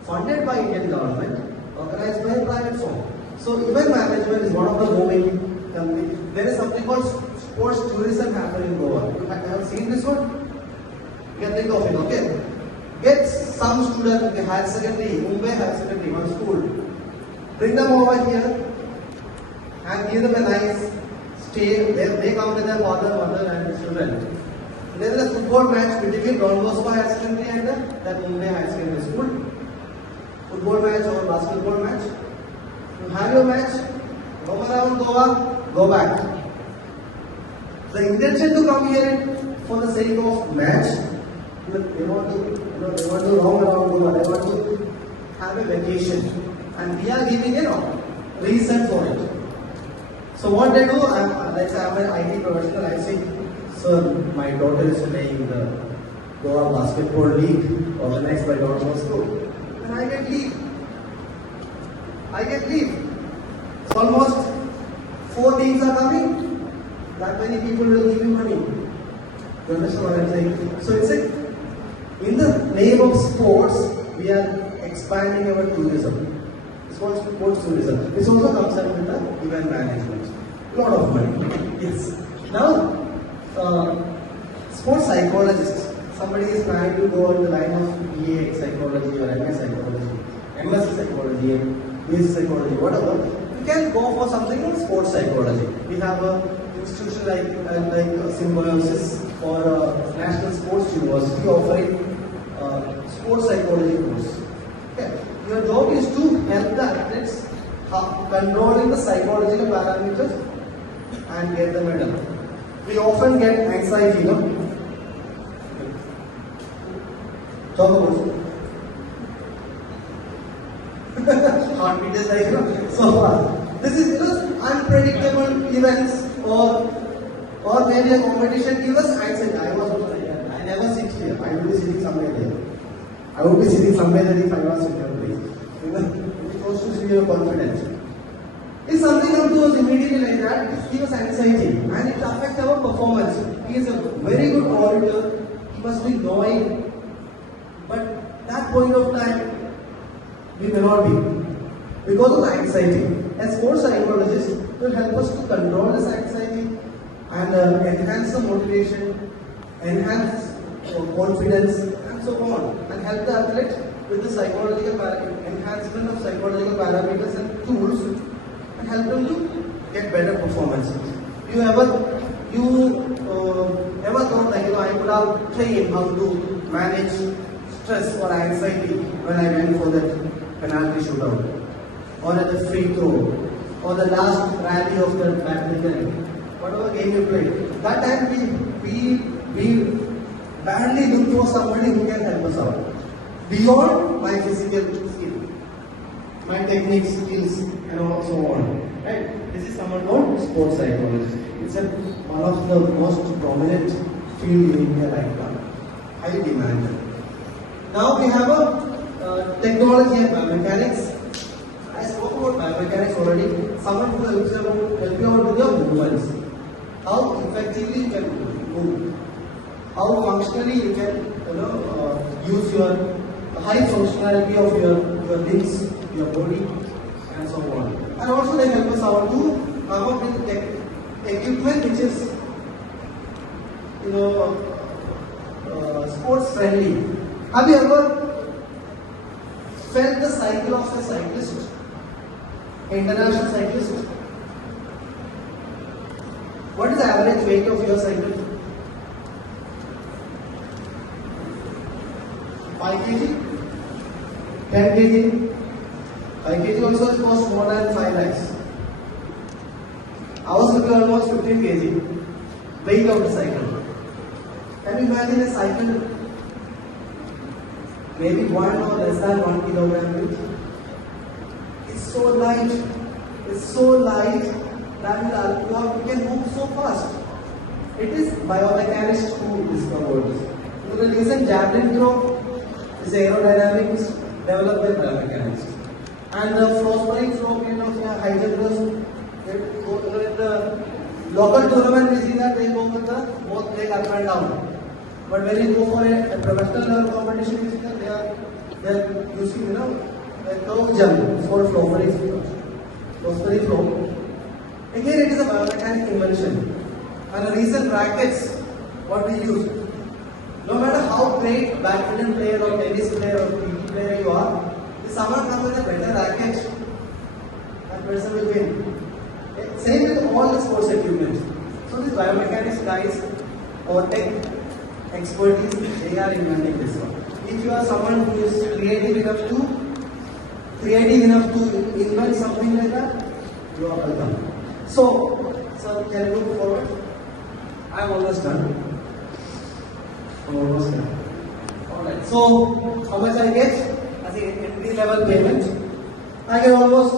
Funded by Indian government, organized by a private firm. So event management is one of the booming companies. There is something called sports tourism happening in Goa. You have seen this one? You can think of it, okay? Get some students, okay, higher secondary, Mumbai higher secondary, one school. Bring them over here and give them a nice stay. They come with their father, mother and children. There is a football match between Bosco higher secondary and that Mumbai higher secondary school. Football match or basketball match. You have your match, go around Goa, go back. The intention to come here for the sake of match, they want to roam around Goa, they want to have a vacation, and we are giving reason for it. So what they do, let's say I'm an IT professional, I say, sir, my daughter is playing the Goa Basketball League organized by Bosco. And I get leave. So almost 4 teams are coming. That many people will give you money. You understand what I'm saying? So it's in the name of sports, we are expanding our tourism. It's called sports tourism. It's also concerned with the event management. A lot of money. Yes. Now, sports psychologist. Somebody is planning to go in the line of BA psychology or MS psychology, MSc psychology, BSc psychology, whatever. You can go for something called sports psychology. We have an institution like Symbiosis or National Sports University offering sports psychology course. Okay. Your job is to help the athletes controlling the psychological parameters and get the medal. We often get anxiety, Talk about it. Heartbeat is like so fast. This is unpredictable events or maybe a competition gives us anxiety. I was also like that. I never sit here. I will be sitting somewhere there. I would be sitting somewhere there if I was in your place. It goes to see your confidence. If something goes immediately like that, it gives us anxiety and it affects our performance. He is a very good orator. He must be knowing. But that point of time, we may not be. Because of anxiety. A sports psychologist will help us to control this anxiety and enhance the motivation, enhance confidence, and so on, and help the athlete with the psychological enhancement of psychological parameters and tools, and help them to get better performance. You ever thought like I could have trained how to manage stress or anxiety when I went for that penalty shootout, or at the free throw, or the last rally of the badminton, whatever game you played. That time we badly look for somebody who can help us out. Beyond my physical skill, my technique skills, and so on. Right? This is someone called sports psychologist. It's one of the most prominent field in India right now. Highly demanded. Now we have a technology and biomechanics. I spoke about biomechanics already. Someone who helps you out with your movements. How effectively you can move. How functionally you can use your high functionality of your limbs, your body, and so on. And also they help us out to come up with equipment which is sports friendly. Have you ever felt the cycle of a cyclist? International cyclist? What is the average weight of your cycle? 5 kg? 10 kg? 5 kg also costs more than 5 lakhs. Ours will be almost 15 kg weight of the cycle. Can you imagine a cycle maybe 1 or less than 1 kilogram weight? It's so light that you can move so fast. It is biomechanics who discovered this. The recent javelin throw is aerodynamics developed by biomechanics. And the frost-burning throw, high jumpers, in the local tournament we see that they go with the both leg up and down. But when you go for a professional level competition, you see that they are using a curve jump for frost-burning throw. Again, it is a biomechanic invention. And the recent rackets, what we use, no matter how great badminton player or tennis player or cricket player you are, if someone comes with a better racket, that person will win. Same with all the sports equipment. So these biomechanics guys or tech expertise, they are inventing this one. If you are someone who is creative enough to invent something like that, you are welcome. So can you move forward? I am almost done. Alright, so how much I get as an entry level payment? I get almost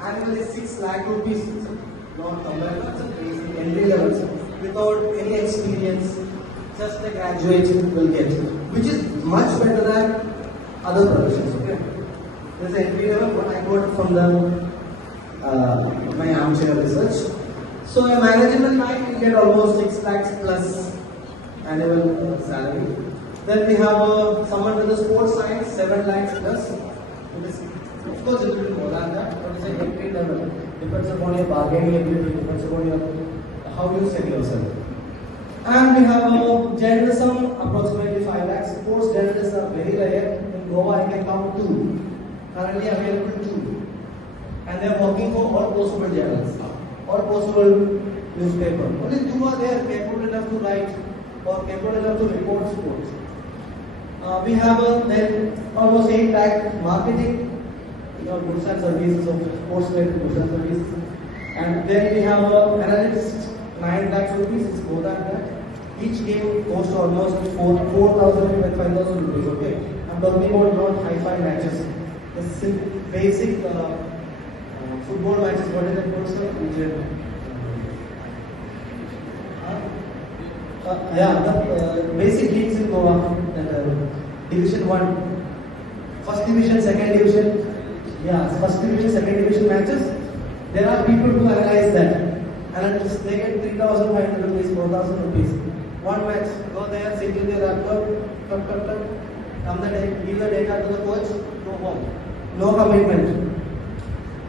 annually 6 lakh rupees. Not compared, that's a basic entry level without any experience. Just a graduate will get, which is much better than other professions. Okay, there's an entry level, but I got from my armchair research. So a management line will get almost 6 lakhs plus annual salary. Then we have someone with the sports science, 7 lakhs plus. Of course, it will be more than that, but it's an entry level. Depends upon your bargaining ability, depends upon how you sell yourself. And we have journalism, approximately 5 lakhs. Sports journalists are very rare. In Goa, I can count 2. Currently available 2. And they are working for all possible journals, all possible newspaper. Only 2 are there capable enough to write or capable enough to report sports. We have then almost 8 lakh marketing, goods and services of sports related goods and services. And then we have analytics, 9 lakhs rupees, it's more than that. Each game costs almost 4,000 and 5,000 rupees. Okay, I'm talking about not high-fi matches. This is basic football football matches, what is that called, sir? The basic leagues in Goa, Division 1, First Division, Second Division, First Division, Second Division matches. There are people who analyze that, and they get 3,500 rupees, 4,000 rupees. One match, go there, sit in their laptop, come the day, give the data to the coach, go home. No commitment.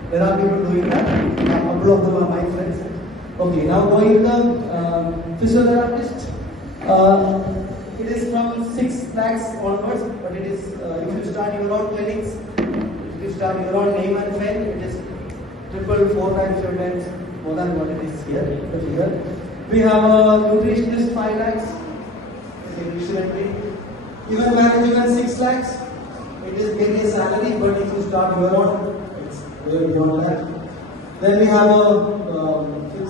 There are people doing that. A couple of them are my friends. Okay, now going to the physiotherapist. It is from 6 lakhs onwards, but it is if you start your own clinics, if you start your own name and fame, it is triple, 4 times, 5 times more than what it is here. The figure. We have a nutritionist 5 lakhs. Even management 6 lakhs. It is getting a salary, but if you start your own, it's way beyond that. Then we have a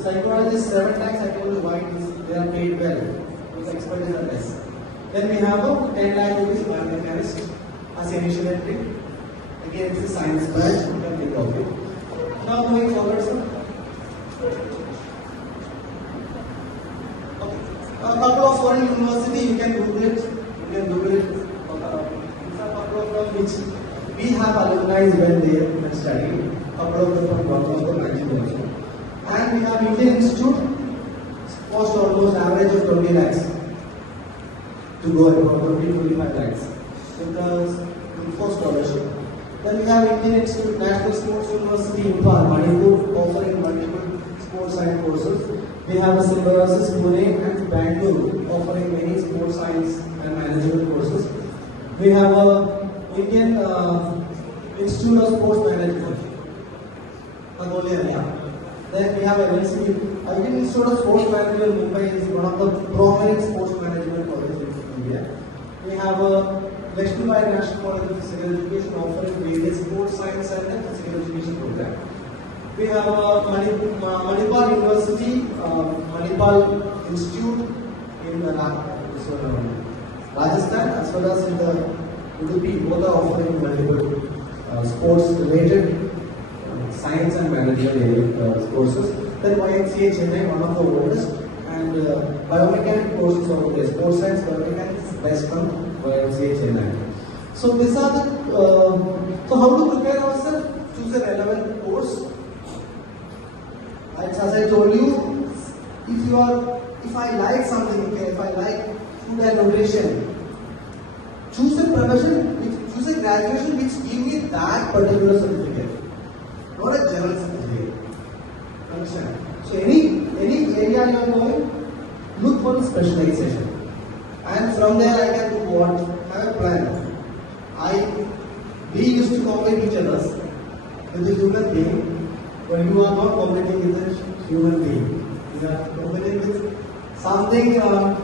psychologist 7 lakhs. I told you why they are paid well. Because expertise are less. Then we have a 10 lakh rupees biomechanist as initial entry. Again, it's a science branch. You can think of it. Now moving forward, sir. Okay. A couple of foreign university, you can Google it. It's a couple of them which we have alumni when they were studying. A couple of them from Bosco, Panjim-Goa. And we have Indian Institute, cost almost average of 20 lakhs to go about 20-25 lakhs for scholarship. Then we have Indian Institute, National Sports University in Manipur, offering multiple sports science courses. We have a Symbiosis Pune and Bangalore, offering many sports science and management courses. We have a Indian Institute of Sports Management, Mongolia. Then we have Indian Institute of Sports Management in Mumbai is one of the prominent sports management colleges in India. We have a Lakshmi-Bai National College of Physical Education offering various sports science and physical education program. We have a Manipal University, Manipal Institute in Rajasthan, as well as in the Gopi, both are offering multiple sports related science and management courses. Then YMCA Chennai, one of the oldest, and biomechanics courses over there. Sports science, biomechanics is best from YMCA Chennai. So these are the. So how to prepare ourselves? Choose a relevant course. As I told you, if I like something, okay, if I like food and nutrition, choose a profession, choose a graduation which give me that particular certificate. Not a general certificate. Understand? So any area you are going, look for the specialization. And from there I can do what? Have a plan. We used to compete each other with the human being, but you are not competing with a human being. You are competing with something, now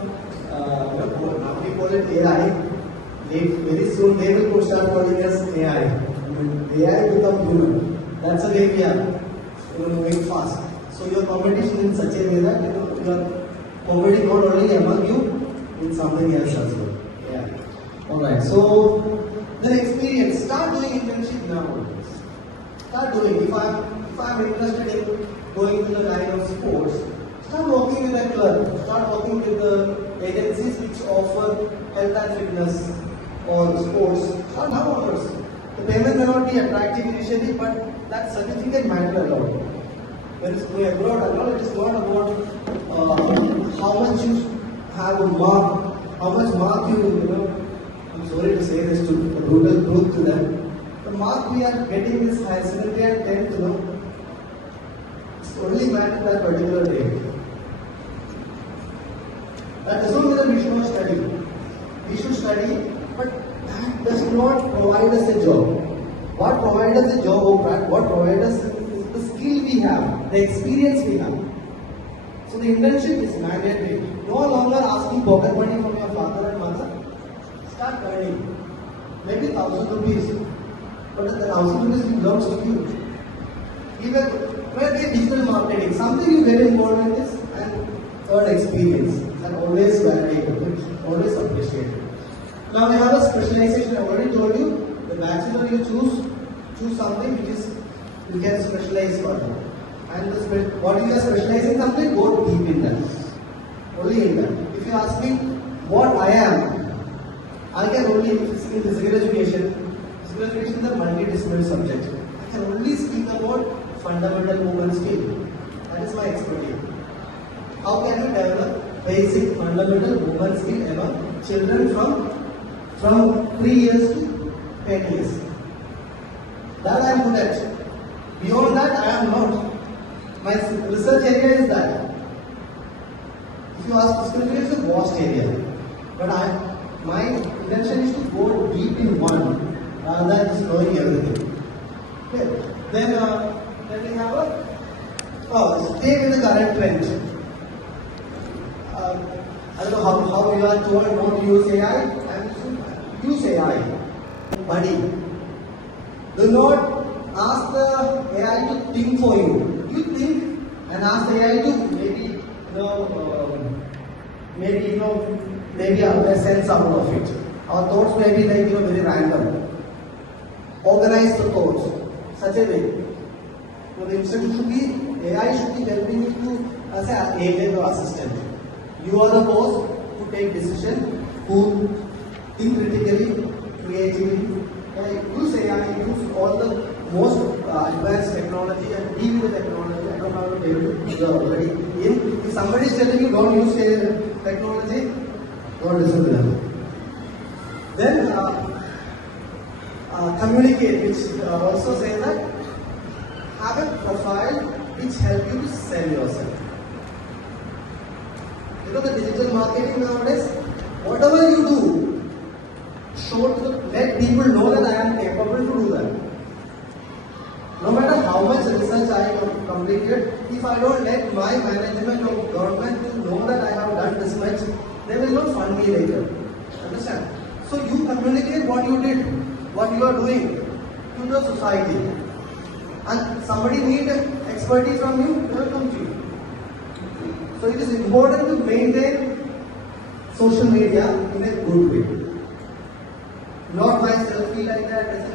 we call it AI. Very soon they will start calling us AI. AI become human. That's the way we are moving fast. So your competition in such a way that you are competing not only among you with something else as well. Yeah. Alright. So the experience. Start doing internship now. Start doing. If I'm interested in going to the line of sports, start working with a club. Start working with the agencies which offer health and fitness or sports. Start now onwards. The payment may not be attractive initially, but that certificate matters a lot. When it's going abroad, it is not about how much you have a mark, how much mark I'm sorry to say this to the brutal truth to them. The mark we are getting is high, 70 and 10, it's only matter that particular day. That doesn't mean that we should not study. We should study, but that does not provide us a job. What provides us a job, what provides us is the skill we have, the experience we have. So the internship is mandatory. No longer asking pocket money from your father and mother. Start earning. Maybe 1,000 rupees. But the 1,000 rupees belongs to you. Even digital marketing, something you get involved in this and earn experience. And always validated, always appreciated. Now we have a specialization. I already told you, the bachelor you choose something which is you can specialize further. And what you are specializing something, go deep in that. Only in that. If you ask me what I am, I can only, in physical education is a multidisciplinary subject. I can only speak about fundamental movement skill. That is my expertise. How can you develop basic fundamental movement skill among children from 3 years to 10 years? That I am good at. Beyond that, I am not. My research area is that. If you ask, physical education is a vast area. But my intention is to go deep in one rather than just knowing everything. Okay. Then we have stay with the current trend. I don't know how you are told not to use AI. Use AI. Buddy. Do not ask the AI to think for you. You think and ask the AI to maybe a sense out of it. Our thoughts may be very random. Organize the thoughts such a way. So the institution should be, AI should be helping you to as an agent or assistant. You are the boss who take decision, who think critically, creatively. Use AI, use all the most advanced technology and deal with the technology. I don't know how to tell you, you are already in. If somebody is telling you don't use technology, don't listen to them. Then communicate, which also says that have a profile which help you to sell yourself. You know the digital marketing nowadays, whatever you do, let people know that I am capable to do that. No matter how much research I have completed, if I don't let my management or government know that I have done this much, they will not fund me later. Understand? So you communicate what you did, what you are doing to the society. And somebody needs expertise from you, they will come to you. So it is important to maintain social media in a good way. Not my selfie like that.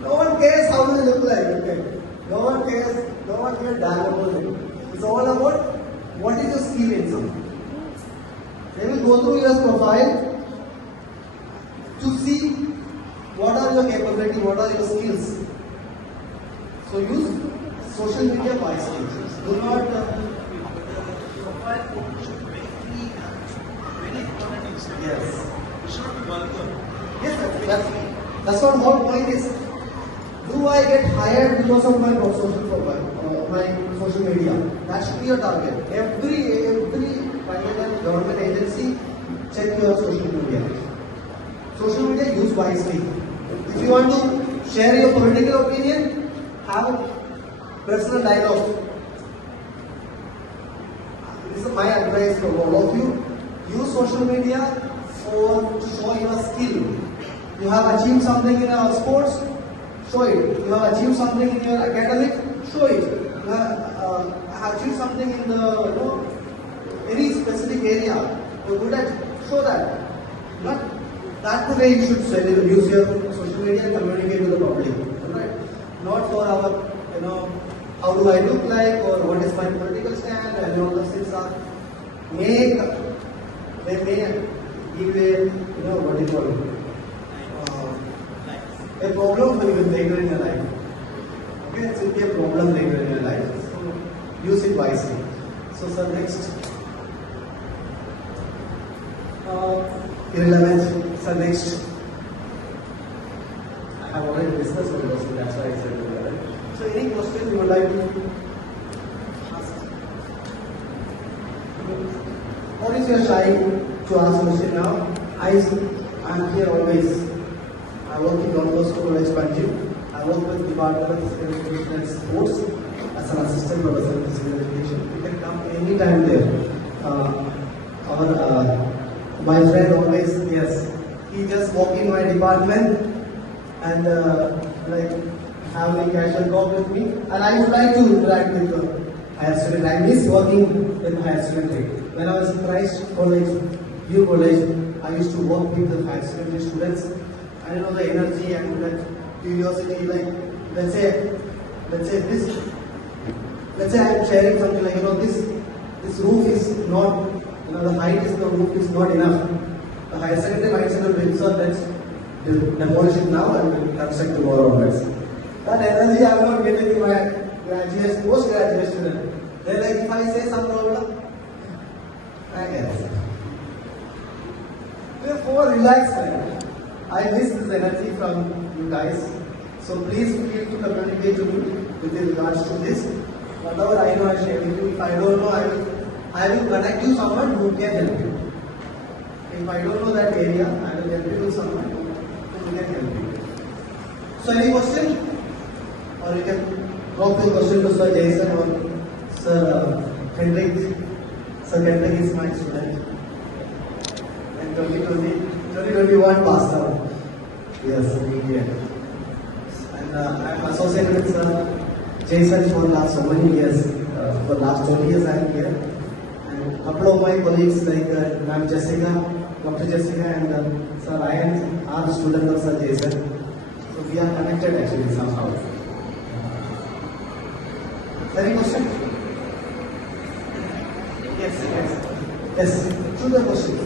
No one cares how you look like. Okay? No one cares. No one cares about it. It's all about what is your skill in something. They will go through your profile to see what are your capability, what are your skills. So use social media wisely. Do not. Yes. It should not be vulgar. Yes, that's what the whole point is. Do I get hired because of my social profile, my social media? That should be your target. Every private government agency, check your social media. Social media use wisely. If you want to share your political opinion, have a personal dialogue. This is my advice for all of you. Use social media to show your skill. You have achieved something in our sports, show it. You have achieved something in your academic, show it. You have achieved something in the any specific area you're good at, show that. Not that's the way you should use your social media and communicate with the public. Right? Not for our how do I look like or what is my political stand and all those things are they may give a what do you call it? A problem for you later in your life. Okay, it will be a problem later in your life. So use it wisely. So sir, next. Irrelevant. Sir, next. I have already discussed with us, so that's why I said irrelevant. So any questions you would like to ask? Or if you are shy to ask question now, I am here always. I work in Bosco College, Panjim. I work with Department of Physical Education and Sports as an assistant professor in physical education. You can come anytime there. My friend always, yes, he just walk in my department and have a casual talk with me. And I would like to interact with the higher student. I miss working with higher student. When I was in Christ College, U College, I used to work with the higher students. I know the energy and that curiosity, let's say let's say this, let's say I am sharing something like, this roof is not, the height is the roof is not enough. The higher secondary might say, let's demolish it now and we'll construct tomorrow onwards. That energy I am not getting in my graduate, post-graduate student. They're like, if I say some problem, I guess. Therefore, relax, man. I miss this energy from you guys. So please feel to communicate to me with regards to this. Whatever I know, I share with you. If I don't know, I will connect you someone who can help you. If I don't know that area, I will help you with someone who can help you. So any question? Or you can drop your question to Sir Jason or Sir Hendrik. Sir Hendrik is my student. And 2021 passed out. Yes, Indian. And I am associated with Sir Jason for last so many years. For last 20 years I am here. And a couple of my colleagues like Ma'am Jessica, Dr. Jessica and Sir Ryan are students of Sir Jason. So we are connected actually somehow. Any question? Yes. Shoot the question.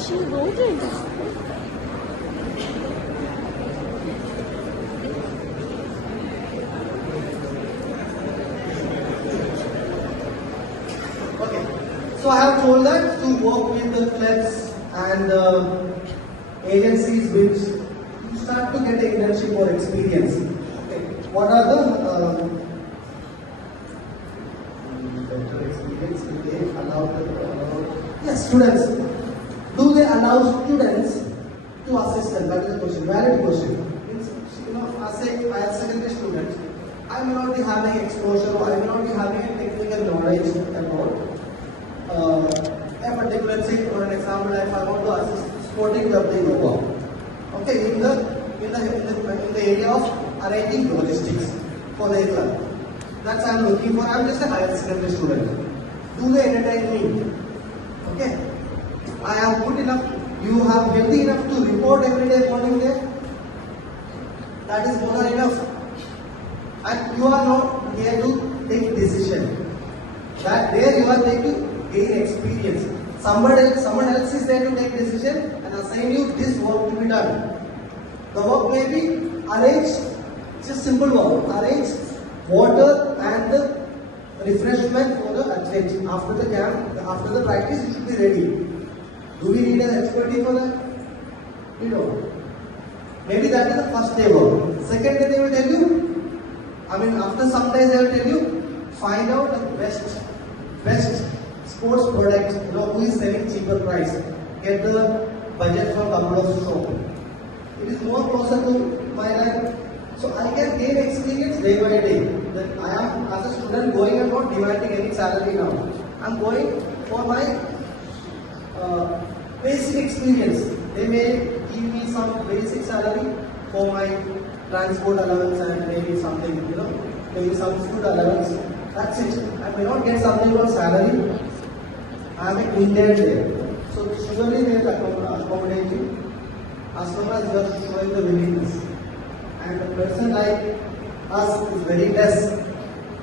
She wrote it. So I have told that to work with the clubs and agencies which you start to get a internship or experience. Okay. What are the better experience? Do they allow yes, students. Do they allow students to assist them? That is the question. Valid question. As a higher secondary student, I may not be having exposure or I may not be having a technical knowledge about a particular thing. For an example, if I want to assist sporting club in Goa, okay, in the area of arranging logistics for the club, that's I'm looking for. I'm just a higher secondary student. Do they entertain me? Okay, I am good enough. You have healthy enough to report every day morning there. That is more than enough. And you are not here to take decision. That there you are there to gain experience. Someone else is there to take decision and assign you this work to be done. The work may be arrange, just simple work, arrange water and the refreshment for the athlete. After the camp, after the practice, you should be ready. Do we need an expertise for that? We don't. Maybe that is the first day work. Second day they will tell you, after some days they will tell you, find out the best sports product, who is selling cheaper price. Get the budget from couple of shops. It is more closer to my life. So I can gain experience day by day. That I am as a student going and not demanding any salary now. I am going for my basic experience. They may give me some basic salary for my transport allowance and maybe something, maybe some food allowance. That's it. I may not get something on salary. I am an Indian there. So surely they will accommodate you as long as you are showing the willingness. And a person like us is very less,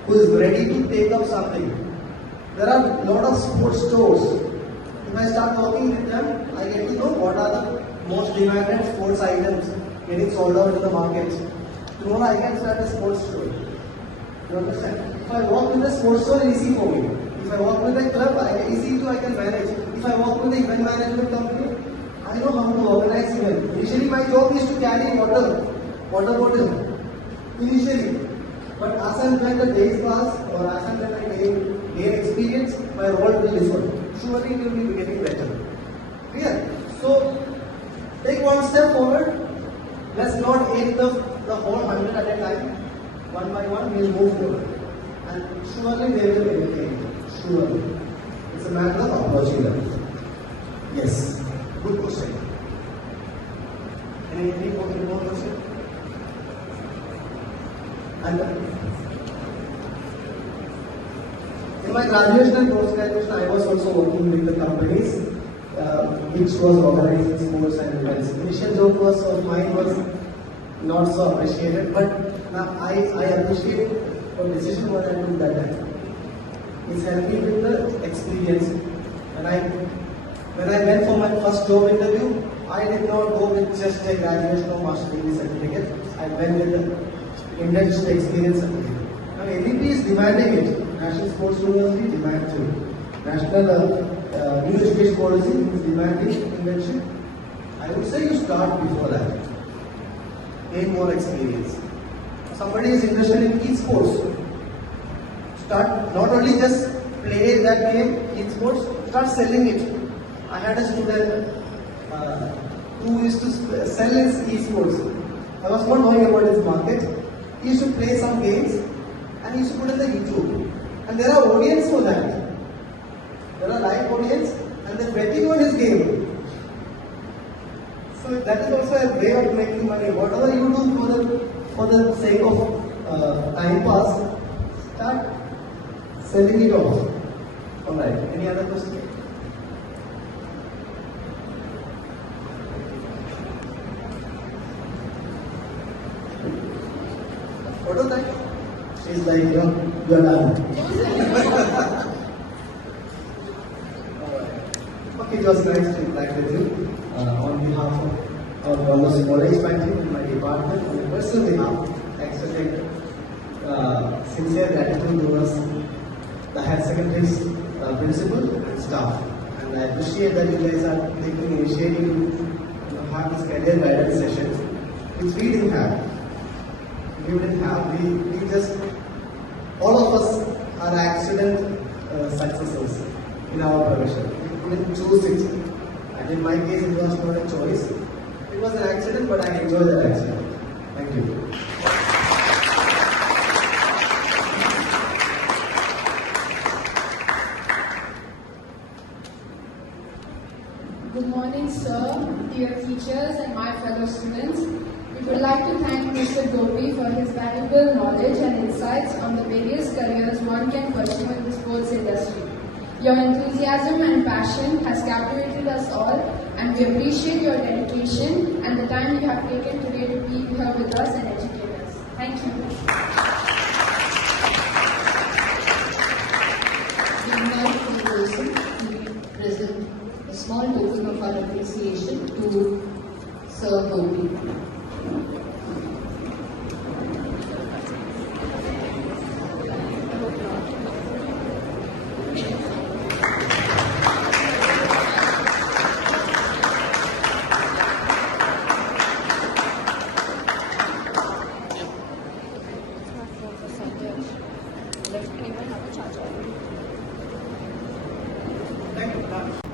who is ready to take up something. There are a lot of sports stores. If I start working with them, I get to know what are the most demanded sports items getting sold out in the market. Tomorrow I can start a sports store. You understand? If I work with a sports store, it's easy for me. If I work with a club, easy too, I can manage. If I work with an event management company, I know how to organize event. Initially my job is to carry water bottle. Initially. But as and when the days pass, or as and when I gain experience, my role will differ. Surely it will be getting better. Clear? So, take one step forward. Let's not aim the whole 100 at a time. One by one, we will move forward. And surely they will entertain you. Surely. It's a matter of approaching them. Yes. Good question. Any more question? And in my graduation and post-graduation, I was also working with the companies which was organizing sports and events. Initial joke was of mine was not so appreciated, but I appreciate the decision what I took that time. It's helped me with the experience. When I went for my first job interview, I did not go with just a graduation or master degree certificate. I went with the internship experience certificate. Now NEP is demanding it. National Sports University demands it. National New Education Policy is demanding internship. I would say you start before that. Gain more experience. Somebody is interested in esports. Start not only just play that game, esports, start selling it. I had a student who used to sell his esports. I was not knowing about his market. He used to play some games and he used to put in the YouTube. And there are audience for that. There are live audience and they're betting on his game. So that is also a way of making money. Whatever you do for the sake of time pass, start selling it off. Alright, any other question? What was that? She's like, you are done. Okay, it was nice to interact with you. On behalf of almost college Panjim in my department, on a personal behalf, I extend sincere gratitude towards the higher secondary principal and staff. And I appreciate that you guys are taking initiative to have this career guidance session, which we didn't have. We just, all of us are accident successes in our profession. We couldn't choose it. And in my case, it was not a choice. It was an accident, but I enjoyed that accident. Thank you. Good morning, sir, dear teachers and my fellow students. We would like to thank Mr. Gopi for his valuable knowledge and insights on the various careers one can pursue in the sports industry. Your enthusiasm and passion has captivated us all, and we appreciate your dedication and the time you have taken today to be here with us and educate us. Thank you. We invite the person to present a small token of our appreciation to Sir Gopi.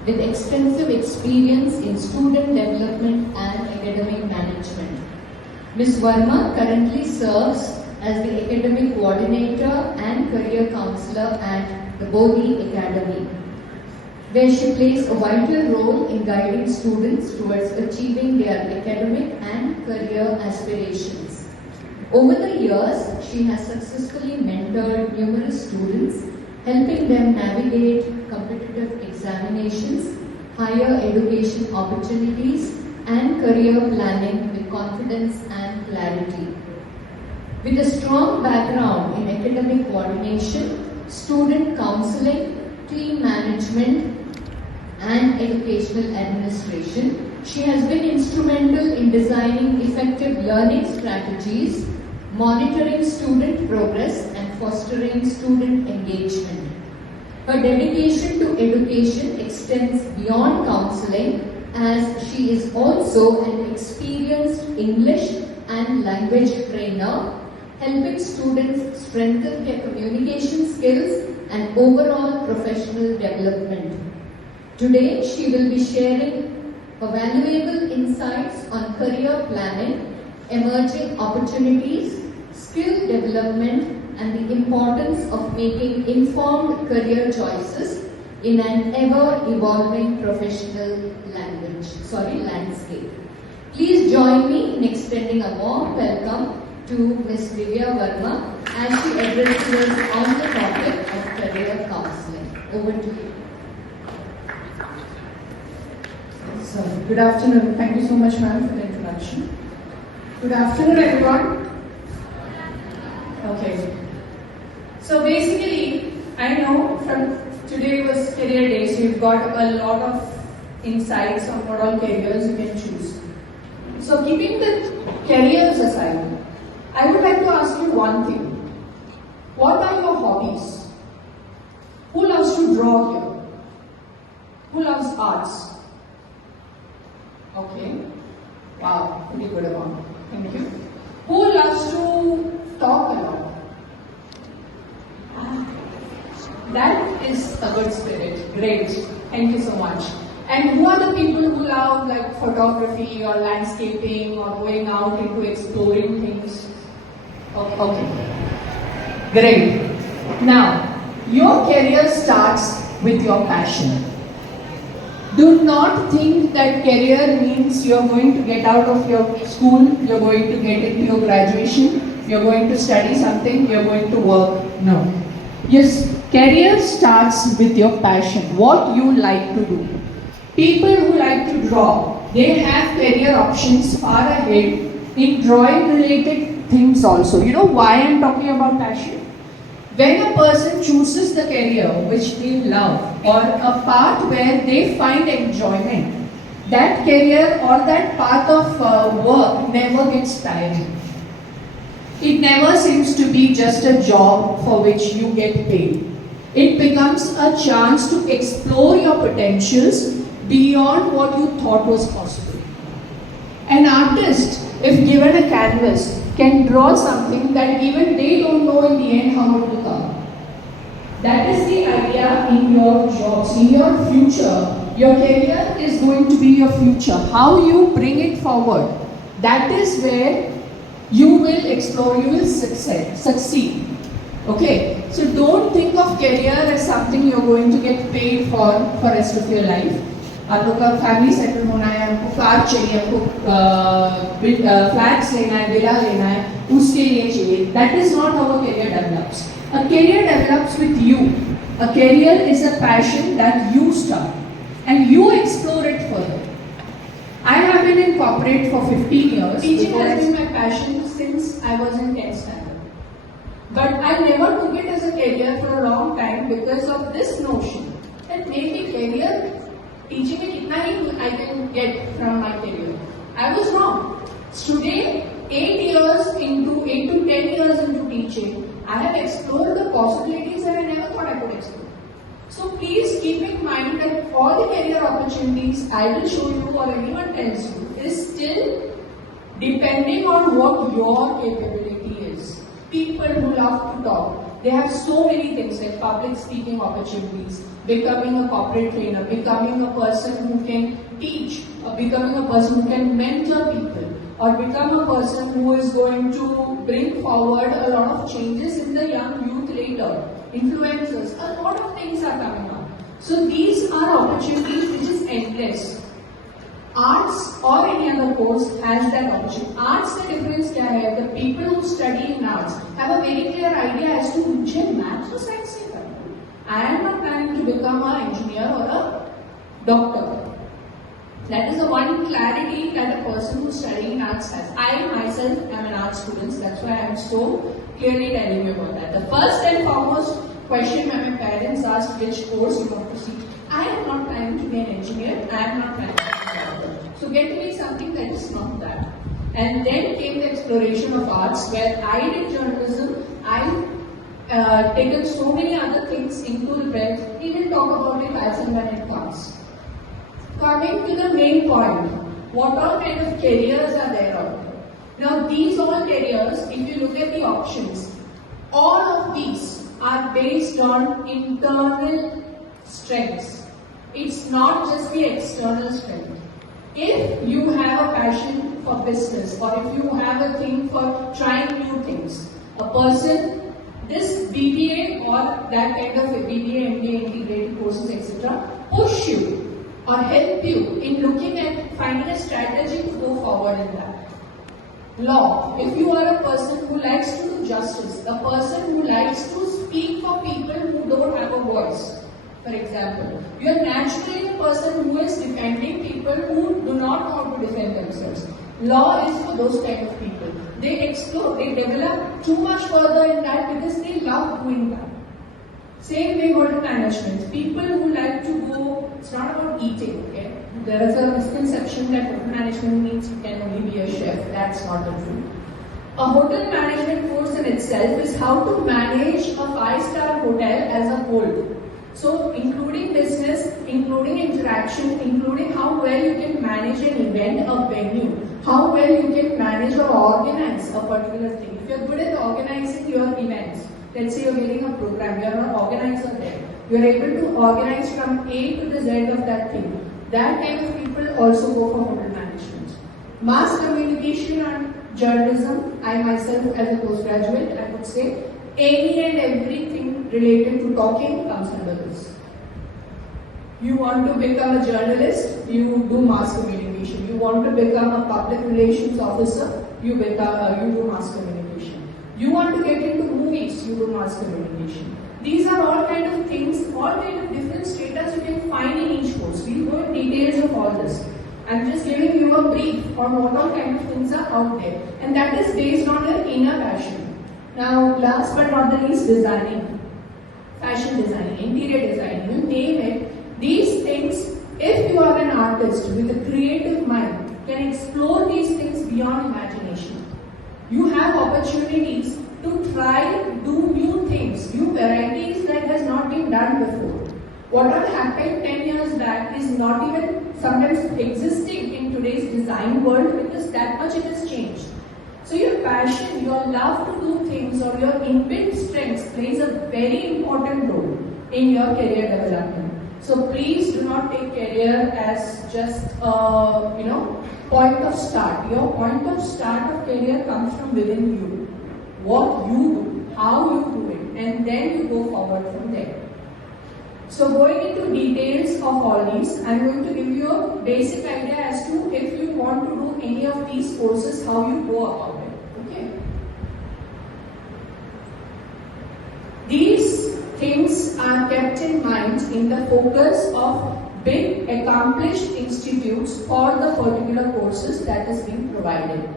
With extensive experience in student development and academic management. Ms. Verma currently serves as the academic coordinator and career counselor at the Bodhi Academy, where she plays a vital role in guiding students towards achieving their academic and career aspirations. Over the years, she has successfully mentored numerous students, helping them navigate competitive examinations, higher education opportunities, and career planning with confidence and clarity. With a strong background in academic coordination, student counseling, team management, and educational administration, she has been instrumental in designing effective learning strategies, monitoring student progress, and fostering student engagement. Her dedication to education extends beyond counseling, as she is also an experienced English and language trainer, helping students strengthen their communication skills and overall professional development. Today, she will be sharing her valuable insights on career planning, emerging opportunities, skill development, and the importance of making informed career choices in an ever-evolving professional landscape. Please join me in extending a warm welcome to Ms. Divya Verma as she addresses us on the topic of career counseling. Over to you. So, good afternoon. Thank you so much, ma'am, for the introduction. Good afternoon, everyone. Okay. So basically, I know from today was career day, so you've got a lot of insights on what all careers you can choose. So keeping the careers aside, I would like to ask you one thing. What are your hobbies? Who loves to draw here? Who loves arts? Okay. Wow, pretty good amount. Thank you. Who loves to talk a lot? That is a good spirit. Great. Thank you so much. And who are the people who love like photography or landscaping or going out into exploring things? Okay. Great. Now, your career starts with your passion. Do not think that career means you're going to get out of your school, you're going to get into your graduation, you're going to study something, you're going to work. No. Yes, career starts with your passion, what you like to do. People who like to draw, they have career options far ahead in drawing related things also. You know why I'm talking about passion? When a person chooses the career which they love or a path where they find enjoyment, that career or that path of work never gets tiring. It never seems to be just a job for which you get paid. It becomes a chance to explore your potentials beyond what you thought was possible. An artist, if given a canvas, can draw something that even they don't know in the end how it will come. That is the idea in your jobs, in your future. Your career is going to be your future. How you bring it forward, that is where you will explore, you will succeed. Okay, so don't think of career as something you're going to get paid for rest of your life. आप लोग का family settle होना है, हमको car चाहिए, हमको flats लेना है, विला लेना है, उसके लिए चाहिए. That is not how a career develops. A career develops with you. A career is a passion that you start and you explore it further. I have been in corporate for 15 years. Teaching has been my passion since I was in 10th standard. But I never took it as a career for a long time because of this notion that maybe career teaching में कितना ही I can get from my career. I was wrong. Today, 8 to 10 years into teaching, I have explored the possibilities that I never thought I could explore. So please keep in mind that all the career opportunities I will show you or anyone tells you is still depending on what your capability is. People who love to talk, they have so many things like public speaking opportunities, becoming a corporate trainer, becoming a person who can teach, or becoming a person who can mentor people, or become a person who is going to bring forward a lot of changes in the young youth later. Influencers, a lot of things are coming up. So these are opportunities which is endless. Arts or any other course has that opportunity. Arts का difference क्या है? The people who study in arts have a very clear idea as to मुझे maths or science नहीं करना. I am not planning to become an engineer or a doctor. That is the one clarity that a person who's studying arts has. I myself am an art student, that's why I am so clearly telling you about that. The first and foremost question when my parents asked which course you want to see, I am not planning to be an engineer, I am not planning to be a doctor. So get me something that is not that. And then came the exploration of arts where I did journalism, I've taken so many other things into the breath. We will talk about it as and when it comes. Coming to the main point, what all kind of careers are there out there? Now these all careers, if you look at the options, all of these are based on internal strengths. It's not just the external strength. If you have a passion for business or if you have a thing for trying new things, a person, this BBA or that kind of BBA, MBA, integrated courses, etc. push you or help you in looking at finding a strategy to go forward in that. Law, if you are a person who likes to do justice, a person who likes to speak for people who don't have a voice, for example, you are naturally a person who is defending people who Law is for those type of people. They explore, they develop too much further in that because they love doing that. Same way hotel management. People who like to go, it's not about eating, okay? There is a misconception that hotel management means you can only be a chef. That's not the truth. A hotel management course in itself is how to manage a 5-star hotel as a whole. So, including business, including interaction, including how well you can manage an event, a venue, how well you can manage or organize a particular thing. If you're good at organizing your events, let's say you're getting a program, you're an organizer there, you're able to organize from A to the Z of that thing. That kind of people also go for hotel management. Mass communication and journalism, I myself as a postgraduate, I would say, any and everything related to talking comes under this. You want to become a journalist, you do mass communication. You want to become a public relations officer, you do mass communication. You want to get into movies, you do mass communication. These are all kind of things, all kind of different status you can find in each course. We'll go in details of all this. I'm just giving you a brief on what all kind of things are out there. And that is based on your inner passion. Now, last but not the least, designing. Fashion designing, interior designing, you name it. These things, if you are an artist with a creative mind, can explore these things beyond imagination. You have opportunities to try, do new things, new varieties that has not been done before. What had happened 10 years back is not even sometimes existing in today's design world because that much it has changed. So your passion, your love to do things or your inbuilt strengths plays a very important role in your career development. So please do not take career as just point of start. Your point of start of career comes from within you. What you do, how you do it, and then you go forward from there. So going into details of all these, I'm going to give you a basic idea as to if you want to do any of these courses, how you go about it. Okay. These things are kept in mind in the focus of big accomplished institutes for the particular courses that is being provided.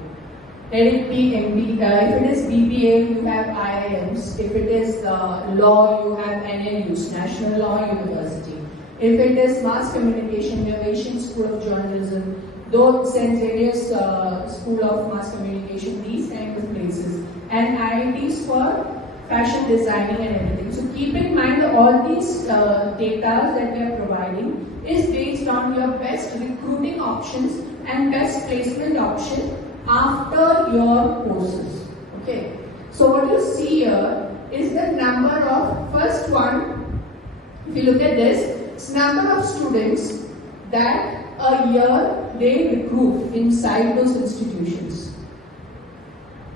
Let it be MB, if it is BBA, you have IIMs. If it is law, you have NLUs, National Law University. If it is mass communication, you have Asian School of Journalism, though St. Xavier's School of Mass Communication, these kind of places. And IITs for fashion designing and everything. So keep in mind that all these data that we are providing is based on your best recruiting options and best placement option after your courses. Okay. So what you see here is the number of, first one, if you look at this, it's number of students that a year they recruit inside those institutions.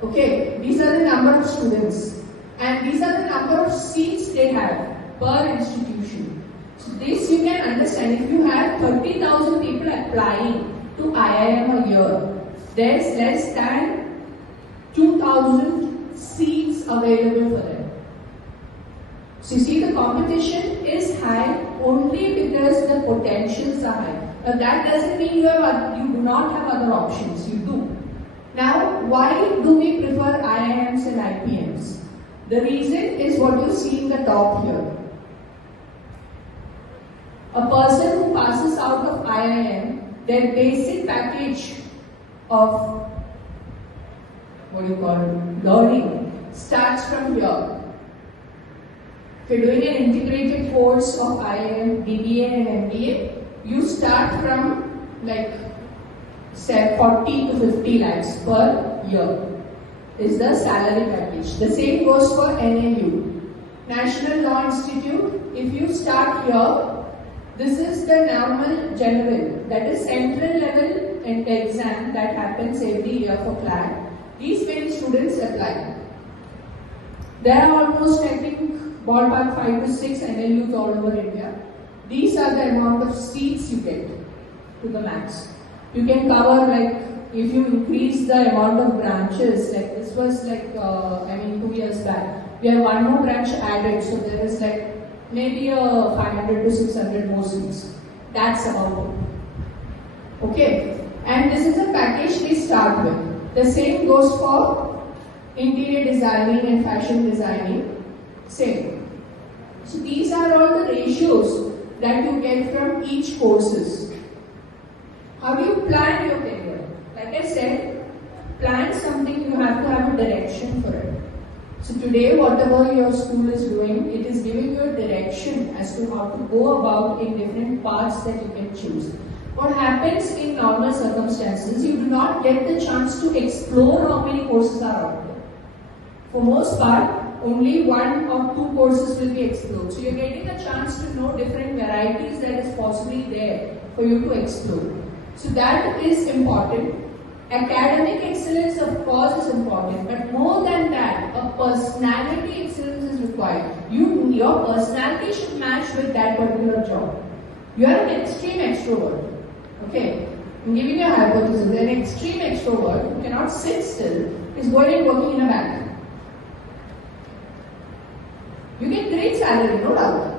Okay. These are the number of students. And these are the number of seats they have per institution. So this you can understand. If you have 30,000 people applying to IIM a year, there's less than 2,000 seats available for them. So you see the competition is high only because the potentials are high. But that doesn't mean you do not have other options. You do. Now, why do we prefer IIMs and IPMs? The reason is what you see in the top here. A person who passes out of IIM, their basic package of learning starts from here. If you're doing an integrated course of IIM, BBA and MBA, you start from like say 40 to 50 lakhs per year is the salary package. The same goes for NLU. National Law Institute, if you start here, this is the normal general, that is central level exam that happens every year for CLAT. These many students apply. There are almost, I think, ballpark 5 to 6 NLUs all over India. These are the amount of seats you get to the max. You can cover like, if you increase the amount of branches, like this was like, 2 years back. We have one more branch added, so there is like maybe 500 to 600 more seats. That's about it. Okay. And this is a package they start with. The same goes for interior designing and fashion designing. Same. So these are all the ratios that you get from each courses. How do you plan your career? Like I said, plan something, you have to have a direction for it. So today, whatever your school is doing, it is giving you a direction as to how to go about in different paths that you can choose. What happens in normal circumstances, you do not get the chance to explore how many courses are out there. For most part, only 1 or 2 courses will be explored. So you're getting a chance to know different varieties that is possibly there for you to explore. So that is important. Academic excellence, of course, is important, but more than that, a personality excellence is required. Your personality should match with that particular job. You are an extreme extrovert. Okay, I'm giving you a hypothesis. An extreme extrovert who cannot sit still is going and working in a bank. You get great salary, no doubt.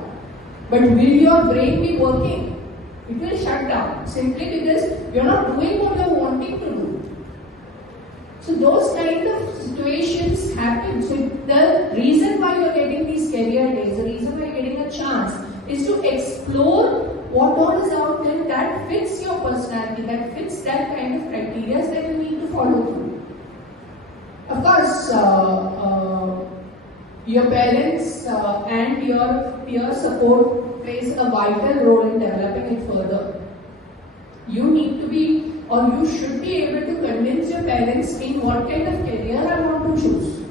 But will your brain be working? It will shut down simply because you're not doing what you're wanting to do. So those kind of situations happen. So the reason why you're getting these career days, the reason why you're getting a chance is to explore what all is out there that fits your personality, that fits that kind of criteria that you need to follow through. Of course, your parents and your peer support plays a vital role in developing it further. You need to be, or you should be able to convince your parents in what kind of career I want to choose.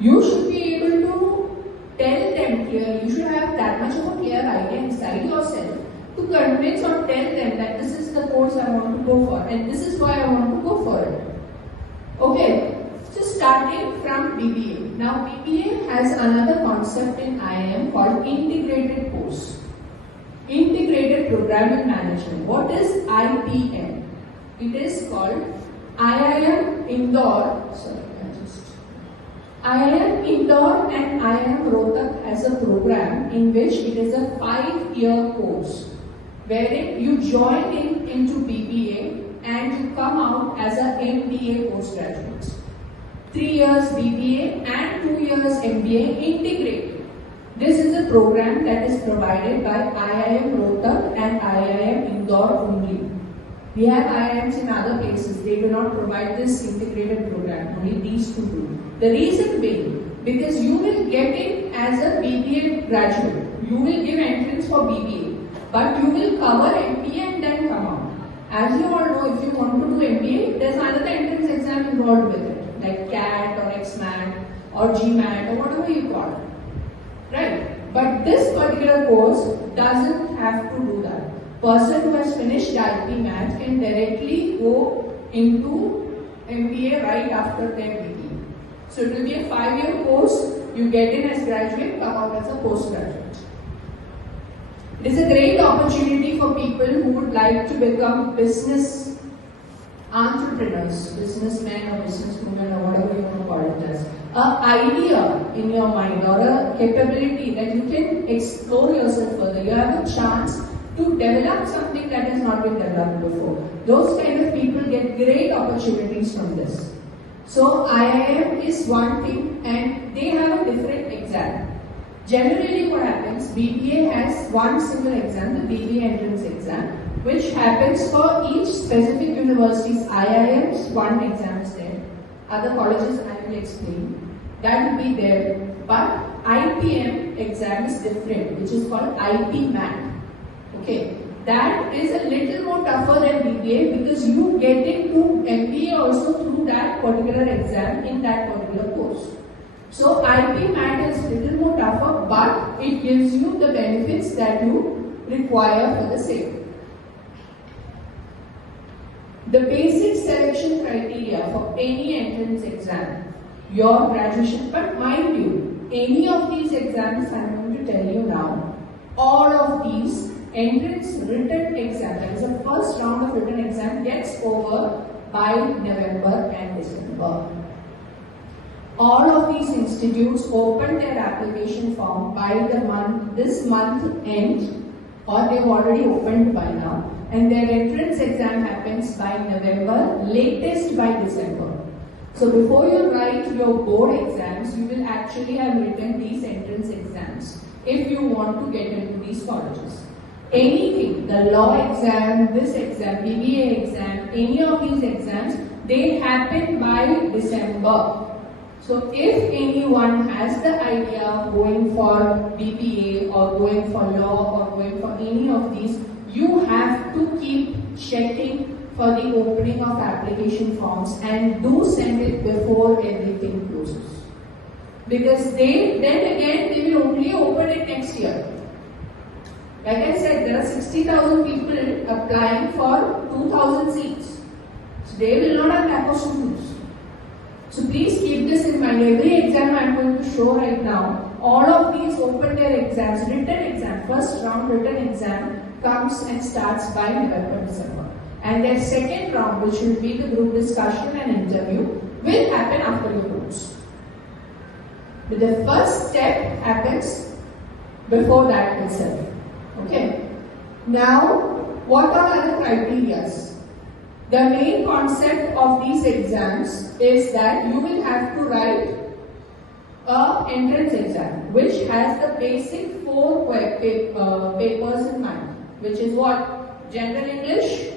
You should be able to tell them clearly, you should have that much of a clear idea inside yourself to convince or tell them that this is the course I want to go for and this is why I want to go for it. Okay, so starting from BBA. Now BBA has another concept in IIM called integrated course. Integrated Programming Management. What is IPM? It is called IIM Indore. IIM Indore and IIM Rohtak as a program in which it is a 5-year course wherein you join into BBA and you come out as a MBA postgraduate. 3 years BBA and 2 years MBA integrated. This is a program that is provided by IIM Rohtak and IIM Indore only. We have IIMs in other places, they do not provide this integrated program, only these two do. The reason being, because you will get in as a BBA graduate, you will give entrance for BBA, but you will cover MBA and then come out. As you all know, if you want to do MBA, there is another entrance exam involved with it, like CAT or XMAT or GMAT or whatever you call it. Right? But this particular course doesn't have to do that. Person who has finished IP Math can directly go into MBA right after their BBA. So it will be a 5-year course. You get in as graduate, come out as a postgraduate. It is a great opportunity for people who would like to become business entrepreneurs, businessmen or businesswomen or whatever you want to call it as. An idea in your mind or a capability that you can explore yourself further. You have a chance to develop something that has not been developed before. Those kind of people get great opportunities from this. So IIM is one thing and they have a different exam. Generally what happens, BBA has one single exam, the BBA entrance exam, which happens for each specific university's IIMs, one exam is there. Other colleges I will explain. That will be there. But IPM exam is different, which is called IP Math. Okay, that is a little more tougher than BBA because you get into MBA also through that particular exam in that particular course. So IP Math is a little more tougher, but it gives you the benefits that you require for the same. The basic selection criteria for any entrance exam, your graduation, but mind you, any of these exams I am going to tell you now, all of these entrance written exam, that is the first round of written exam, gets over by November and December. All of these institutes open their application form by this month end, or they've already opened by now. and their entrance exam happens by November, latest by December. So before you write your board exams, you will actually have written these entrance exams if you want to get into these colleges. Anything, the law exam, this exam, BBA exam, any of these exams, they happen by December. So if anyone has the idea of going for BBA or going for law or going for any of these, you have to keep checking for the opening of application forms and do send it before everything closes. Because then again they will only open it next year. Like I said, there are 60,000 people applying for 2,000 seats. So they will not have lack of students. So please keep this in mind. Every exam I am going to show right now, all of these open their exams, written exam, first round written exam comes and starts by November, December. And their second round, which will be the group discussion and interview, will happen after your boards. But the first step happens before that itself. Okay. Now, what are the criteria? The main concept of these exams is that you will have to write an entrance exam, which has the basic 4 papers in mind, which is what? General English,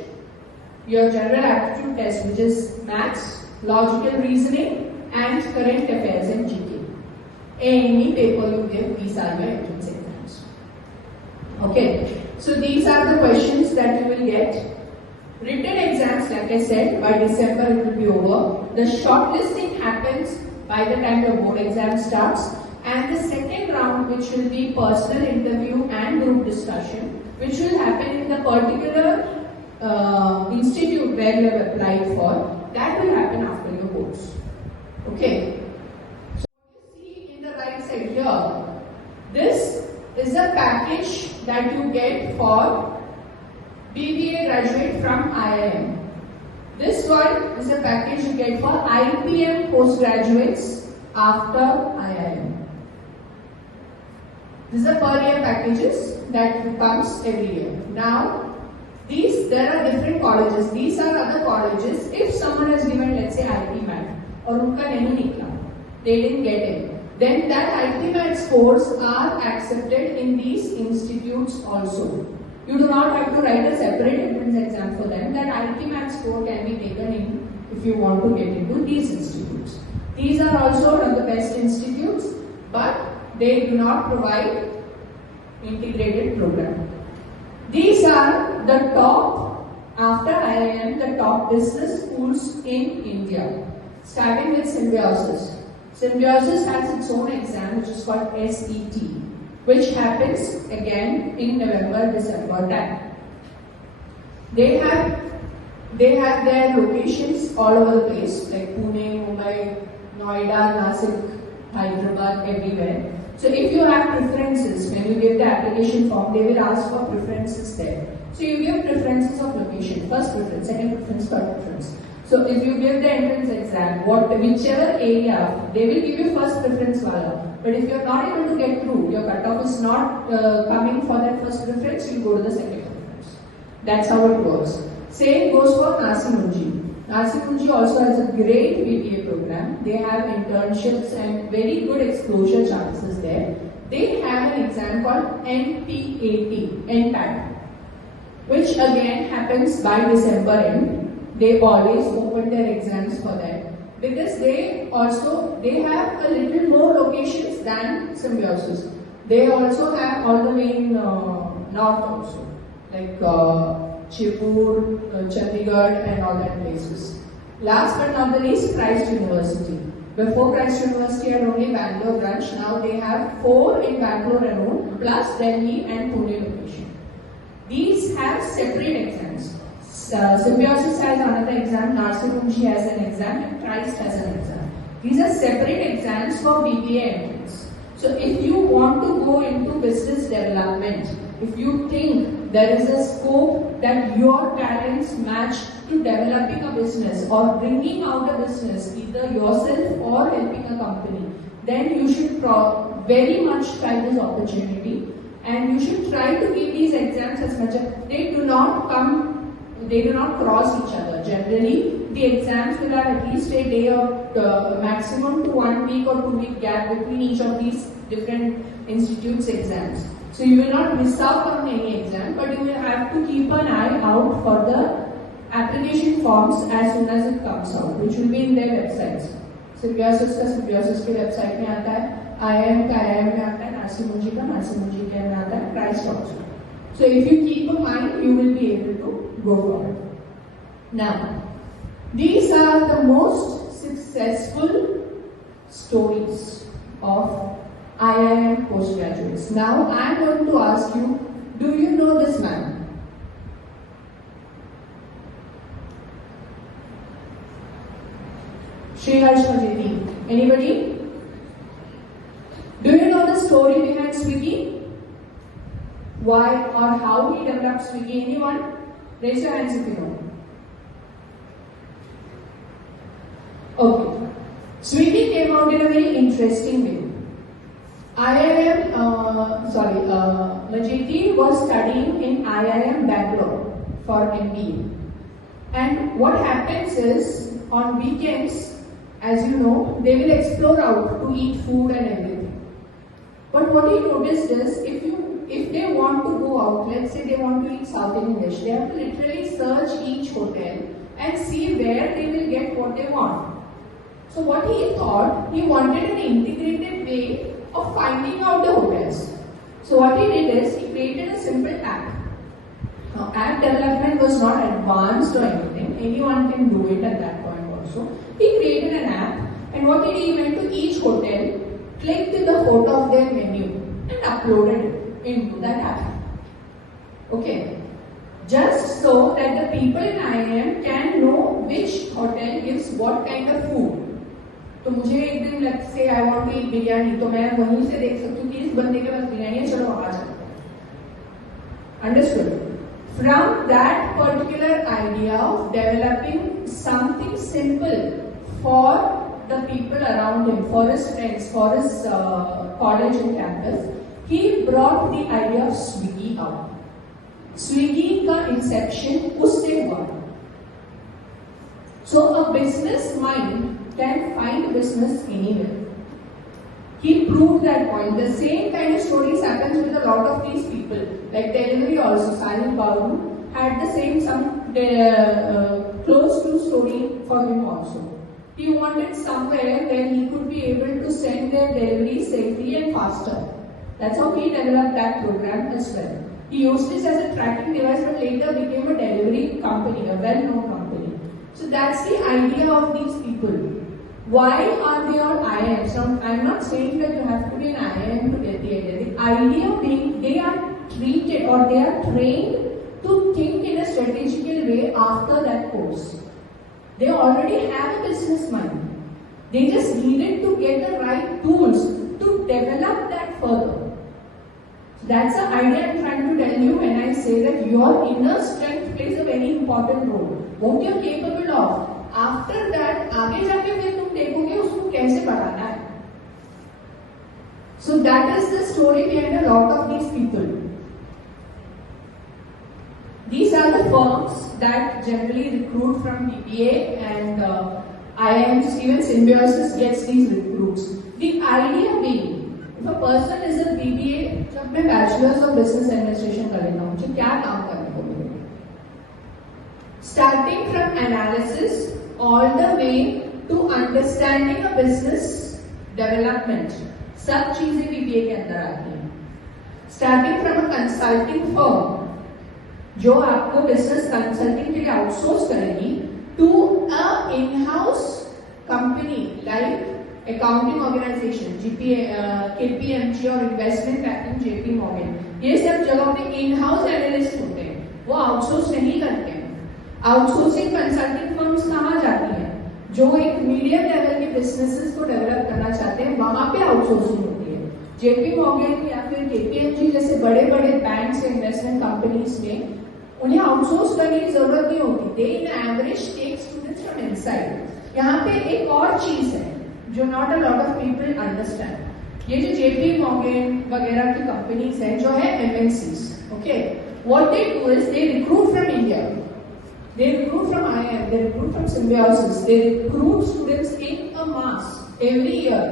your general aptitude test, which is maths, logical reasoning, and current affairs and GK. Any paper you give, these are your entrance exams. Okay, so these are the questions that you will get. Written exams, like I said, by December it will be over. The shortlisting happens by the time the board exam starts, and the second round, which will be personal interview and group discussion, which will happen in the particular institute where you have applied for, that will happen after your boards. Okay. So what you see in the right side here, this is a package that you get for BBA graduate from IIM. This one is a package you get for IPM postgraduates after IIM. These are per year packages that comes every year. Now, there are different colleges. These are other colleges. If someone has given, let's say, IP Mat or unka nahi nikla, they didn't get it, then that IP Mat scores are accepted in these institutes also. You do not have to write a separate entrance exam for them. That IP Mat score can be taken in if you want to get into these institutes. These are also one of the best institutes, but they do not provide integrated program. These are the top, after IIM, the top business schools in India. Starting with Symbiosis. Symbiosis has its own exam, which is called SET, which happens again in November, December time. They have their locations all over the place, like Pune, Mumbai, Noida, Nasik, Hyderabad, everywhere. So if you have preferences, when you give the application form, they will ask for preferences there. So you give preferences of location, first preference, second preference, third preference. So if you give the entrance exam, whichever area, they will give you first preference wala. But if you are not able to get through, your cutoff is not coming for that first preference, you go to the second preference. That's how it works. Same goes for Nasimunji. Nasimunji also has a great BBA program. They have internships and very good exposure chances there. They have an exam called NPAT, which again happens by December end. They always open their exams for that because they have a little more locations than Symbiosis. They also have all the way in north also, like Chipur, Chandigarh and all that places. Last but not the least, Christ University. Before Christ University had only Bangalore branch, now they have 4 in Bangalore alone, plus Delhi and Pune location. These have separate exams. Symbiosis has another exam, Nasimunji has an exam, and Christ has an exam. These are separate exams for BBA entrance. So if you want to go into business development, if you think there is a scope that your talents match to developing a business or bringing out a business, either yourself or helping a company, then you should very much try this opportunity. and you should try to give these exams as much as they do not cross each other. Generally, the exams will have at least a day or maximum to 1 week or 2 week gap between each of these different institutes' exams. So you will not miss out on any exam, but you will have to keep an eye out for the application forms as soon as it comes out, which will be in their websites. Symbiosis का Symbiosis की website में आता है, IIM का IIM में आता है, Narsimulji का Narsimulji के में आता है, Christ also. So if you keep in mind, you will be able to go forward. Now, these are the most successful stories of IIM postgraduates. Now I am going to ask you, do you know this man? Anybody? Do you know the story behind Swiggy? Why or how he developed Swiggy? Anyone? Raise your hands if you know. Okay. Swiggy came out in a very interesting way. Ajith was studying in IIM Bangalore for MBA. And what happens is, on weekends, as you know, they will explore out to eat food and everything. But what he noticed is, if they want to go out, let's say they want to eat South Indian, they have to literally search each hotel and see where they will get what they want. So what he thought, he wanted an integrated way of finding out the hotels. So what he did is, he created a simple app. Now, app development was not advanced or anything. Anyone can do it at that point also. He created an app, and what he did, he went to each hotel, clicked the photo of their menu, and uploaded it into that app. Okay. Just so that the people in IIM can know which hotel gives what kind of food. तो मुझे एक दिन let's say I want to eat biryani, तो मैं वहीं से देख सकती हूँ कि इस बंदे के पास बिरयानी है, चलो वहाँ जाते हैं. Understood? From that particular idea of developing something simple for the people around him, for his friends, for his college and campus, he brought the idea of Swiggy out. Swiggy का inception उससे हुआ. So a business mind can find business anywhere. He proved that point. The same kind of stories happens with a lot of these people. Like delivery also, Silent Babu had the same close to story for him also. He wanted somewhere where he could be able to send their delivery safely and faster. That's how he developed that program as well. He used this as a tracking device, but later became a delivery company, a well-known company. So that's the idea of these people. Why are they all IIMs? Now, I'm not saying that you have to be an IIM to get the idea. The idea being they are treated or they are trained to think in a strategical way after that course. They already have a business mind. They just needed to get the right tools to develop that further. So that's the idea I'm trying to tell you when I say that your inner strength plays a very important role. What you're capable of. After that, आगे जाके फिर तुम देखोगे उसको कैसे बढ़ाना है. So that is the story behind a lot of these people. These are the firms that generally recruit from BBA and IIMs, even Symbiosis gets these recruits. The idea being, if a person is a BBA, जब मैं Bachelor's of Business Administration कर लेता हूँ, मुझे क्या काम करने को मिलेगा? Starting from analysis all the way to understanding a business development, सब चीजें BBA के अंदर आती हैं. Starting from a consulting firm, जो आपको business consulting के लिए outsource करेगी, to a in-house company like accounting organization, KPMG और investment banking JP Morgan, ये सब जगहों पे in-house analyst होते हैं, वो outsource नहीं करते हैं. आउटसोर्सिंग कंसल्टिंग फर्म्स कहाँ जाती हैं? जो एक मीडियम लेवल के बिजनेसेस को डेवलप करना चाहते हैं, वहां पे आउटसोर्सिंग होती है. जेपी मॉर्गन या फिर केपीएमजी जैसे बड़े बड़े बैंक्स या इन्वेस्टमेंट कंपनीज में उन्हें आउटसोर्स करने की जरूरत नहीं होती. They in average take students from inside. यहाँ पे एक और चीज है जो not a lot of people understand. ये जो JP Morgan वगैरह की कंपनीज है जो है MNCs, okay, what they do is they recruit from India, they recruit from IIM, they recruit from Symbiosis, they recruit students in a mass every year,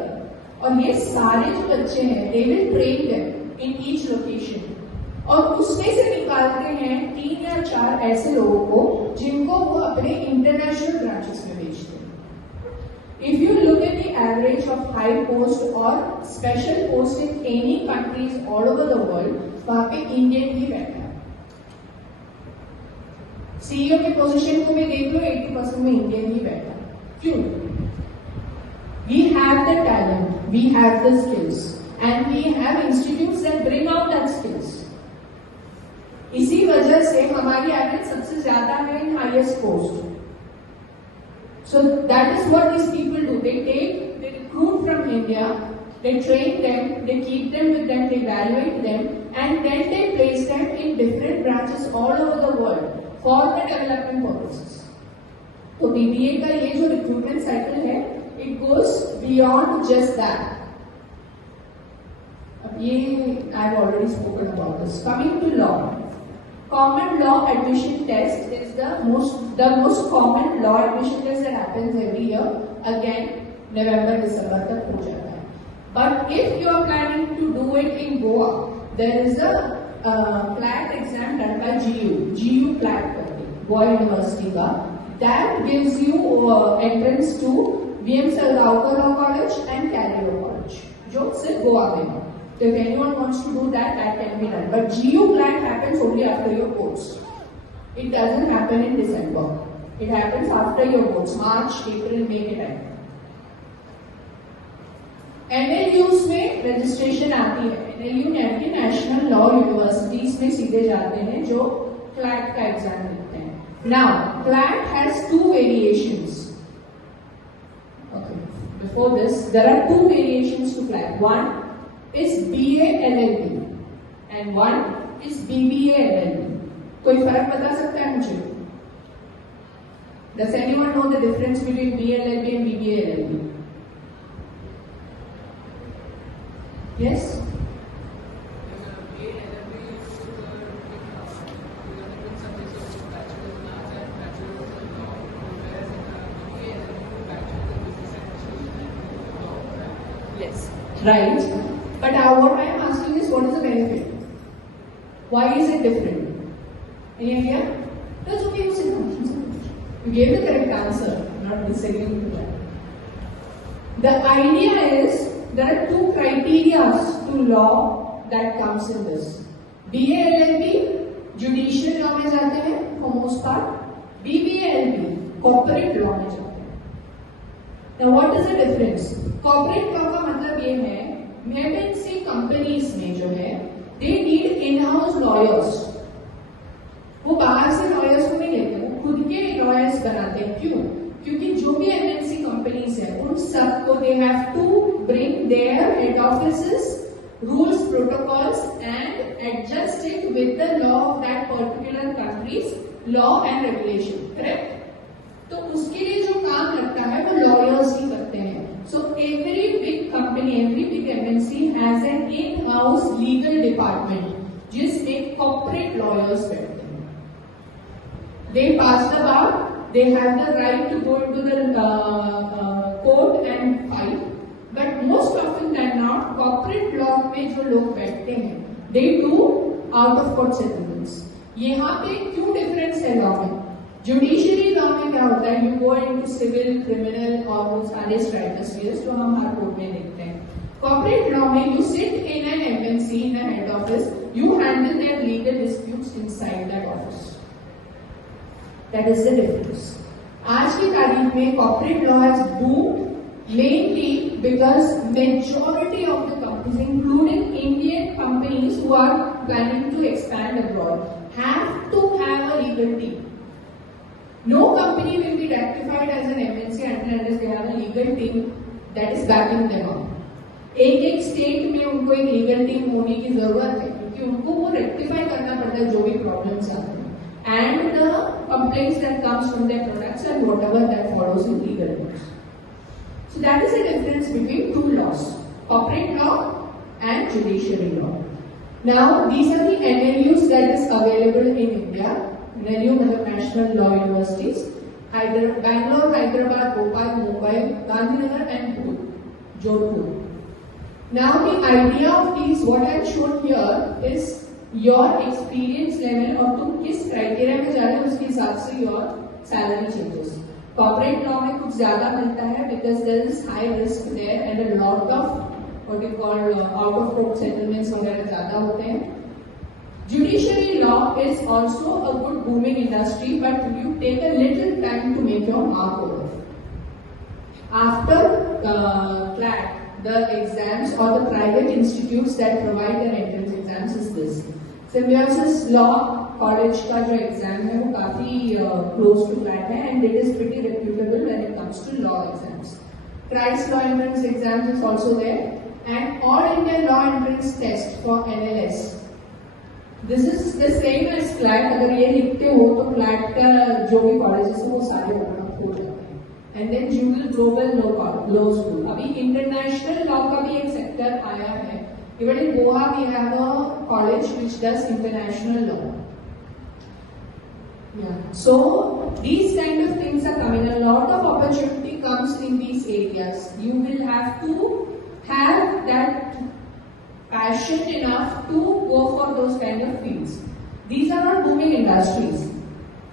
और ये सारे जो बच्चे हैं they will train them in each location, और उसमें से निकालते हैं 3 या 4 ऐसे लोगों को जिनको वो अपने इंटरनेशनल ब्रांचेस में भेजते हैं. If you look at the average of high post or special post in any countries all over the world, वहाँ पे इंडियन ही बैठा है. CEO के पोजीशन को भी देख लो 80% में इंडियन ही बैठा है. क्यों? We have the talent, we have the skills, and we have institutes that bring out that skills. इसी वजह से हमारी एवरेज सबसे ज्यादा है इन highest post. So that is what these people do. They recruit from India, they train them, they keep them with them, they evaluate them, and then they place them in different branches all over the world for the development purposes. So BBA का ये जो recruitment cycle है, it goes beyond just that. अब ये I have already spoken about this. Coming to law. Common law admission test is the most common law admission test that happens every year. Again, November, December तक हो जाता है. But if you are planning to do it in Goa, there is a PLAT exam done by GU PLAT करके Goa University का. That gives you entrance to VM Salgaonkar Law College and Cali Law College, जो सिर्फ गोवा में है. So if anyone wants to do that, that can be done. But GU PLAT happens only after your course. It doesn't happen in December. It happens after your course, March, April, May के time. NLUs में registration आती है. NLU यानी National Law Universities में सीधे जाते हैं जो PLAT का एग्जाम देते हैं. Now, PLAT has 2 variations. Okay. Before this, there are 2 variations to PLAT. One is BA LLB and one is BBA LLB. कोई फर्क बता सकता है मुझे? Does anyone know the difference between BA LLB and BBA LLB? Yes? Yes. Right. But what I am asking is, what is the benefit? Why is it different? Any idea? That's okay, you sit down. You gave the correct answer, not disagreeing with that. The idea is, there are 2 criteria to law that comes in this. BA LLB, judicial law में जाते हैं, for most part. BBA LLB, corporate law में जाते हैं. Now what is the difference? Corporate law का मतलब ये है, MNC कंपनीज में जो है they need in-house lawyers. वो बाहर से lawyers को नहीं लेते, वो खुद के lawyers बनाते हैं. क्यों? क्योंकि जो भी MNC कंपनीज है उन सबको they have to bring their head offices, rules, protocols and adjust it with the law of that particular country's law and regulation. Correct? तो उसके लिए जो काम लगता है वो lawyers ही करते हैं. So every big company, every big MNC has an in-house legal department जिसमें corporate lawyers बैठते हैं. They pass the bar, they have the right to go into the court and fight. But most often than not, corporate law में जो लोग बैठते हैं, they do out of court settlements. यहाँ पे क्यों difference है law में? जुडिशरी लॉ में क्या होता है? You go into civil, criminal और वो सारे स्ट्रैटेजीज जो हम हर कोर्ट में देखते हैं. कॉर्पोरेट लॉ में you sit in an MNC, in a head office, you handle their legal disputes inside that office. That is the difference. आज की तारीख में corporate law has boomed mainly because majority of the companies, including Indian companies who are planning to expand abroad, have to have a legal team. No company will be rectified as an MNC unless they have a legal team that is backing them up. एक state में उनको एक legal team होने की जरूरत है क्योंकि उनको वो रेक्टिफाई करना पड़ता है जो भी प्रॉब्लम्स आते हैं. And the complaints that comes from their products and whatever that follows in legal terms. So that is the difference between 2 laws. corporate law and judiciary law. Now, these are the NLUs that is available in India. NLU means National Law Universities. Bangalore, Hyderabad, Bhopal, Mumbai, Gandhinagar and Jodhpur. Now the idea of these, what I have shown here is your experience level और तुम किस criteria में जा रहे हो उसके हिसाब से your salary changes. Corporate law में कुछ ज़्यादा मिलता है because there is high risk there and a lot of what you call out of court settlements वगैरह ज़्यादा होते हैं. Judiciary law is also a good booming industry, but you take a little time to make your mark over. After CLAT, the exams or the private institutes that provide their entrance exams is this. Symbiosis Law College का जो exam है वो काफी close to CLAT है and it is pretty reputable when it comes to law exams. Christ Law Entrance exams is also there and All India Law Entrance Test for NLS. This is the same as CLAT. अगर ये लिखते हो तो CLAT का जो भी colleges है वो सारे हो जाते हैं. And then Jewel Global Law School. अभी international law का भी एक sector आया है. Even in Goa we have a college which does international law. Yeah. So these kind of things are coming. A lot of opportunity comes in these areas. You will have to have that passion enough to go for those kind of fields. These are not booming industries.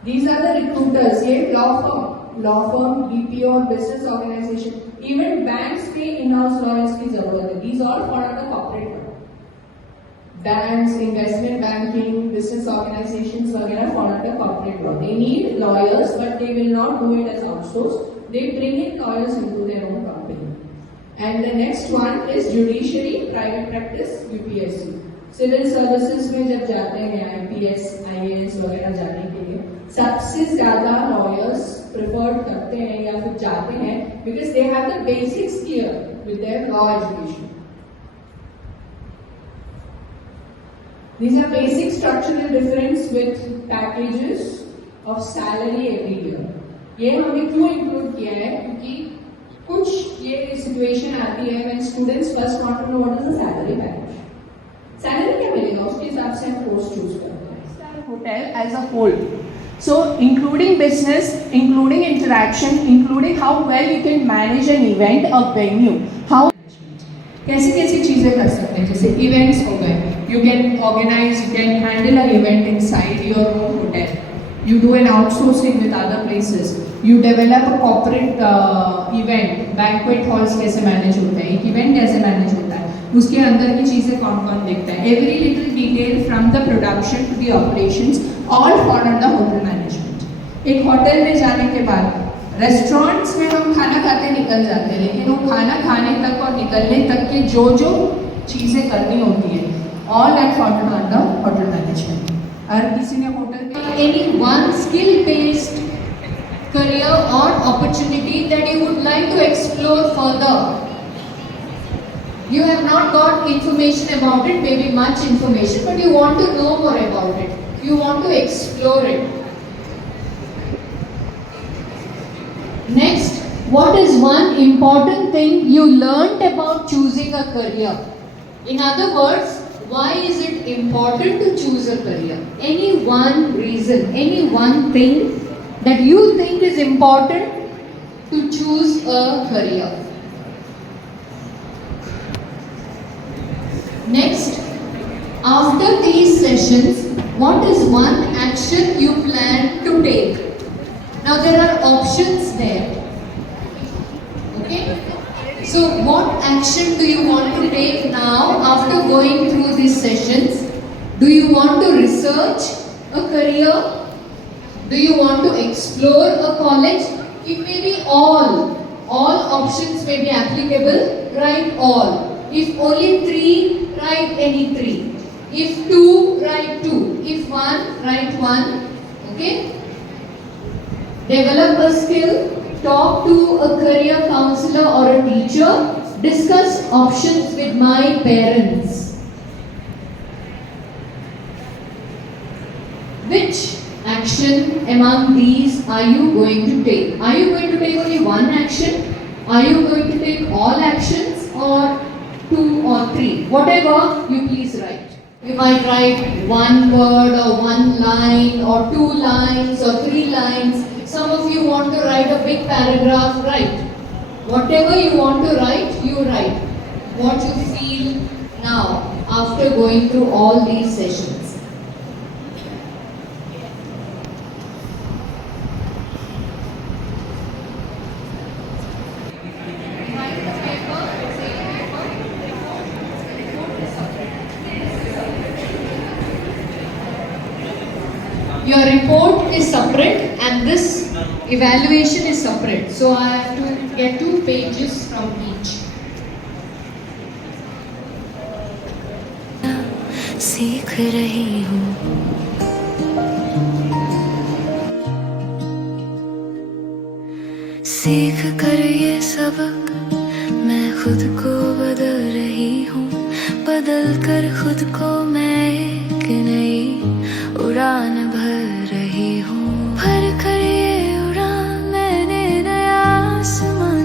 These are the recruiters. ये law firm, BPO, business organization, even banks के in-house lawyers की जरूरत है. These all fall under corporate law. Banks, investment banking, business organizations वगैरह fall under corporate law. They need lawyers, but they will not do it as outsourced. They bring in lawyers into their own company. And the next one is judiciary, private practice, UPSC. Civil services में जब जाते हैं IPS, IAS वगैरह जाने के लिए सबसे ज़्यादा lawyers preferred करते हैं या फिर जाते हैं because they have the basics clear with their law education. These are basic structural difference with packages of salary every year. ये हमने क्यों include किया है क्योंकि कुछ ये situation आती है when students first want to know what is the salary package. Salary क्या मिलेगा उसके हिसाब से हम course choose करते हैं. Hotel as a whole. So including business, including interaction, including how well you can manage an event, a venue, how कैसी कैसी चीजें कर सकते हैं जैसे events हो गए. You can organize, you can handle an event inside your own hotel. You do an outsourcing with other places. You develop a corporate event, banquet halls कैसे manage होता है, एक event कैसे manage होता है, उसके अंदर की चीजें कौन कौन देखता है. Every little detail from the production to the operations all fall under hotel management. एक hotel में जाने के बाद रेस्टोरेंट्स में हम खाना खाते निकल जाते हैं लेकिन वो खाना खाने तक और निकलने तक की जो जो चीजें करनी होती है all that fall under hotel management. अगर किसी ने होटल के any one skill based career or opportunity that you would like to explore further. You have not got information about it, maybe much information, but you want to know more about it. You want to explore it. Next, what is one important thing you learnt about choosing a career? In other words, why is it important to choose a career? Any one reason, any one thing that you think is important to choose a career. Next, after these sessions, what is one action you plan to take? Now there are options there. Okay? So what action do you want to take now after going through these sessions? Do you want to research a career? Do you want to explore a college? It may be all. All options may be applicable. Write all. If only 3, write any 3. If 2, write 2. If 1, write 1. Okay? Develop a skill. Talk to a career counselor or a teacher. Discuss options with my parents. Which action among these are you going to take? Are you going to take only one action? Are you going to take all actions? Or 2 or 3. Whatever you please write. You might write one word or one line or 2 lines or 3 lines. Some of you want to write a big paragraph, write. Whatever you want to write, you write. What you feel now after going through all these sessions. Your report is separate and this evaluation is separate. So I have to get 2 pages from each. सीख रही हूँ सीख कर ये सबक मैं खुद को बदल रही हूँ बदल कर खुद को मैं एक नई उड़ान भर रही हूँ भर कर ये उड़ान मैंने नया आसमां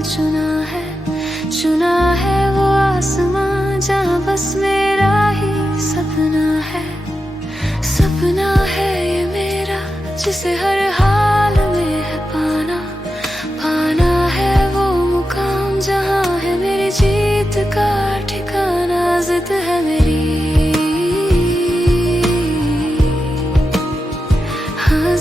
चुना है वो आसमां जहाँ बस मेरा ही सपना है ये मेरा जिसे हर हाल में है पाना है वो मुकाम जहाँ है मेरी जीत का ठिकाना जिद है मेरी हाँ